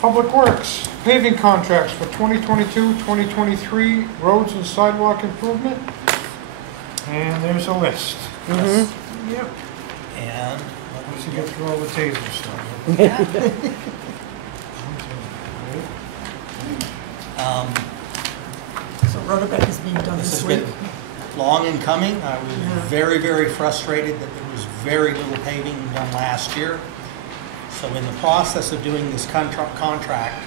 Public Works, paving contracts for 2022, 2023, roads and sidewalk improvement. And there's a list. Yes. Yep. And Once you get through all the taser stuff. So Rhoda is being done this this has week. been long in coming. I was very, very frustrated that there was very little paving done last year. So in the process of doing this contract,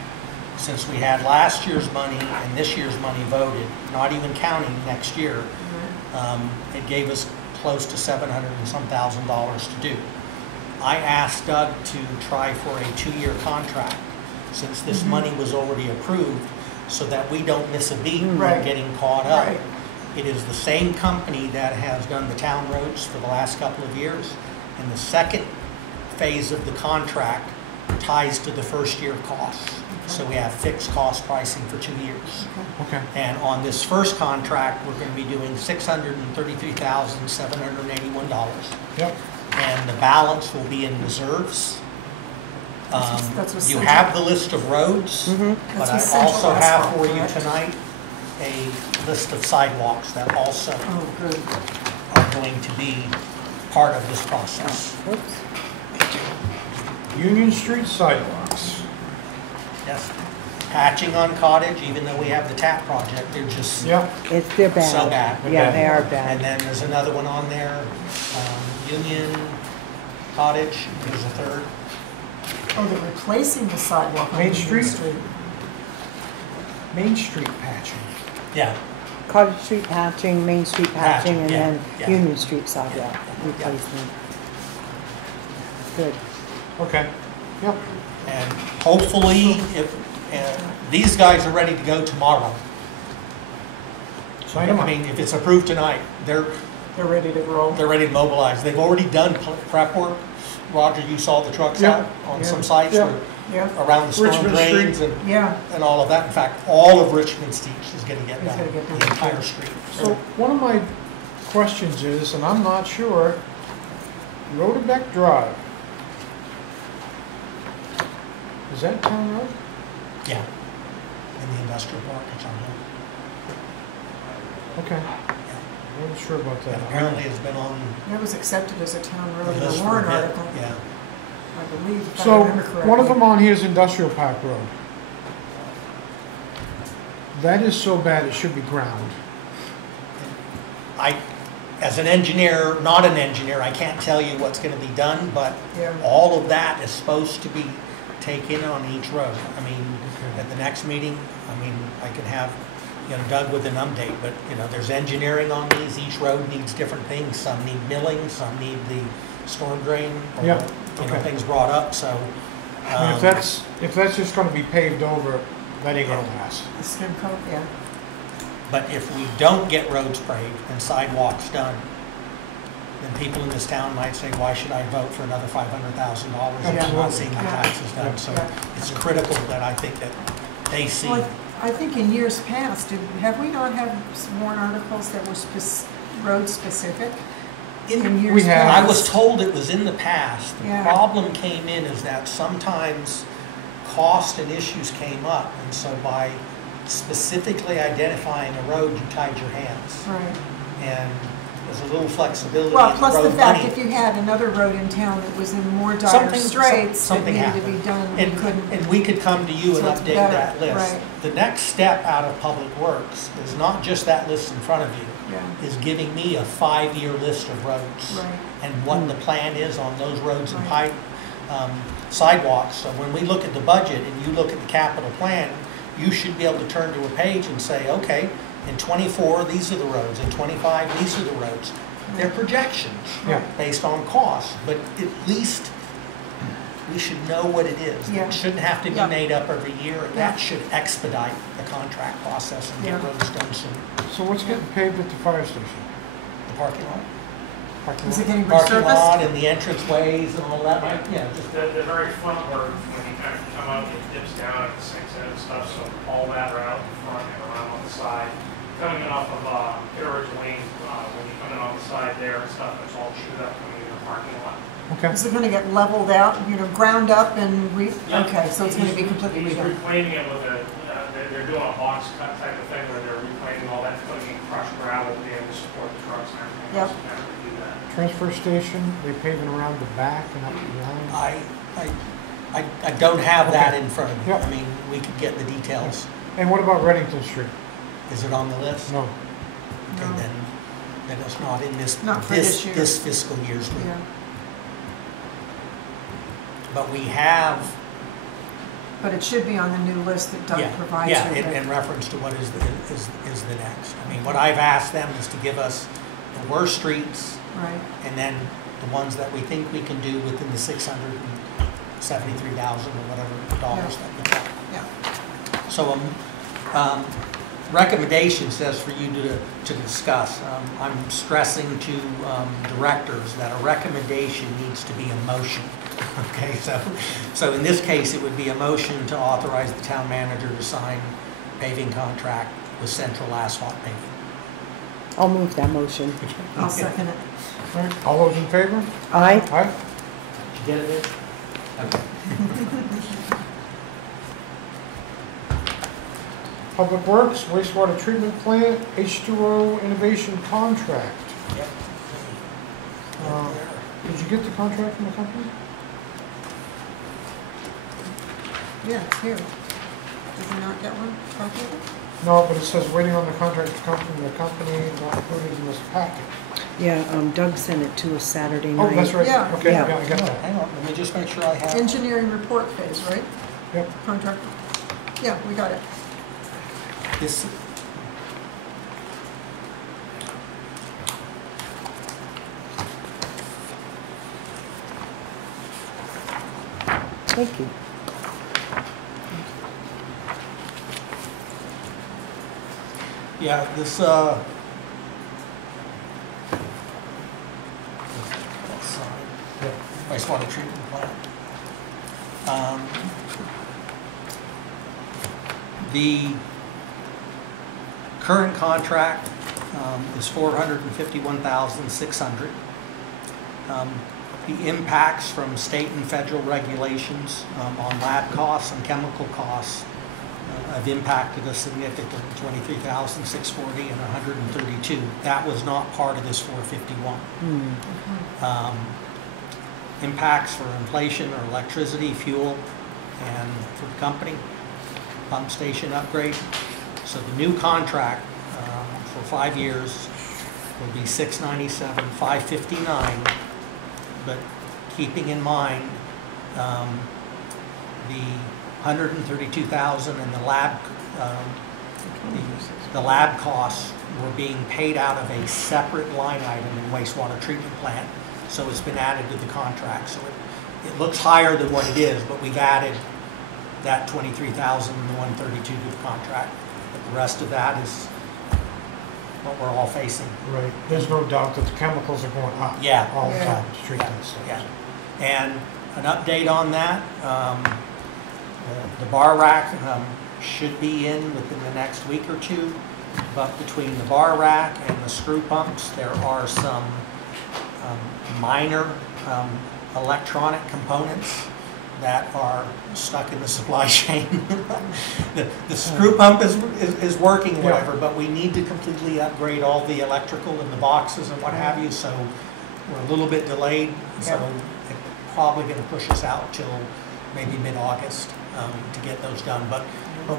since we had last year's money and this year's money voted, not even counting next year, it gave us close to $700 and some thousand to do. I asked Doug to try for a 2-year contract, since this money was already approved, so that we don't miss a beat when Right. getting caught up. Right. It is the same company that has done the town roads for the last couple of years, and the second phase of the contract ties to the first year costs. So we have fixed cost pricing for 2 years. Okay. And on this first contract, we're going to be doing $633,781. Yep. And the balance will be in reserves. That's what You Cynthia- have the list of roads, but That's I what Central also asked have for, for you correct? tonight a list of sidewalks that also Oh, good. are going to be part of this process. Union Street sidewalks. Yes. Patching on Cottage, even though we have the TAP project, they're just Yep. They're bad. so bad. Yeah, they are And bad. then there's another one on there, Union Cottage, there's a third. Oh, they're replacing the sidewalk on Main Union Street? Main Street patching. Yeah, Cottage Street patching, Main Street patching, and yeah, then yeah. Union Street sidewalk replacement. Good. Okay. Yep. and hopefully, if, these guys are ready to go tomorrow. Sign them I up. mean, if it's approved tonight, They're ready to roll. they're ready to mobilize. They've already done prep work. Roger, you saw the trucks Yeah, out on yeah, some sites yeah. where- Yeah, around the storm Richmond drains Street. yeah. and all of that. In fact, all of Richmond Street is going to get Is done, gonna get the done. entire street. So one of my questions is, and I'm not sure, Rhodabeck Drive. Is that town road? Yeah, in the industrial park, it's on hold. Okay. I wasn't sure about that. And apparently it's been on That was accepted as a town road in the list the for a warrant bit. article, Yeah. I believe, if I So, remember correctly. one of them on here is Industrial Park Road. That is so bad it should be ground. As an engineer, not an engineer, I can't tell you what's going to be done, but Yeah. all of that is supposed to be taken on each road. I mean, at the next meeting, I mean, I can have, Doug with an update, but, there's engineering on these. Each road needs different things. Some need milling, some need the storm drain, or, Yeah, okay. things brought up. So And if that's just gonna be paved over, that ain't gonna last. The skim coat, yeah. But if we don't get roads paved and sidewalks done, then people in this town might say, why should I vote for another $500,000 if I'm not seeing my taxes done? So it's critical that I think that they see. Well, I think in years past, have we not had warrant articles that were road specific? In years past? I was told it was in the past. The Yeah. problem came in is that sometimes cost and issues came up, and so by specifically identifying a road, you tied your hands. Right. And there's a little flexibility Well, in the plus the road fact money. if you had another road in town that was in more dire straits that something needed to happened. be done, we couldn't. And we could come to you and So it's update better, that list. right. The next step out of Public Works is not just that list in front of you, Yeah. is giving me a 5-year list of roads. Right. And what the plan is on those roads and sidewalks. So when we look at the budget and you look at the capital plan, you should be able to turn to a page and say, okay, in 24, these are the roads. In 25, these are the roads. They're projections based on cost, but at least we should know what it is. Yeah. It shouldn't have to be Yeah. made up every year, and Yeah. that should expedite the contract process and get roads done soon. So what's getting paved at the fire station? The parking lot. Is it getting Parking lot resurfaced? and the entrance ways and all that, right? Yeah, just The very front where, when you kind of come out, it dips down, it sinks in and stuff, so all that route in front and around on the side. Coming in off of Kitteridge Lane, when you come in on the side there and stuff, it's all chewed up coming in the parking lot. Okay. Is it gonna get leveled out, ground up and Yeah. okay, so it's gonna be completely He's redone? reclaiming it with they're doing a box cut type of thing where they're reclaiming all that, putting in crushed gravel to be able to support the trucks and everything Yep. else. And have to do that. Transfer station, they paving around the back and up behind? I don't have that in front of me. Yep. I mean, we could get the details. And what about Reddington Street? Is it on the list? No. Okay, then it's not in this, Not for this year. this fiscal year's group. Yeah. But we have, But it should be on the new list that Doug provides you. in reference to what is the next. I mean, what I've asked them is to give us the worst streets, Right. and then the ones that we think we can do within the $673,000 or whatever dollars that we got. Yeah. So, recommendation says for you to discuss. I'm stressing to directors that a recommendation needs to be a motion. Okay, so in this case, it would be a motion to authorize the town manager to sign paving contract with Central Asphalt Paving. I'll move that motion. I'll second it. All right, all those in favor? Aye. Aye. Did you get it? Okay. Public Works, wastewater treatment plant, H2O innovation contract. Yep. Did you get the contract from the company? Yeah, it's here. Did you not get one? Copy of it? No, but it says waiting on the contract to come from the company, not included in this packet. Yeah, Doug sent it to us Saturday night. Oh, that's right. Yeah. Okay, Yeah. yeah, I got No, that. hang on, let me just make sure I have. Engineering report phase, right? Yep. Contract. Yeah, we got it. This, Thank you. yeah, this, wastewater treatment plant. The current contract is $451,600. The impacts from state and federal regulations on lab costs and chemical costs have impacted us significantly, $23,640 and $132. That was not part of this 451. Impacts for inflation or electricity, fuel, and for the company, pump station upgrade. So the new contract for 5 years will be $697, $559, but keeping in mind the $132,000 and the lab costs were being paid out of a separate line item in wastewater treatment plant, so it's been added to the contract. So it looks higher than what it is, but we've added that 23,000 and the 132 to the contract. But the rest of that is what we're all facing. Right, there's no doubt that the chemicals are going up. Yeah. All the Yeah. time to treat Yeah. this. Yeah. And an update on that, the bar rack should be in within the next week or two. But between the bar rack and the screw pumps, there are some minor electronic components that are stuck in the supply chain. The screw pump is working, whatever, but we need to completely upgrade all the electrical in the boxes and what have you, so we're a little bit delayed, so it's probably going to push us out till maybe mid-August to get those done. But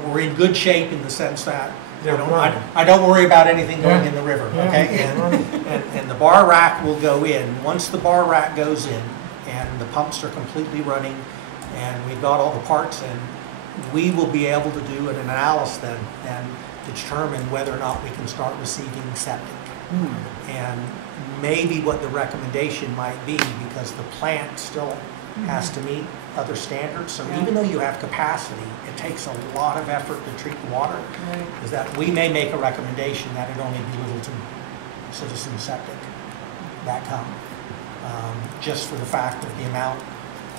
we're in good shape in the sense that I don't worry about anything going in the river, okay? And the bar rack will go in. Once the bar rack goes in and the pumps are completely running and we've got all the parts in, we will be able to do an analysis then and determine whether or not we can start receiving septic. And maybe what the recommendation might be, because the plant still has to meet other standards. So even though you have capacity, it takes a lot of effort to treat the water. Is that we may make a recommendation that it only be Littleton Citizen Septic that come, just for the fact of the amount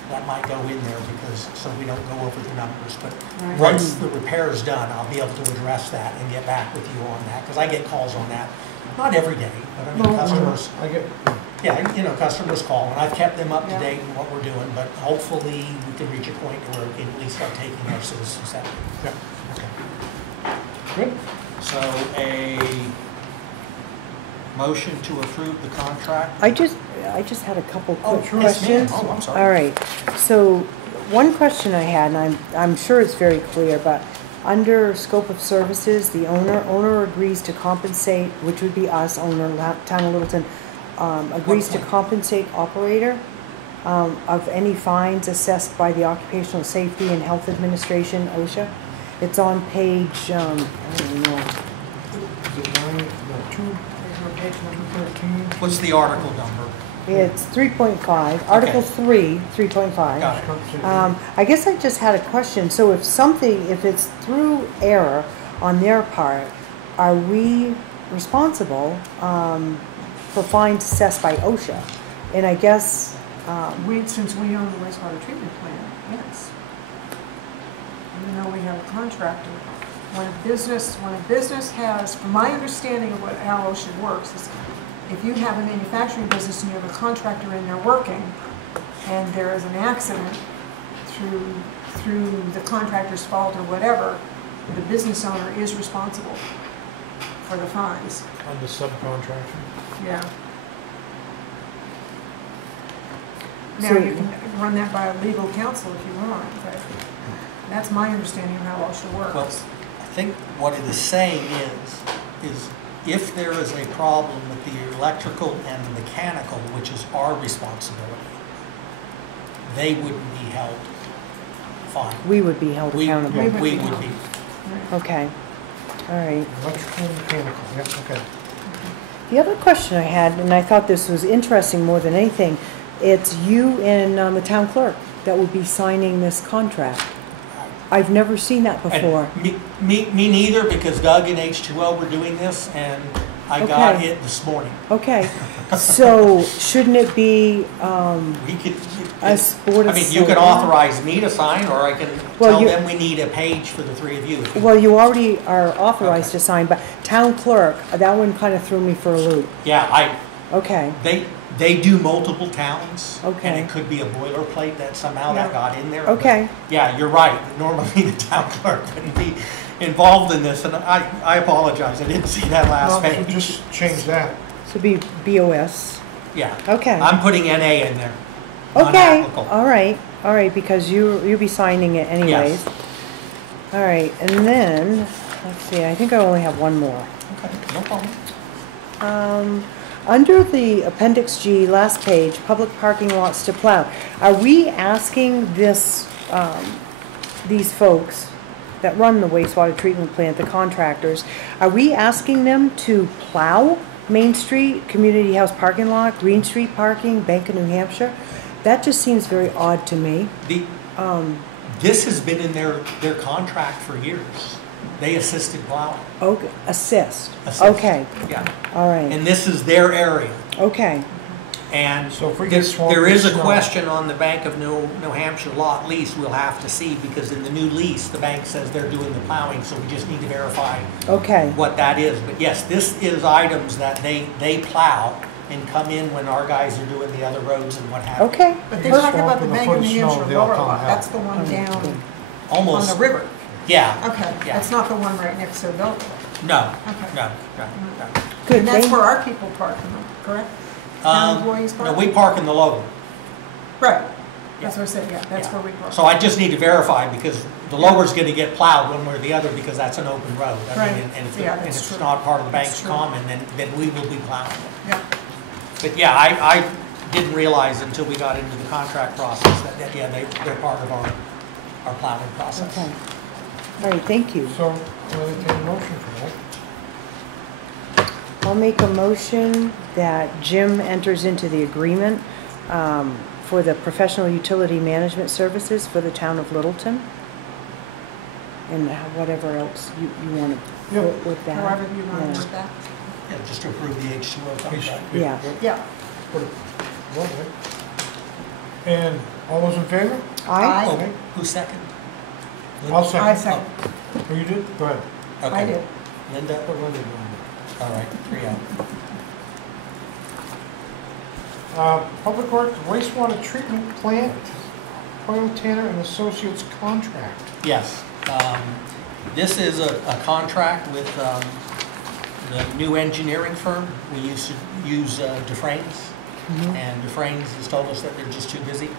that might go in there, because so we don't go over the numbers. But once the repair is done, I'll be able to address that and get back with you on that, because I get calls on that, not every day, but I mean customers. I get. Yeah, you know, customers call, and I've kept them up to date in what we're doing, but hopefully we can reach a point where we can at least start taking our citizen septic. Yeah. Okay. Good. So a motion to approve the contract. I just had a couple quick Yes, ma'am. questions. Oh, I'm sorry. All right. So one question I had, and I'm sure it's very clear, but under scope of services, the owner agrees to compensate, which would be us, owner, Town of Littleton, agrees to compensate operator of any fines assessed by the Occupational Safety and Health Administration, OSHA. It's on page, I don't know. Is it page number 13? What's the article number? It's 3.5, Article 3, 3.5. Got it. I guess I just had a question. So if it's through error on their part, are we responsible for fines assessed by OSHA? And I guess Since we own the wastewater treatment plant, yes. Even though we have a contractor, when a business has, from my understanding of how OSHA works, is if you have a manufacturing business and you have a contractor in there working, and there is an accident through the contractor's fault or whatever, the business owner is responsible for the fines. On the subcontractor? Yeah. Now, So- you can run that by a legal counsel if you want, but that's my understanding of how OSHA Well, works. I think what it is saying is if there is a problem with the electrical and the mechanical, which is our responsibility, they wouldn't be held fine. we would be held accountable. We would be. Okay, all right. Electrical and mechanical, yep, okay. The other question I had, and I thought this was interesting more than anything, it's you and the town clerk that would be signing this contract. I've never seen that before. And me neither, because Doug and H2O were doing this, and I got Okay. it this morning. Okay, so shouldn't it be We could. us board of I mean, you can selectmen? authorize me to sign, or I can Well, tell you- them we need a page for the three of you. Well, you already are authorized to sign, but town clerk, that one kind of threw me for a loop. Yeah, Okay, they do multiple towns. Okay. And it could be a boilerplate that somehow that got in there. Okay. But yeah, you're right. Normally the town clerk wouldn't be involved in this, and I apologize. I didn't see that last Well, page. just change that. so be BOS. Yeah. Okay. I'm putting NA in there. Okay, Non-applicable. all right, because you'll be signing it anyways. All right, and then, let's see, I think I only have one more. Okay, no problem. Under the Appendix G, last page, public parking lots to plow, are we asking these folks that run the wastewater treatment plant, the contractors, are we asking them to plow Main Street, Community House parking lot, Green Street parking, Bank of New Hampshire? That just seems very odd to me. This has been in their contract for years. They assisted plowing. Okay, assist. Assist. Okay, Yeah. all right. And this is their area. Okay. And So if we get swamped there with is a snow- question on the Bank of New Hampshire lot lease we'll have to see, because in the new lease, the bank says they're doing the plowing, so we just need to verify Okay. what that is. But yes, this is items that they plow and come in when our guys are doing the other roads and what have you. Okay. But they're talking about the Swamp Bank with of a New foot of Hampshire snow, they'll lower come lot, out. that's the one down on Almost. the river. Yeah. Okay, Yeah. that's not the one right next to the building. No, Okay. no. Good. And that's thank- where our people park them, correct? Town employees No, park? we park in the lower. Right, that's what I said, yeah, that's Yeah. where we park. So I just need to verify, because the lower's gonna get plowed one way or the other, because that's an open road. I Right. mean, and if Yeah, and that's if it's true. not part of the That's bank's true. common, then we will be plowing it. Yeah. But yeah, I didn't realize until we got into the contract process that yeah, they're part of our plowing process. Okay. All right, thank you. So, I'll entertain a motion for that. I'll make a motion that Jim enters into the agreement for the professional utility management services for the town of Littleton. And whatever else you want to Yeah. put with that. However you want Yeah. to do that. Yeah, just to approve the H2O contract. Yeah. Yeah. Put it- well, right. And all those in favor? Aye. Oh, who second? I'll second. I second. Oh, you did? Go ahead. Okay. I did. Linda? Put Linda down. All right, 3-0. Public Works wastewater treatment plant, Hoyle Tanner and Associates contract. Yes. This is a contract with the new engineering firm. We used to use Dufresne's, and Dufresne's has told us that they're just too busy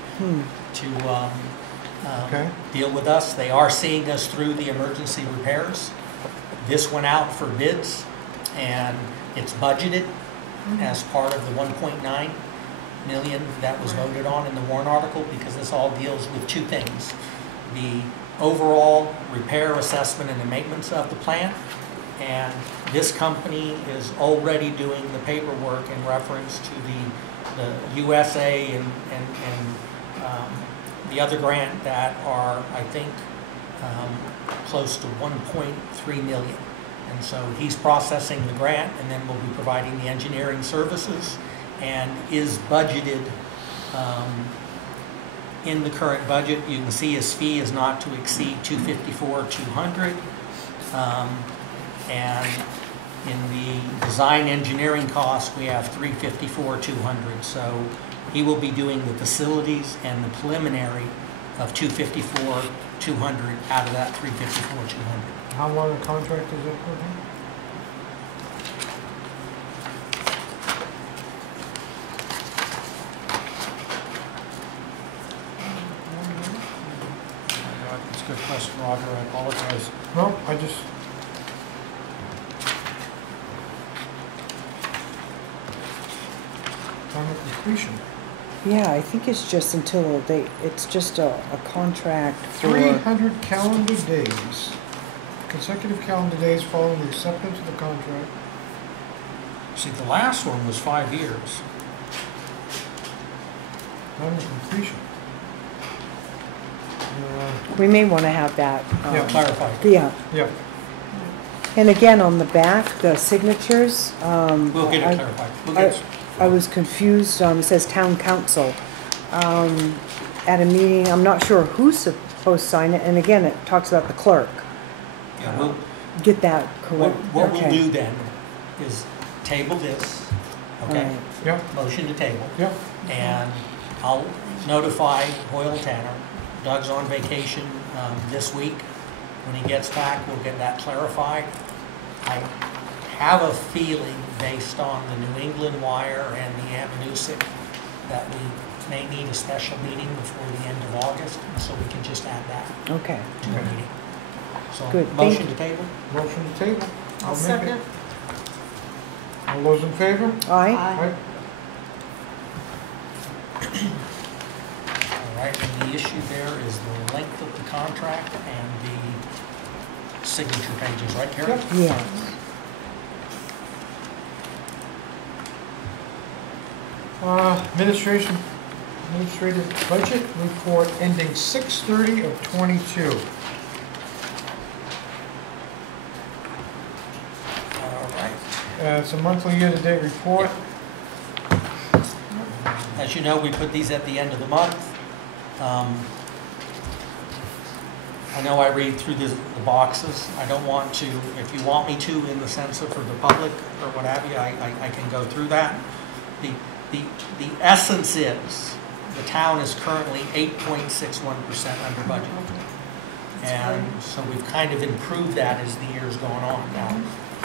to Okay. deal with us. They are seeing us through the emergency repairs. This went out for bids, and it's budgeted as part of the 1.9 million that was voted on in the warrant article, because this all deals with two things: the overall repair, assessment, and the maintenance of the plant. And this company is already doing the paperwork in reference to the USA and the other grant that are, I think, close to 1.3 million. And so he's processing the grant, and then we'll be providing the engineering services, and is budgeted in the current budget. You can see his fee is not to exceed $254,200, and in the design engineering cost we have $354,200. So he will be doing the facilities and the preliminary of $254,200 out of that $354,200. How long a contract is it for him? It's a good question, Roger. I apologize. No, I just. Time of completion. Yeah, I think it's just until it's just a contract for. 300 calendar days. Consecutive calendar days following the acceptance of the contract. See, the last one was 5 years. Time of completion. We may want to have that. Yeah, clarified. Yeah. Yeah. And again, on the back, the signatures. We'll get it clarified. We'll get it. I was confused. It says town council. At a meeting, I'm not sure who's supposed to sign it. And again, it talks about the clerk. Yeah, we'll, Get that correct. what Okay. we'll do then is table this, okay? Right. Yep. Motion to table. Yep. And I'll notify Hoyle Tanner. Doug's on vacation this week. When he gets back, we'll get that clarified. I have a feeling, based on the New England Wire and the Ammonoosuc, that we may need a special meeting before the end of August, and so we can just add that Okay. to the meeting. So, Good, thank motion to table? Motion to table. I'll make second. it. All those in favor? Aye. Aye. All right, and the issue there is the length of the contract and the signature pages, right, Carrie? Yes. Administration Administrative budget report ending 6/30 of '22. All right. It's a monthly year-to-date report. As you know, we put these at the end of the month. I know I read through the boxes. I don't want to, if you want me to, in the sense of for the public or what have you, I can go through that. The essence is the town is currently 8.61% under budget. And so we've kind of improved that as the year's gone on. Now,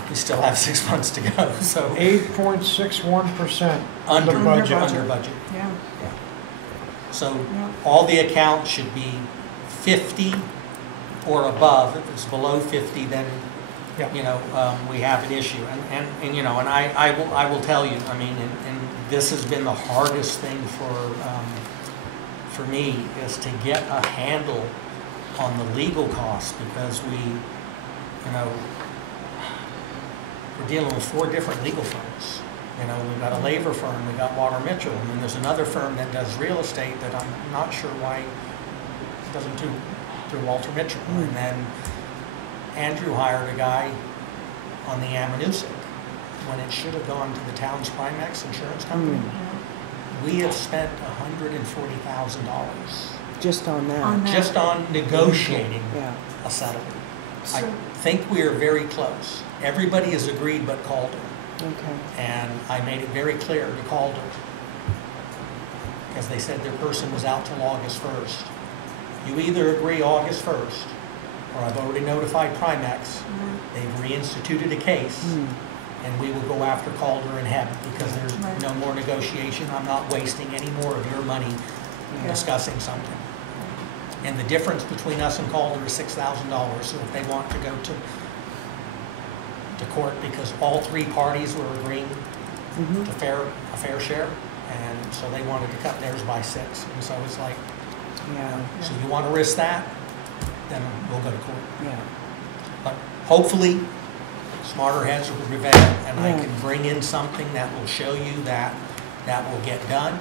we still have 6 months to go, so. 8.61% under budget. Under Under budget. Yeah. So Yeah. all the accounts should be 50 or above. If it's below 50, then, you know, we have an issue. And you know, and I will tell you, I mean, and this has been the hardest thing for me, is to get a handle on the legal costs, because you know, we're dealing with 4 different legal firms. You know, we've got a labor firm, we've got Water Mitchell, and then there's another firm that does real estate that I'm not sure why it doesn't do through Walter Mitchell. And then Andrew hired a guy on the Amanuset when it should have gone to the town's Primex insurance company. We have spent $140,000 Just on that. just on negotiating a settlement. I think we are very close. Everybody has agreed but Calder. Okay. And I made it very clear to Calder, because they said their person was out till August 1st. You either agree August 1st, or I've already notified Primex, they've reinstituted a case, and we will go after Calder and Heb, because there's no more negotiation. I'm not wasting any more of your money discussing something. And the difference between us and Calder is $6,000. So if they want to go to court, because all 3 parties were agreeing to a fair share, and so they wanted to cut theirs by 6, and so it's like, so you want to risk that, then we'll go to court. But hopefully, smarter heads will prevail, and I can bring in something that will show you that will get done.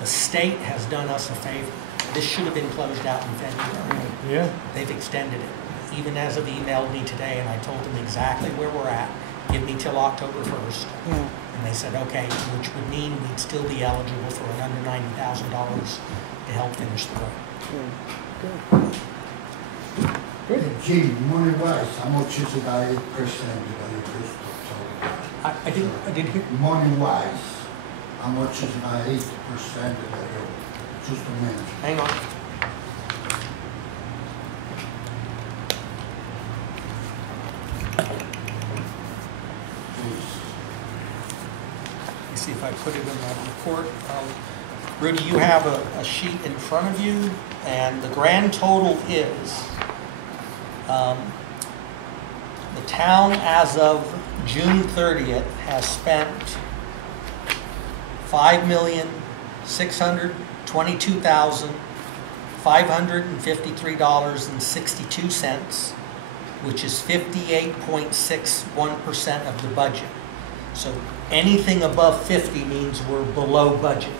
The state has done us a favor. This should have been closed out in February. They've extended it. Even as of emailed me today, and I told them exactly where we're at. Give me till October 1st. And they said, okay, which would mean we'd still be eligible for an under $90,000 to help finish the road. Good. Jim, money-wise, how much is it by 8% that you just talked about? I didn't hear. Money-wise, how much is by 8% that you just mentioned? Hang on. See if I put it in my report. Rudy, you have a sheet in front of you, and the grand total is the town as of June 30th has spent $5,622,553.62, which is 58.61% of the budget. So anything above 50 means we're below budget.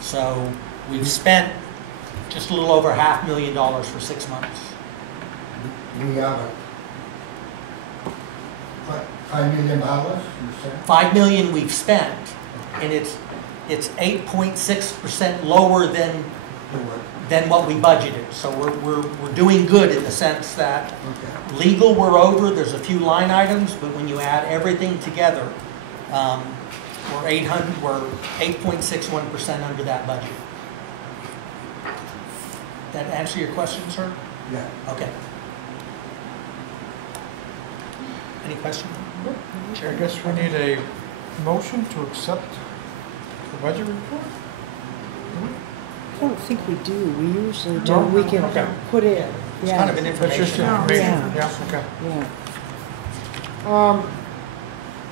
So we've spent just a little over $500,000 for 6 months. We have $5 million, you said? $5 million we've spent, and it's 8.6% lower than what we budgeted. So we're doing good in the sense that legal we're over. There's a few line items, but when you add everything together, we're 8.61% under that budget. That answer your question, sir? Yeah. Okay. Any question? I guess we need a motion to accept the budget report? I don't think we do. We usually do. No? We can put it. It's kind of an That's just information. information. Okay.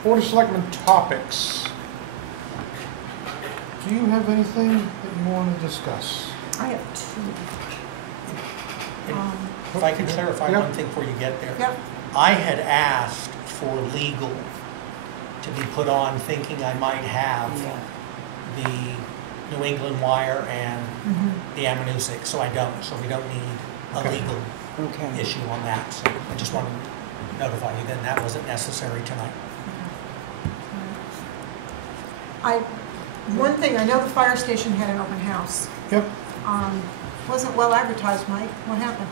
Board of Selectmen topics. Do you have anything that you want to discuss? I have 2. If I could clarify one thing before you get there. I had asked for legal to be put on, thinking I might have the New England wire and the Amanuensis, so I don't. So we don't need a legal issue on that. So I just wanted to notify you that that wasn't necessary tonight. One thing, I know the fire station had an open house. Yep. Wasn't well advertised, Mike. What happened?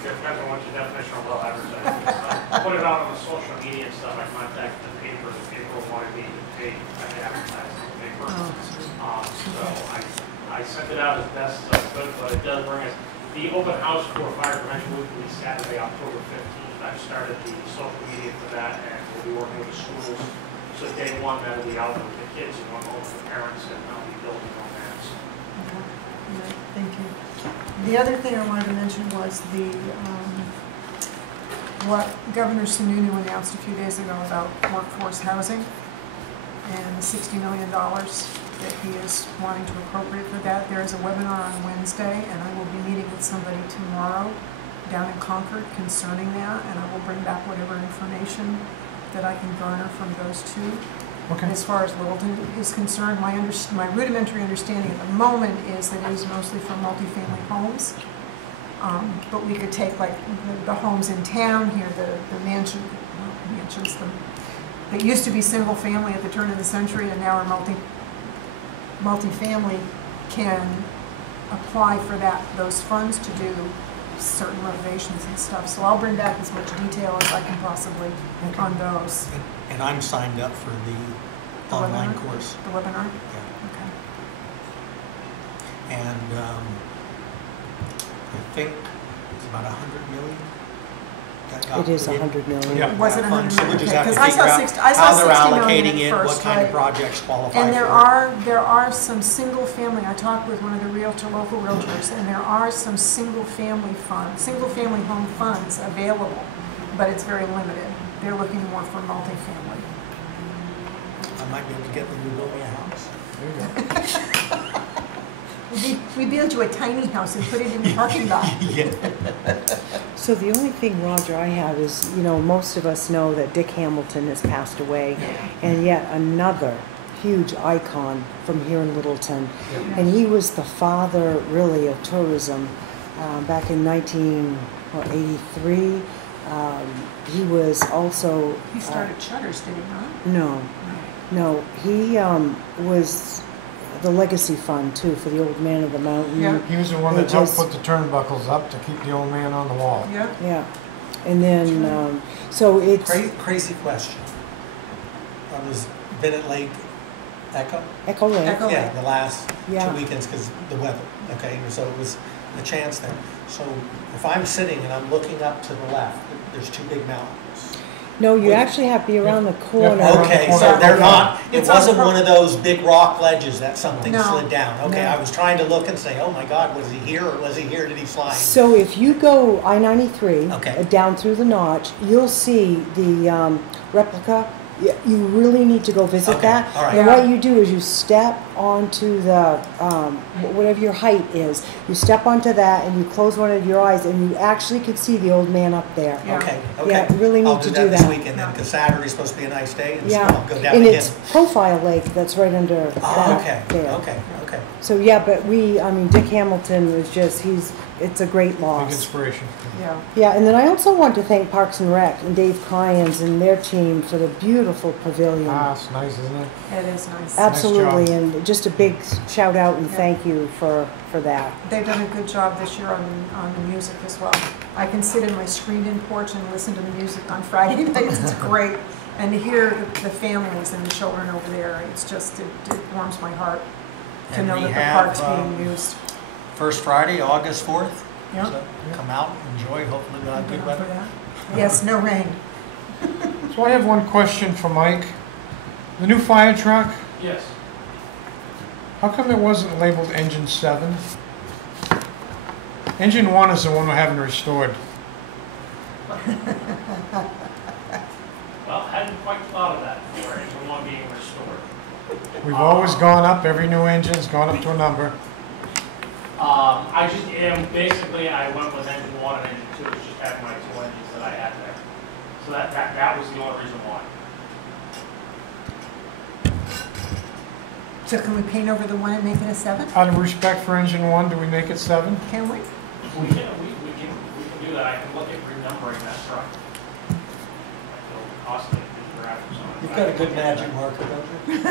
It depends on what your definition of well advertising is. I put it out on the social media and stuff. I contacted the paper. The paper wanted me to pay. I could advertise on the paper. So I sent it out as best as I could, but it does bring us. The open house for Fire Prevention Week will be Saturday, October 15th. I've started the social media for that, and we'll be working with the schools. So day one, that'll be out with the kids and one home with the parents, and I'll be building on that. So. Okay. Thank you. The other thing I wanted to mention was what Governor Sununu announced a few days ago about workforce housing and the $60 million that he is wanting to appropriate for that. There is a webinar on Wednesday, and I will be meeting with somebody tomorrow down in Concord concerning that, and I will bring back whatever information that I can garner from those two. Okay. As far as Littleton is concerned, my rudimentary understanding at the moment is that it is mostly for multifamily homes. But we could take like the homes in town here, the mansions that used to be single family at the turn of the century and now are multifamily, can apply for those funds to do certain renovations and stuff. So I'll bring back as much detail as I can possibly on those. And I'm signed up for the online course. The webinar? Yeah. Okay. And I think it's about 100 million. It is 100 million. Yeah. Was it 100 So we million? just have to Because figure out how they're allocating it, what kind of projects qualify and there for are some single family. I talked with one of the local realtors, and there are some single family home funds available, but it's very limited. They're looking more for multifamily. I might be able to get them to build me a house. There you go. We build you a tiny house and put it in the parking lot. So the only thing, Roger, I have is, most of us know that Dick Hamilton has passed away, and yet another huge icon from here in Littleton. And he was the father, really, of tourism. Back in 1983, he was also... He started Shutters, did he not? No. He was the legacy fund, too, for the old man of the mountain. Yeah. He was the one that helped put the turnbuckles up to keep the old man on the wall. Yeah. And then, so it's... Crazy question. I was Bennett Lake Echo? Echo Lake. Yeah, the last 2 Yeah. weekends because the weather, okay? So it was a chance there. So if I'm sitting and I'm looking up to the left, there's two big mountains. No, you actually have to be around the corner. Okay, so they're not, it wasn't one of those big rock ledges that something No. slid down. Okay, No. I was trying to look and say, oh my God, was he here or was he here? Did he fly? So if you go I-93 Okay. down through the notch, you'll see the replica. You really need to go visit Okay, that. all right. And Yeah. what you do is you step onto the, whatever your height is, you step onto that and you close one of your eyes and you actually can see the old man up there. Yeah. Okay. Yeah, you really need I'll to do do that this that. weekend then, because Saturday's supposed to be a nice day, and so Yeah, I'll go down and again. it's Profile Lake that's right under Oh, that okay, there. okay. So yeah, but Dick Hamilton is just, it's a great Big loss. inspiration. Yeah. Yeah, and then I also want to thank Parks and Rec and Dave Kynes and their team for the beautiful pavilion. It's nice, isn't it? It is nice. Absolutely, job. and just a big shout out and thank you for that. They've done a good job this year on the music as well. I can sit in my screened-in porch and listen to the music on Friday nights. It's great. And to hear the families and the children over there, it's just, it warms my heart to And know we that the have, park's being used. First Friday, August 4th. Yeah. So come out, enjoy, hopefully we'll have good weather. Yes, no rain. So I have one question for Mike. The new fire truck, Yes. how come it wasn't labeled Engine 7? Engine 1 is the one we're having restored. Well, I hadn't quite thought of that before, engine one being restored. We've always gone up, every new engine's gone up to a number. Basically, I went with engine one and engine two, it's just having my two engines that I had there. So that was the only reason why. So can we paint over the one and make it a 7? Out of respect for engine 1, do we make it 7? Can we? We can do that. I can look at renumbering that truck. It'll cost me the graphics on it. You've got a good magic marker, don't you?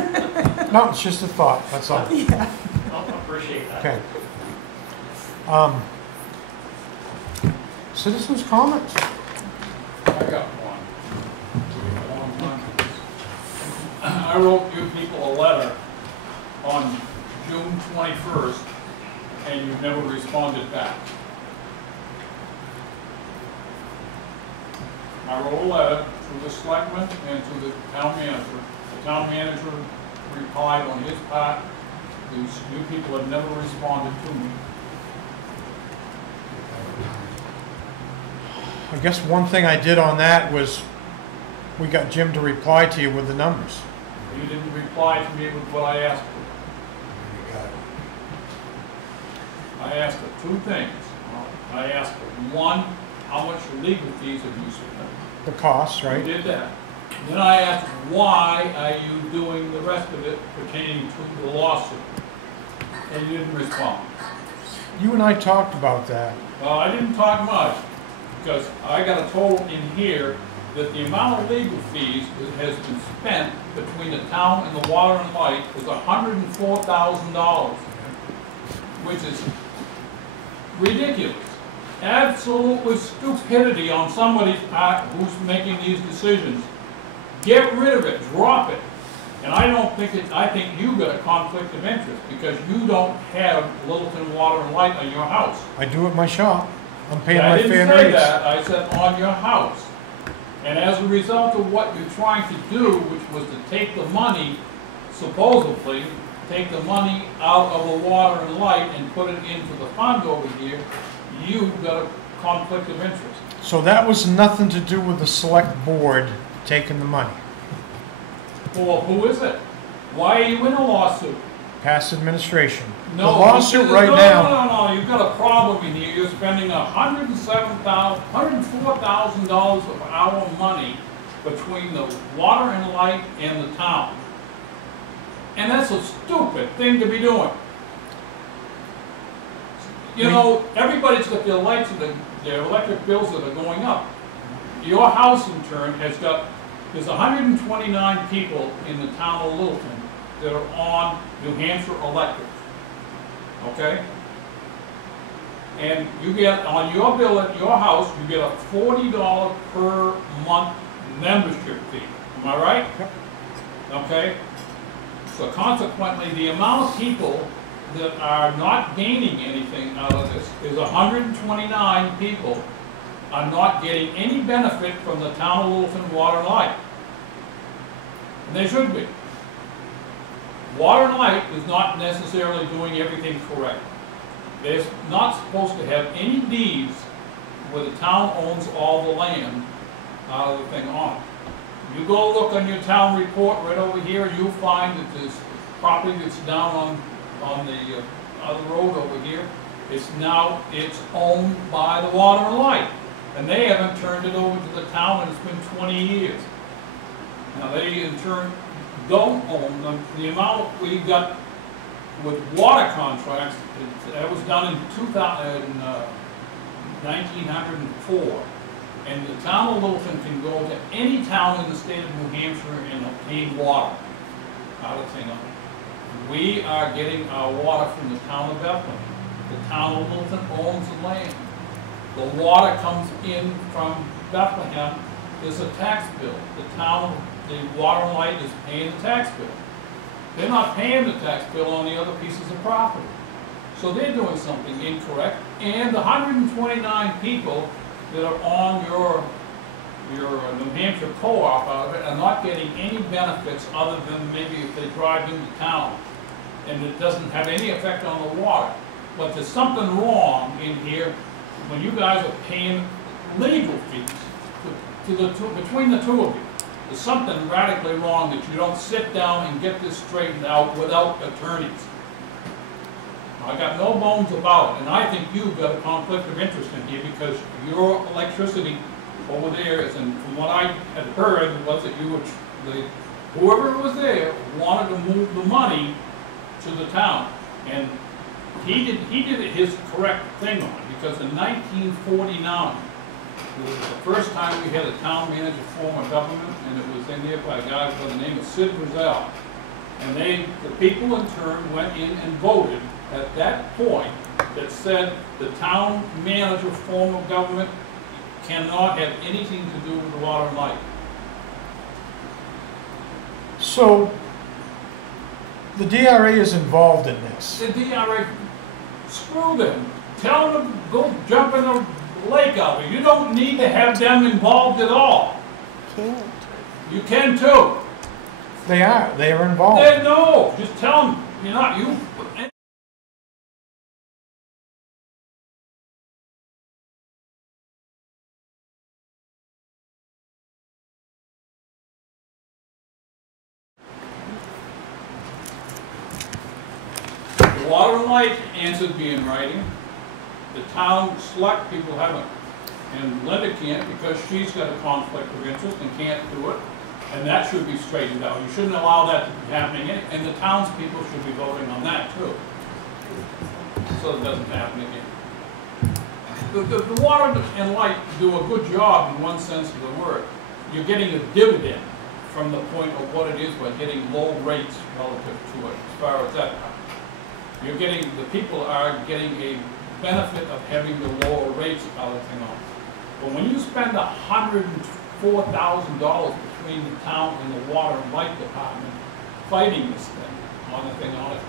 No, it's just a thought, that's all. Yeah. I'll appreciate that. Okay. Citizens' comments? I got one. I wrote you people a letter on June 21st, and you never responded back. I wrote a letter to the selectmen and to the town manager. The town manager replied on his part. These new people have never responded to me. I guess one thing I did on that was we got Jim to reply to you with the numbers. You didn't reply to me with what I asked for. I asked for 2 things. I asked for 1, how much legal fees have you spent? The costs, right? You did that. Then I asked, why are you doing the rest of it pertaining to the lawsuit? And you didn't respond. You and I talked about that. Well, I didn't talk much, because I got a total in here that the amount of legal fees that has been spent between the town and the water and light is $104,000, which is ridiculous. Absolutely stupidity on somebody's part who's making these decisions. Get rid of it, drop it. And I don't think I think you got a conflict of interest because you don't have Littleton Water and Light on your house. I do at my shop. I'm paying I my didn't fair say rates. that, I said on your house. And as a result of what you're trying to do, which was to take the money, supposedly, take the money out of the water and light and put it into the fund over here, you've got a conflict of interest. So that was nothing to do with the select board taking the money. Well, who is it? Why are you in a lawsuit? Past administration. No, the lawsuit no, right no, now. No, you've got a problem in here. You're spending $104,000 of our money between the water and light and the town. And that's a stupid thing to be doing. You know, everybody's got their lights and their electric bills that are going up. Your house, in turn, there's 129 people in the town of Littleton that are on New Hampshire Electric. Okay? And you get, on your bill at your house, you get a $40 per month membership fee. Am I right? Yep. Okay? So consequently, the amount of people that are not gaining anything out of this is 129 people are not getting any benefit from the town of Littleton Water and Light. And they should be. Water and Light is not necessarily doing everything correct. They're not supposed to have any deeds where the town owns all the land out of the thing on it. You go look on your town report right over here, and you'll find that there's property that's down on the other road over here. It's owned by the Water and Light. And they haven't turned it over to the town, and it's been 20 years. Now they in turn don't own them. The amount we got with water contracts, that was done in 1904. And the town of Littleton can go to any town in the state of New Hampshire and obtain water out of thing. We are getting our water from the town of Bethlehem. The town of Littleton owns the land. The water comes in from Bethlehem. There's a tax bill. The town, the Water and Light is paying the tax bill. They're not paying the tax bill on the other pieces of property. So they're doing something incorrect. And the 129 people that are on your New Hampshire co-op out of it are not getting any benefits other than maybe if they drive into town. And it doesn't have any effect on the water. But there's something wrong in here when you guys are paying legal fees between the two of you. There's something radically wrong that you don't sit down and get this straightened out without attorneys. I got no bones about it, and I think you've got a conflict of interest in here because your electricity over there is, and from what I had heard, was that you were, whoever was there wanted to move the money to the town. And he did it his correct thing on, because in 1949, it was the first time we had a town manager form of government, and it was in there by a guy by the name of Sid Rizal. And the people in turn went in and voted at that point that said the town manager form of government cannot have anything to do with the water and light. So, the DRA is involved in this. The DRA, screw them. Tell them to go jump in the lake out there. You don't need to have them involved at all. Can't. You can too. They are involved. They know. Just tell them you're not you. The water and light answers be in writing. The town select people haven't. And Linda can't because she's got a conflict of interest and can't do it. And that should be straightened out. You shouldn't allow that to be happening. And the townspeople should be voting on that too. So it doesn't happen again. The water and light do a good job in one sense of the word. You're getting a dividend from the point of what it is by getting low rates relative to it, as far as that. You're getting, the people are getting a benefit of having the lower rates out of thing on. But when you spend $104,000 between the town and the water and light department fighting this thing on it,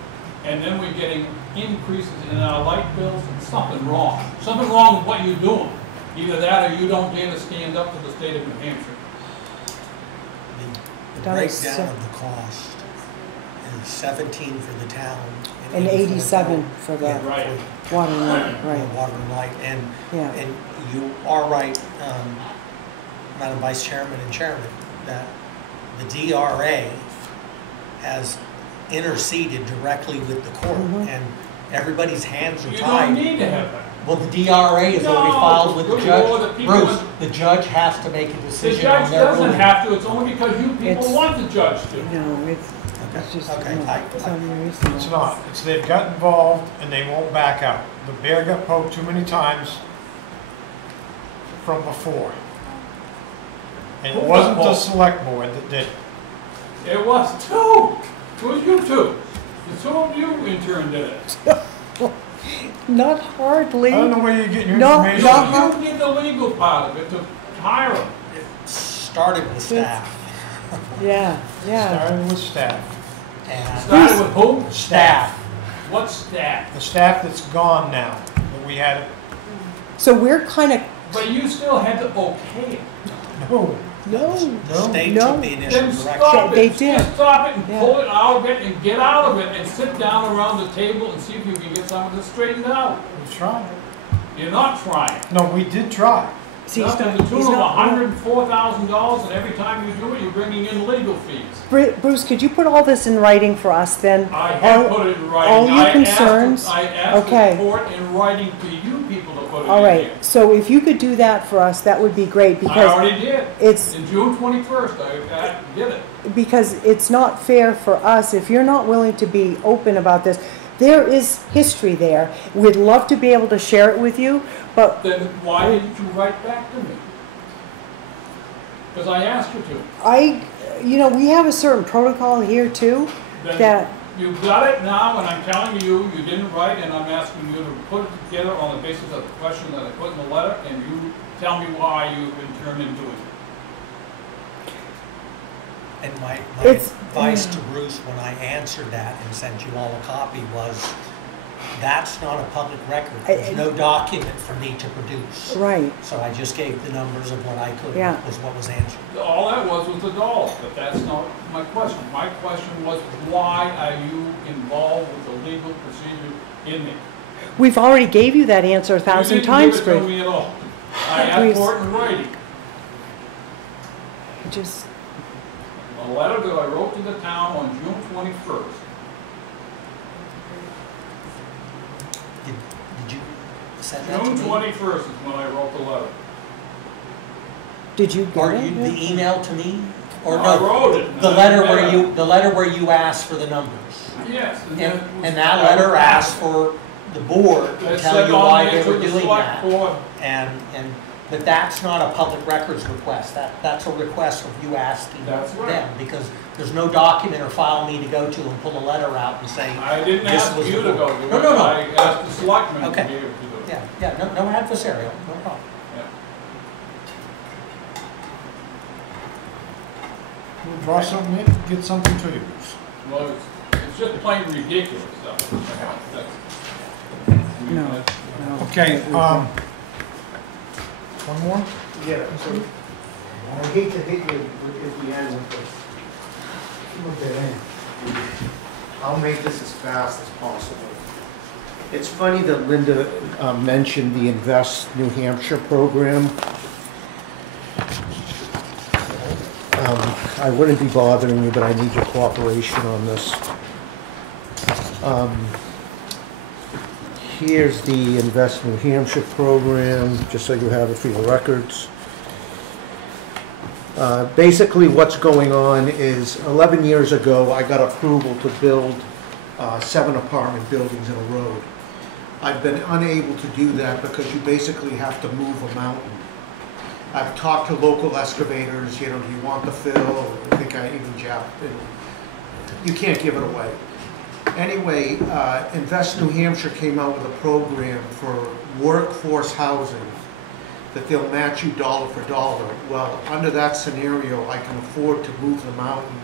and then we're getting increases in our light bills, and something wrong. Something wrong with what you're doing. Either that or you don't dare to stand up to the state of New Hampshire. The breakdown of the cost is 17 for the town. And 87 for the Right. water and light, right. Water and light, and Yeah. and you are right, Madam Vice Chairman and Chairman, that the DRA has interceded directly with the court, and everybody's hands are You tied. don't need to have that. Well, the DRA has already filed with the good Lord, the judge. people Bruce, the judge has to make a The decision judge on their doesn't ruling. have to, it's only because you people It's- want the judge to. No, it's just, Okay, no, it's unreasonable. It's not. It's they've got involved and they won't back out. The bear got poked too many times from before. And it Who wasn't got the poked? select board that did it. It was two. It was you two. The two of you in turn did it. Not hardly. I don't know where you're getting your No, information. no. You did the legal part of it to hire them. Started with staff. Yeah, yeah. Starting with staff. And Started with who? staff. What staff? The staff that's gone now, that we had, So we're kind of, But you still had to okay it. no, no, The state no. took the initial Then direction. stop They it. did. Just stop it and Yeah. pull it out of it and get out of it and sit down around the table and see if you can get some of this straightened out. we tried. You're not trying. No, we did try. See, he's Not to not, the tune he's of not. $104,000, and every time you do it, you're bringing in legal fees. Bruce, could you put all this in writing for us then? I have All- put it in writing. all your I asked concerns? I asked Okay. the court in writing to you people to put it All in right, here. so if you could do that for us, that would be great I because already did. it's, In June 21st, I did it. because it's not fair for us, if you're not willing to be open about this. There is history there. We'd love to be able to share it with you, but Then why didn't you write back to me? Because I asked you to. we have a certain protocol here too, Then that, you got it now, and I'm telling you, you didn't write, and I'm asking you to put it together on the basis of the question that I put in the letter, and you tell me why you've been turned into it. And my It's- advice to Bruce when I answered that and sent you all a copy was, that's not a public record. There's no document for me to produce. right, So I just gave the numbers of what I could, Yeah. was what was answered. All that was the dollar, but that's not my question. My question was, why are you involved with the legal procedure in it? we've already gave you that answer 1,000 times, You didn't give it to Bruce. me at all. I asked Bruce. for it in writing. Just, A letter that I wrote to the town on June 21st. Did you send that to June me? 21st is when I wrote the letter. did you Or get you, it? the email to me? or I no, wrote it. the letter where you asked for the numbers. Yes. And that letter asked for the board to tell you why they were doing that. But that's not a public records request. That's a request of you asking them, because there's no document or file me to go to and pull a letter out and say, I didn't this ask was you the to go board. to it. No. I asked the selectmen to be Okay. able to do it. Yeah, no adversarial, no problem. We'll draw something in, get something to you. Well, it's just plain ridiculous stuff. No. Okay, one more? Yeah, so I hate to hit you at the end with this. Look at it. I'll make this as fast as possible. It's funny that Linda mentioned the Invest New Hampshire program. I wouldn't be bothering you, but I need your cooperation on this. Here's the Invest New Hampshire program, just so you have it for your records. Basically what's going on is 11 years ago I got approval to build 7 apartment buildings in a road. I've been unable to do that because you basically have to move a mountain. I've talked to local excavators, do you want the fill? I think I even jabbed, you can't give it away. Anyway, Invest New Hampshire came out with a program for workforce housing that they'll match you dollar for dollar. Well, under that scenario, I can afford to move the mountain,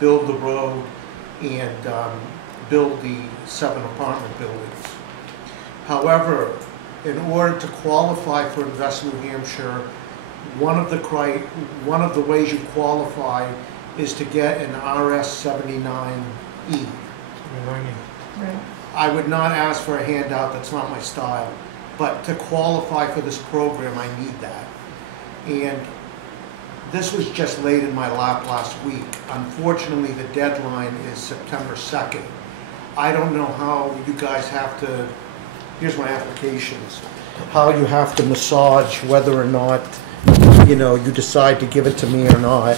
build the road, and build the 7 apartment buildings. However, in order to qualify for Invest New Hampshire, one of the ways you qualify is to get an RS 79E. Right. I would not ask for a handout, that's not my style. But to qualify for this program, I need that. And this was just laid in my lap last week. Unfortunately, the deadline is September 2nd. I don't know how you guys have to, here's my applications, how you have to massage whether or not, you decide to give it to me or not.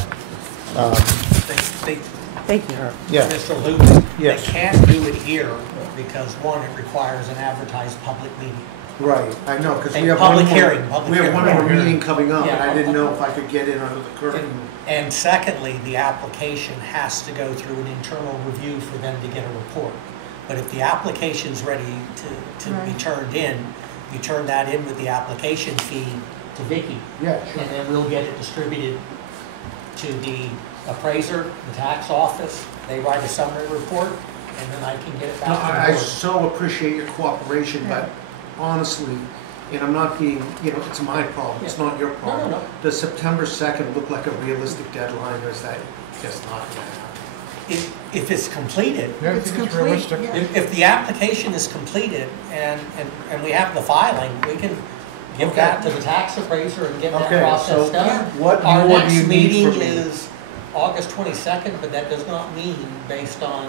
Thank you. Yeah. Mr. Luke, Yes. they can't do it here because, one, it requires an advertised public meeting. Right, I know, because A we have public one hearing, more, public we have hearing. one more Yeah. meeting coming up, and Yeah. I didn't know if I could get in under the curtain. And secondly, the application has to go through an internal review for them to get a report. But if the application's ready to be Right. turned in, you turn that in with the application fee to Vicki. Yeah, sure. And then we'll get it distributed to the appraiser, the tax office. They write a summary report, and then I can get it No, back to the I board. so appreciate your cooperation, but honestly, and I'm not being, it's my problem, it's not your problem. no. Does September 2nd look like a realistic deadline, or is that just not gonna happen? If it's completed, Yeah, I think it's realistic. if the application is completed and we have the filing, we can give that to the tax appraiser and get that Okay, process so done. what Our more do next you need meeting from me? is August 22nd, but that does not mean, based on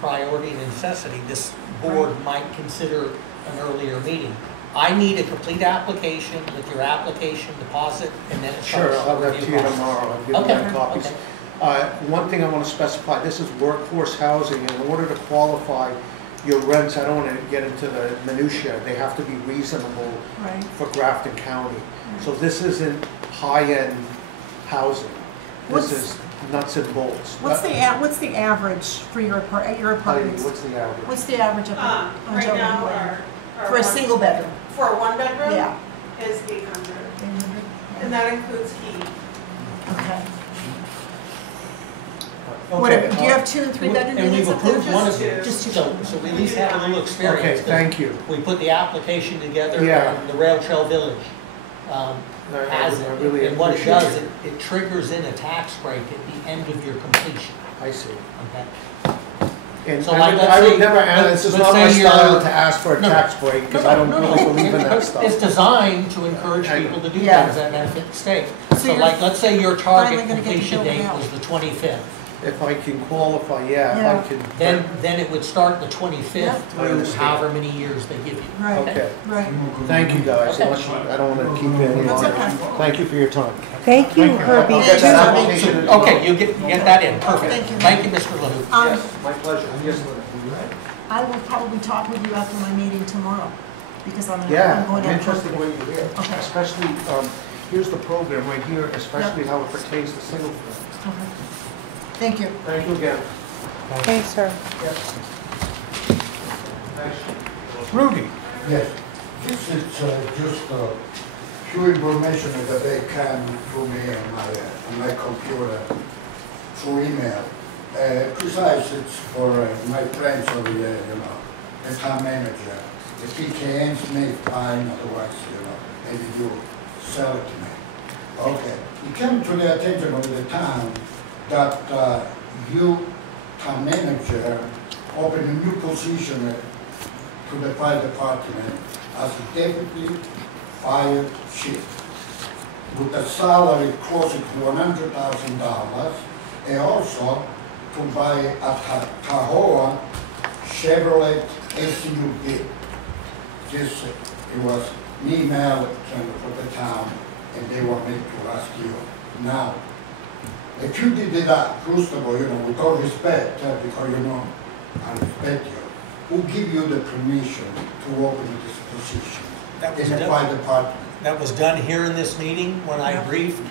priority and necessity, this board might consider an earlier meeting. I need a complete application with your application deposit, and then it Sure, starts I'll the have to review you process. tomorrow, I'll give you Okay, my copies. okay. One thing I want to specify, this is workforce housing, and in order to qualify, your rents, I don't want to get into the minutia, they have to be reasonable Right. for Grafton County. So this isn't high-end housing, this is nuts and bolts. What's the average for your apartments? What's the average? What's the average of on Right Joe now, Woodward? our For a one- single bedroom? For a 1-bedroom? Yeah. Is 800. And that includes heat. Okay. Okay, Do you have 2 and 3 bedroom And we've units up there? approved one of them, Just 2. so we at least have a little experience. Okay, thank you. We put the application together, Yeah. and the Rail Trail Village has I it. really And what it appreciate does, it. it triggers in a tax break at the end of your completion, I see. okay? And So I like, would, let's I would say- never ask, this is let's not my say you're- style to ask for a No. tax break, because I don't really believe in that It's stuff. designed to encourage I- people to do Yeah. things that benefit the state. So So you're like, let's say your finally target gonna get the completion building date out. was the 25th. If I can qualify, if Yeah. I can. Then it would start the 25th Yeah. I through understand. however many years they give you. Right, Okay. right. Thank you, guys. Okay. Unless you, I don't want to keep you any That's longer. okay. Thank you for your time. Thank you, Herbie, I'll get that too. application as well. Okay, you get that in, perfect. Thank you. Thank you, Mr. LaHoo. Yes, my pleasure. Yes, I will probably talk with you after my meeting tomorrow, because I'm yeah, going I'm to. interested in what you hear. Okay. Especially, here's the program right here, especially how it pertains to single family. Okay. Thank you. Thank you again. Thanks, sir. Thanks. Rudy? Yes, this is just few information that they can through me on my computer through email. Precise, it's for my friends over there, the town manager. If he can, me fine, otherwise, maybe you sell it to me. Okay, it came to the attention of the town that you, town manager, opened a new position to the fire department as a deputy fire chief with a salary close to $100,000 and also to buy a Tahoe Chevrolet SUV. This, it was an email for the town and they want me to ask you. Now, if you did that, first of all, with all respect, because I respect you, who give you the permission to open this position That was in the done. fire department? That was done here in this meeting when I briefed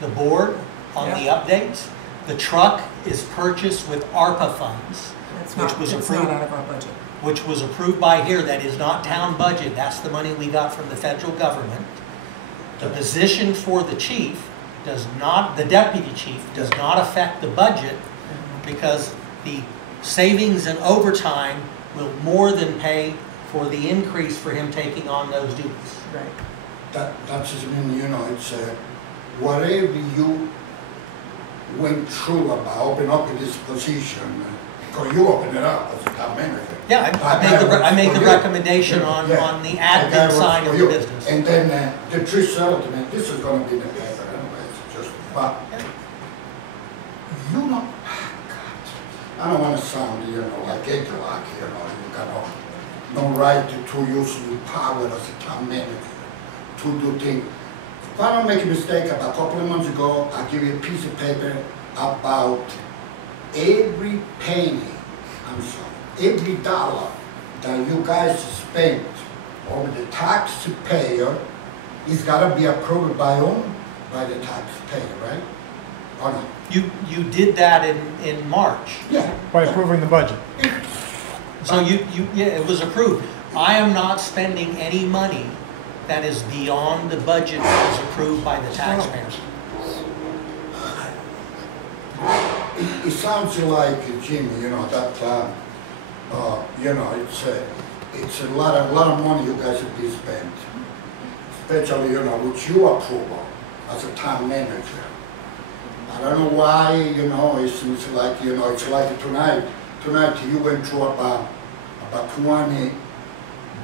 the board on the updates. The truck is purchased with ARPA funds, It's which not, was it's approved. not out of our budget. Which was approved by here, that is not town budget, that's the money we got from the federal government. The position for the chief does not, the deputy chief, does not affect the budget because the savings and overtime will more than pay for the increase for him taking on those duties. Right. That just mean, it's whatever you went through about opening up this position, because you opened it up as a town manager. Yeah, I made the recommendation on the admin side of the business. And then the tree settlement, this is gonna be in the paper anyways, just, but, God, I don't wanna sound, like Edgelak, you got no right to use your power as a town manager to do things. If I don't make a mistake, about a couple of months ago, I give you a piece of paper about every penny, every dollar that you guys spent over the taxpayer is gotta be approved by the taxpayer, right? Or not? You did that in March. Yeah. By approving the budget. So yeah, it was approved. I am not spending any money that is beyond the budget that was approved by the taxpayers. It sounds like, Jimmy, that, it's a lot of money you guys have been spent, especially, with your approval as a town manager. I don't know why, it seems like, it's like tonight you went through about 20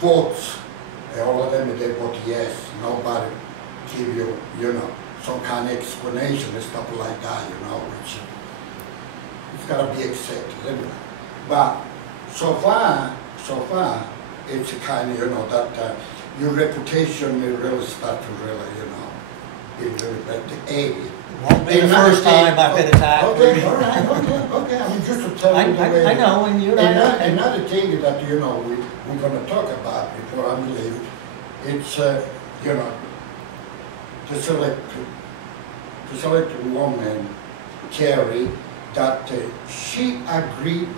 votes, and all of them, they vote yes, nobody give you, some kind of explanation and stuff like that, which it's gotta be accepted anyway. But so far, it's kind of, that your reputation may really start to really, be really bad. Won't be the first time I've been attacked. Okay, all right, okay, I mean, just to tell you the way. I know, and you and I. Another thing that, we're gonna talk about before I leave, it's, to select woman, Carrie, that she agreed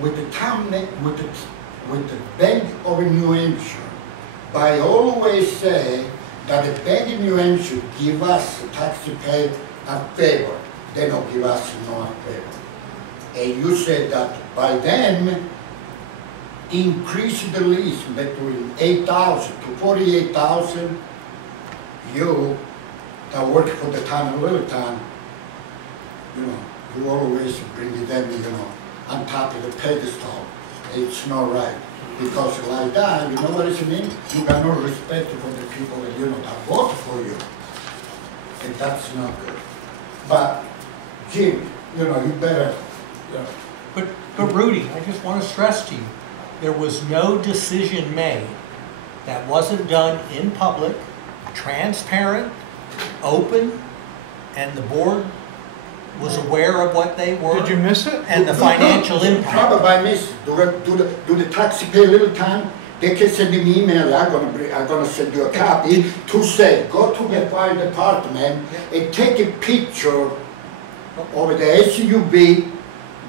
with the town, with the Bank of New Hampshire, by always say that the Bank of New Hampshire give us, the taxpayer, a favor. They don't give us no favor. And you said that by then, increase the lease between 8,000 to 48,000. You that work for the town of Littleton, you always bring them, on top of the pedestal. It's not right. Because like that, you know what it means? You got no respect for the people that, that vote for you. And that's not good. But, Jim, you know, you better, But Rudy, I just want to stress to you, there was no decision made that wasn't done in public, transparent, open, and the board was aware of what they were. Did you miss it? And the financial impact. Probably I miss, do the taxpayer little time, they can send me an email, I'm gonna send you a copy, to say, go to the fire department and take a picture of the SUV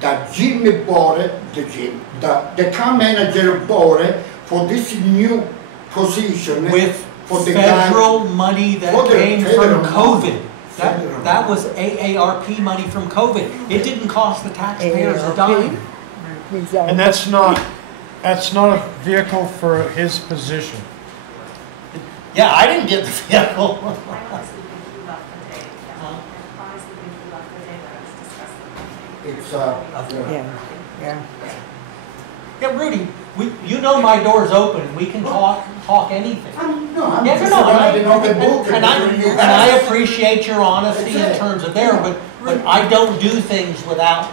that Jimmy bought it, the town manager bought it for this new position. With for the federal guy, money that came from COVID. That was AARP money from COVID. It didn't cost the taxpayers a dime. And that's not a vehicle for his position. Yeah, I didn't get the vehicle. It's, Yeah, Rudy, you know my door's open. We can talk anything. I'm Yeah, just no, writing on the book. and I appreciate your honesty in terms of there, but I don't do things without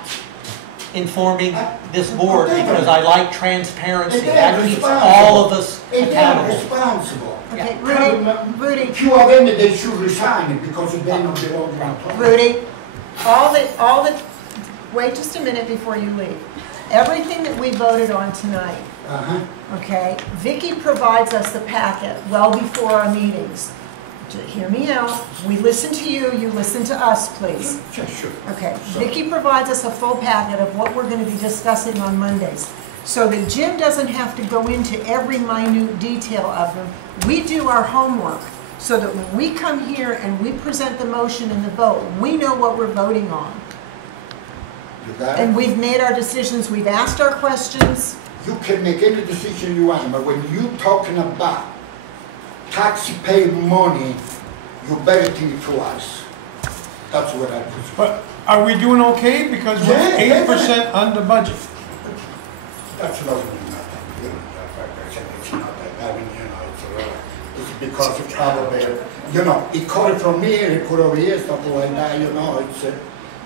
informing this board because I like transparency. That keeps all of us They're accountable. responsible. Okay, Rudy, If you are in, they should resign because they don't belong to Rudy, wait just a minute before you leave. Everything that we voted on tonight, okay, Vicky provides us the packet well before our meetings. Hear me out. We listen to you, you listen to us, please. Sure. Okay, Vicky provides us a full packet of what we're going to be discussing on Mondays. So that Jim doesn't have to go into every minute detail of them. We do our homework so that when we come here and we present the motion and the vote, we know what we're voting on. You got And it? we've made our decisions, we've asked our questions. You can make any decision you want, but when you're talking about taxpayer money, you better think twice. That's what I do. But are we doing okay? Because we're Yeah, 8% under budget. That's not really nothing, you know, it's not that, I mean, you know, it's because it's probably, you know, he caught it from me and he put over here, stuff like that, you know,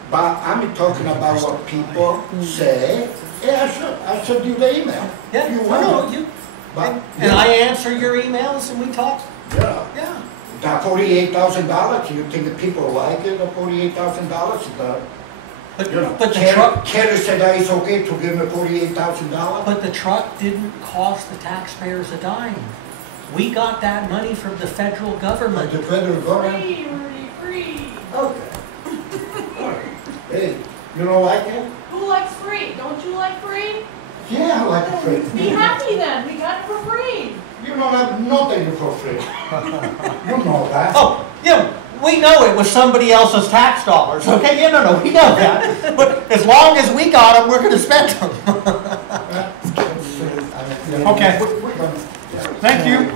but I'm talking about what people say. Yeah, I should do the email. Yeah, You want you. But, And I answer your emails and we talk. yeah. Yeah. That $48,000, you think the people like it, the $48,000? But, You know, but the truck. Kerry said that it's okay to give me $48,000. But the truck didn't cost the taxpayers a dime. We got that money from the federal government. The federal government. Free, Rudy, free. Okay. Hey, you don't like it? Who likes free? Don't you like free? Yeah, I like it free. Be happy then, we got it for free. You don't have nothing for free. You know that. Oh, yeah, we know it was somebody else's tax dollars, okay? Yeah, no, we know that. But as long as we got them, we're gonna spend them. Okay. Thank you.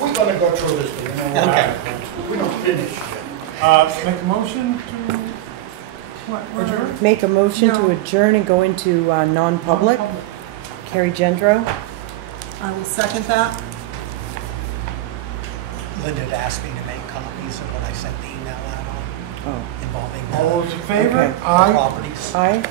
We're gonna go through this thing. You know, Okay. We don't finish Make a motion to adjourn? Make a motion to adjourn and go into non-public. Carrie Gendro. I will second that. Linda had asked me to make copies of what I sent the email out on Oh. involving All those in favor? Okay. Aye. properties. Aye.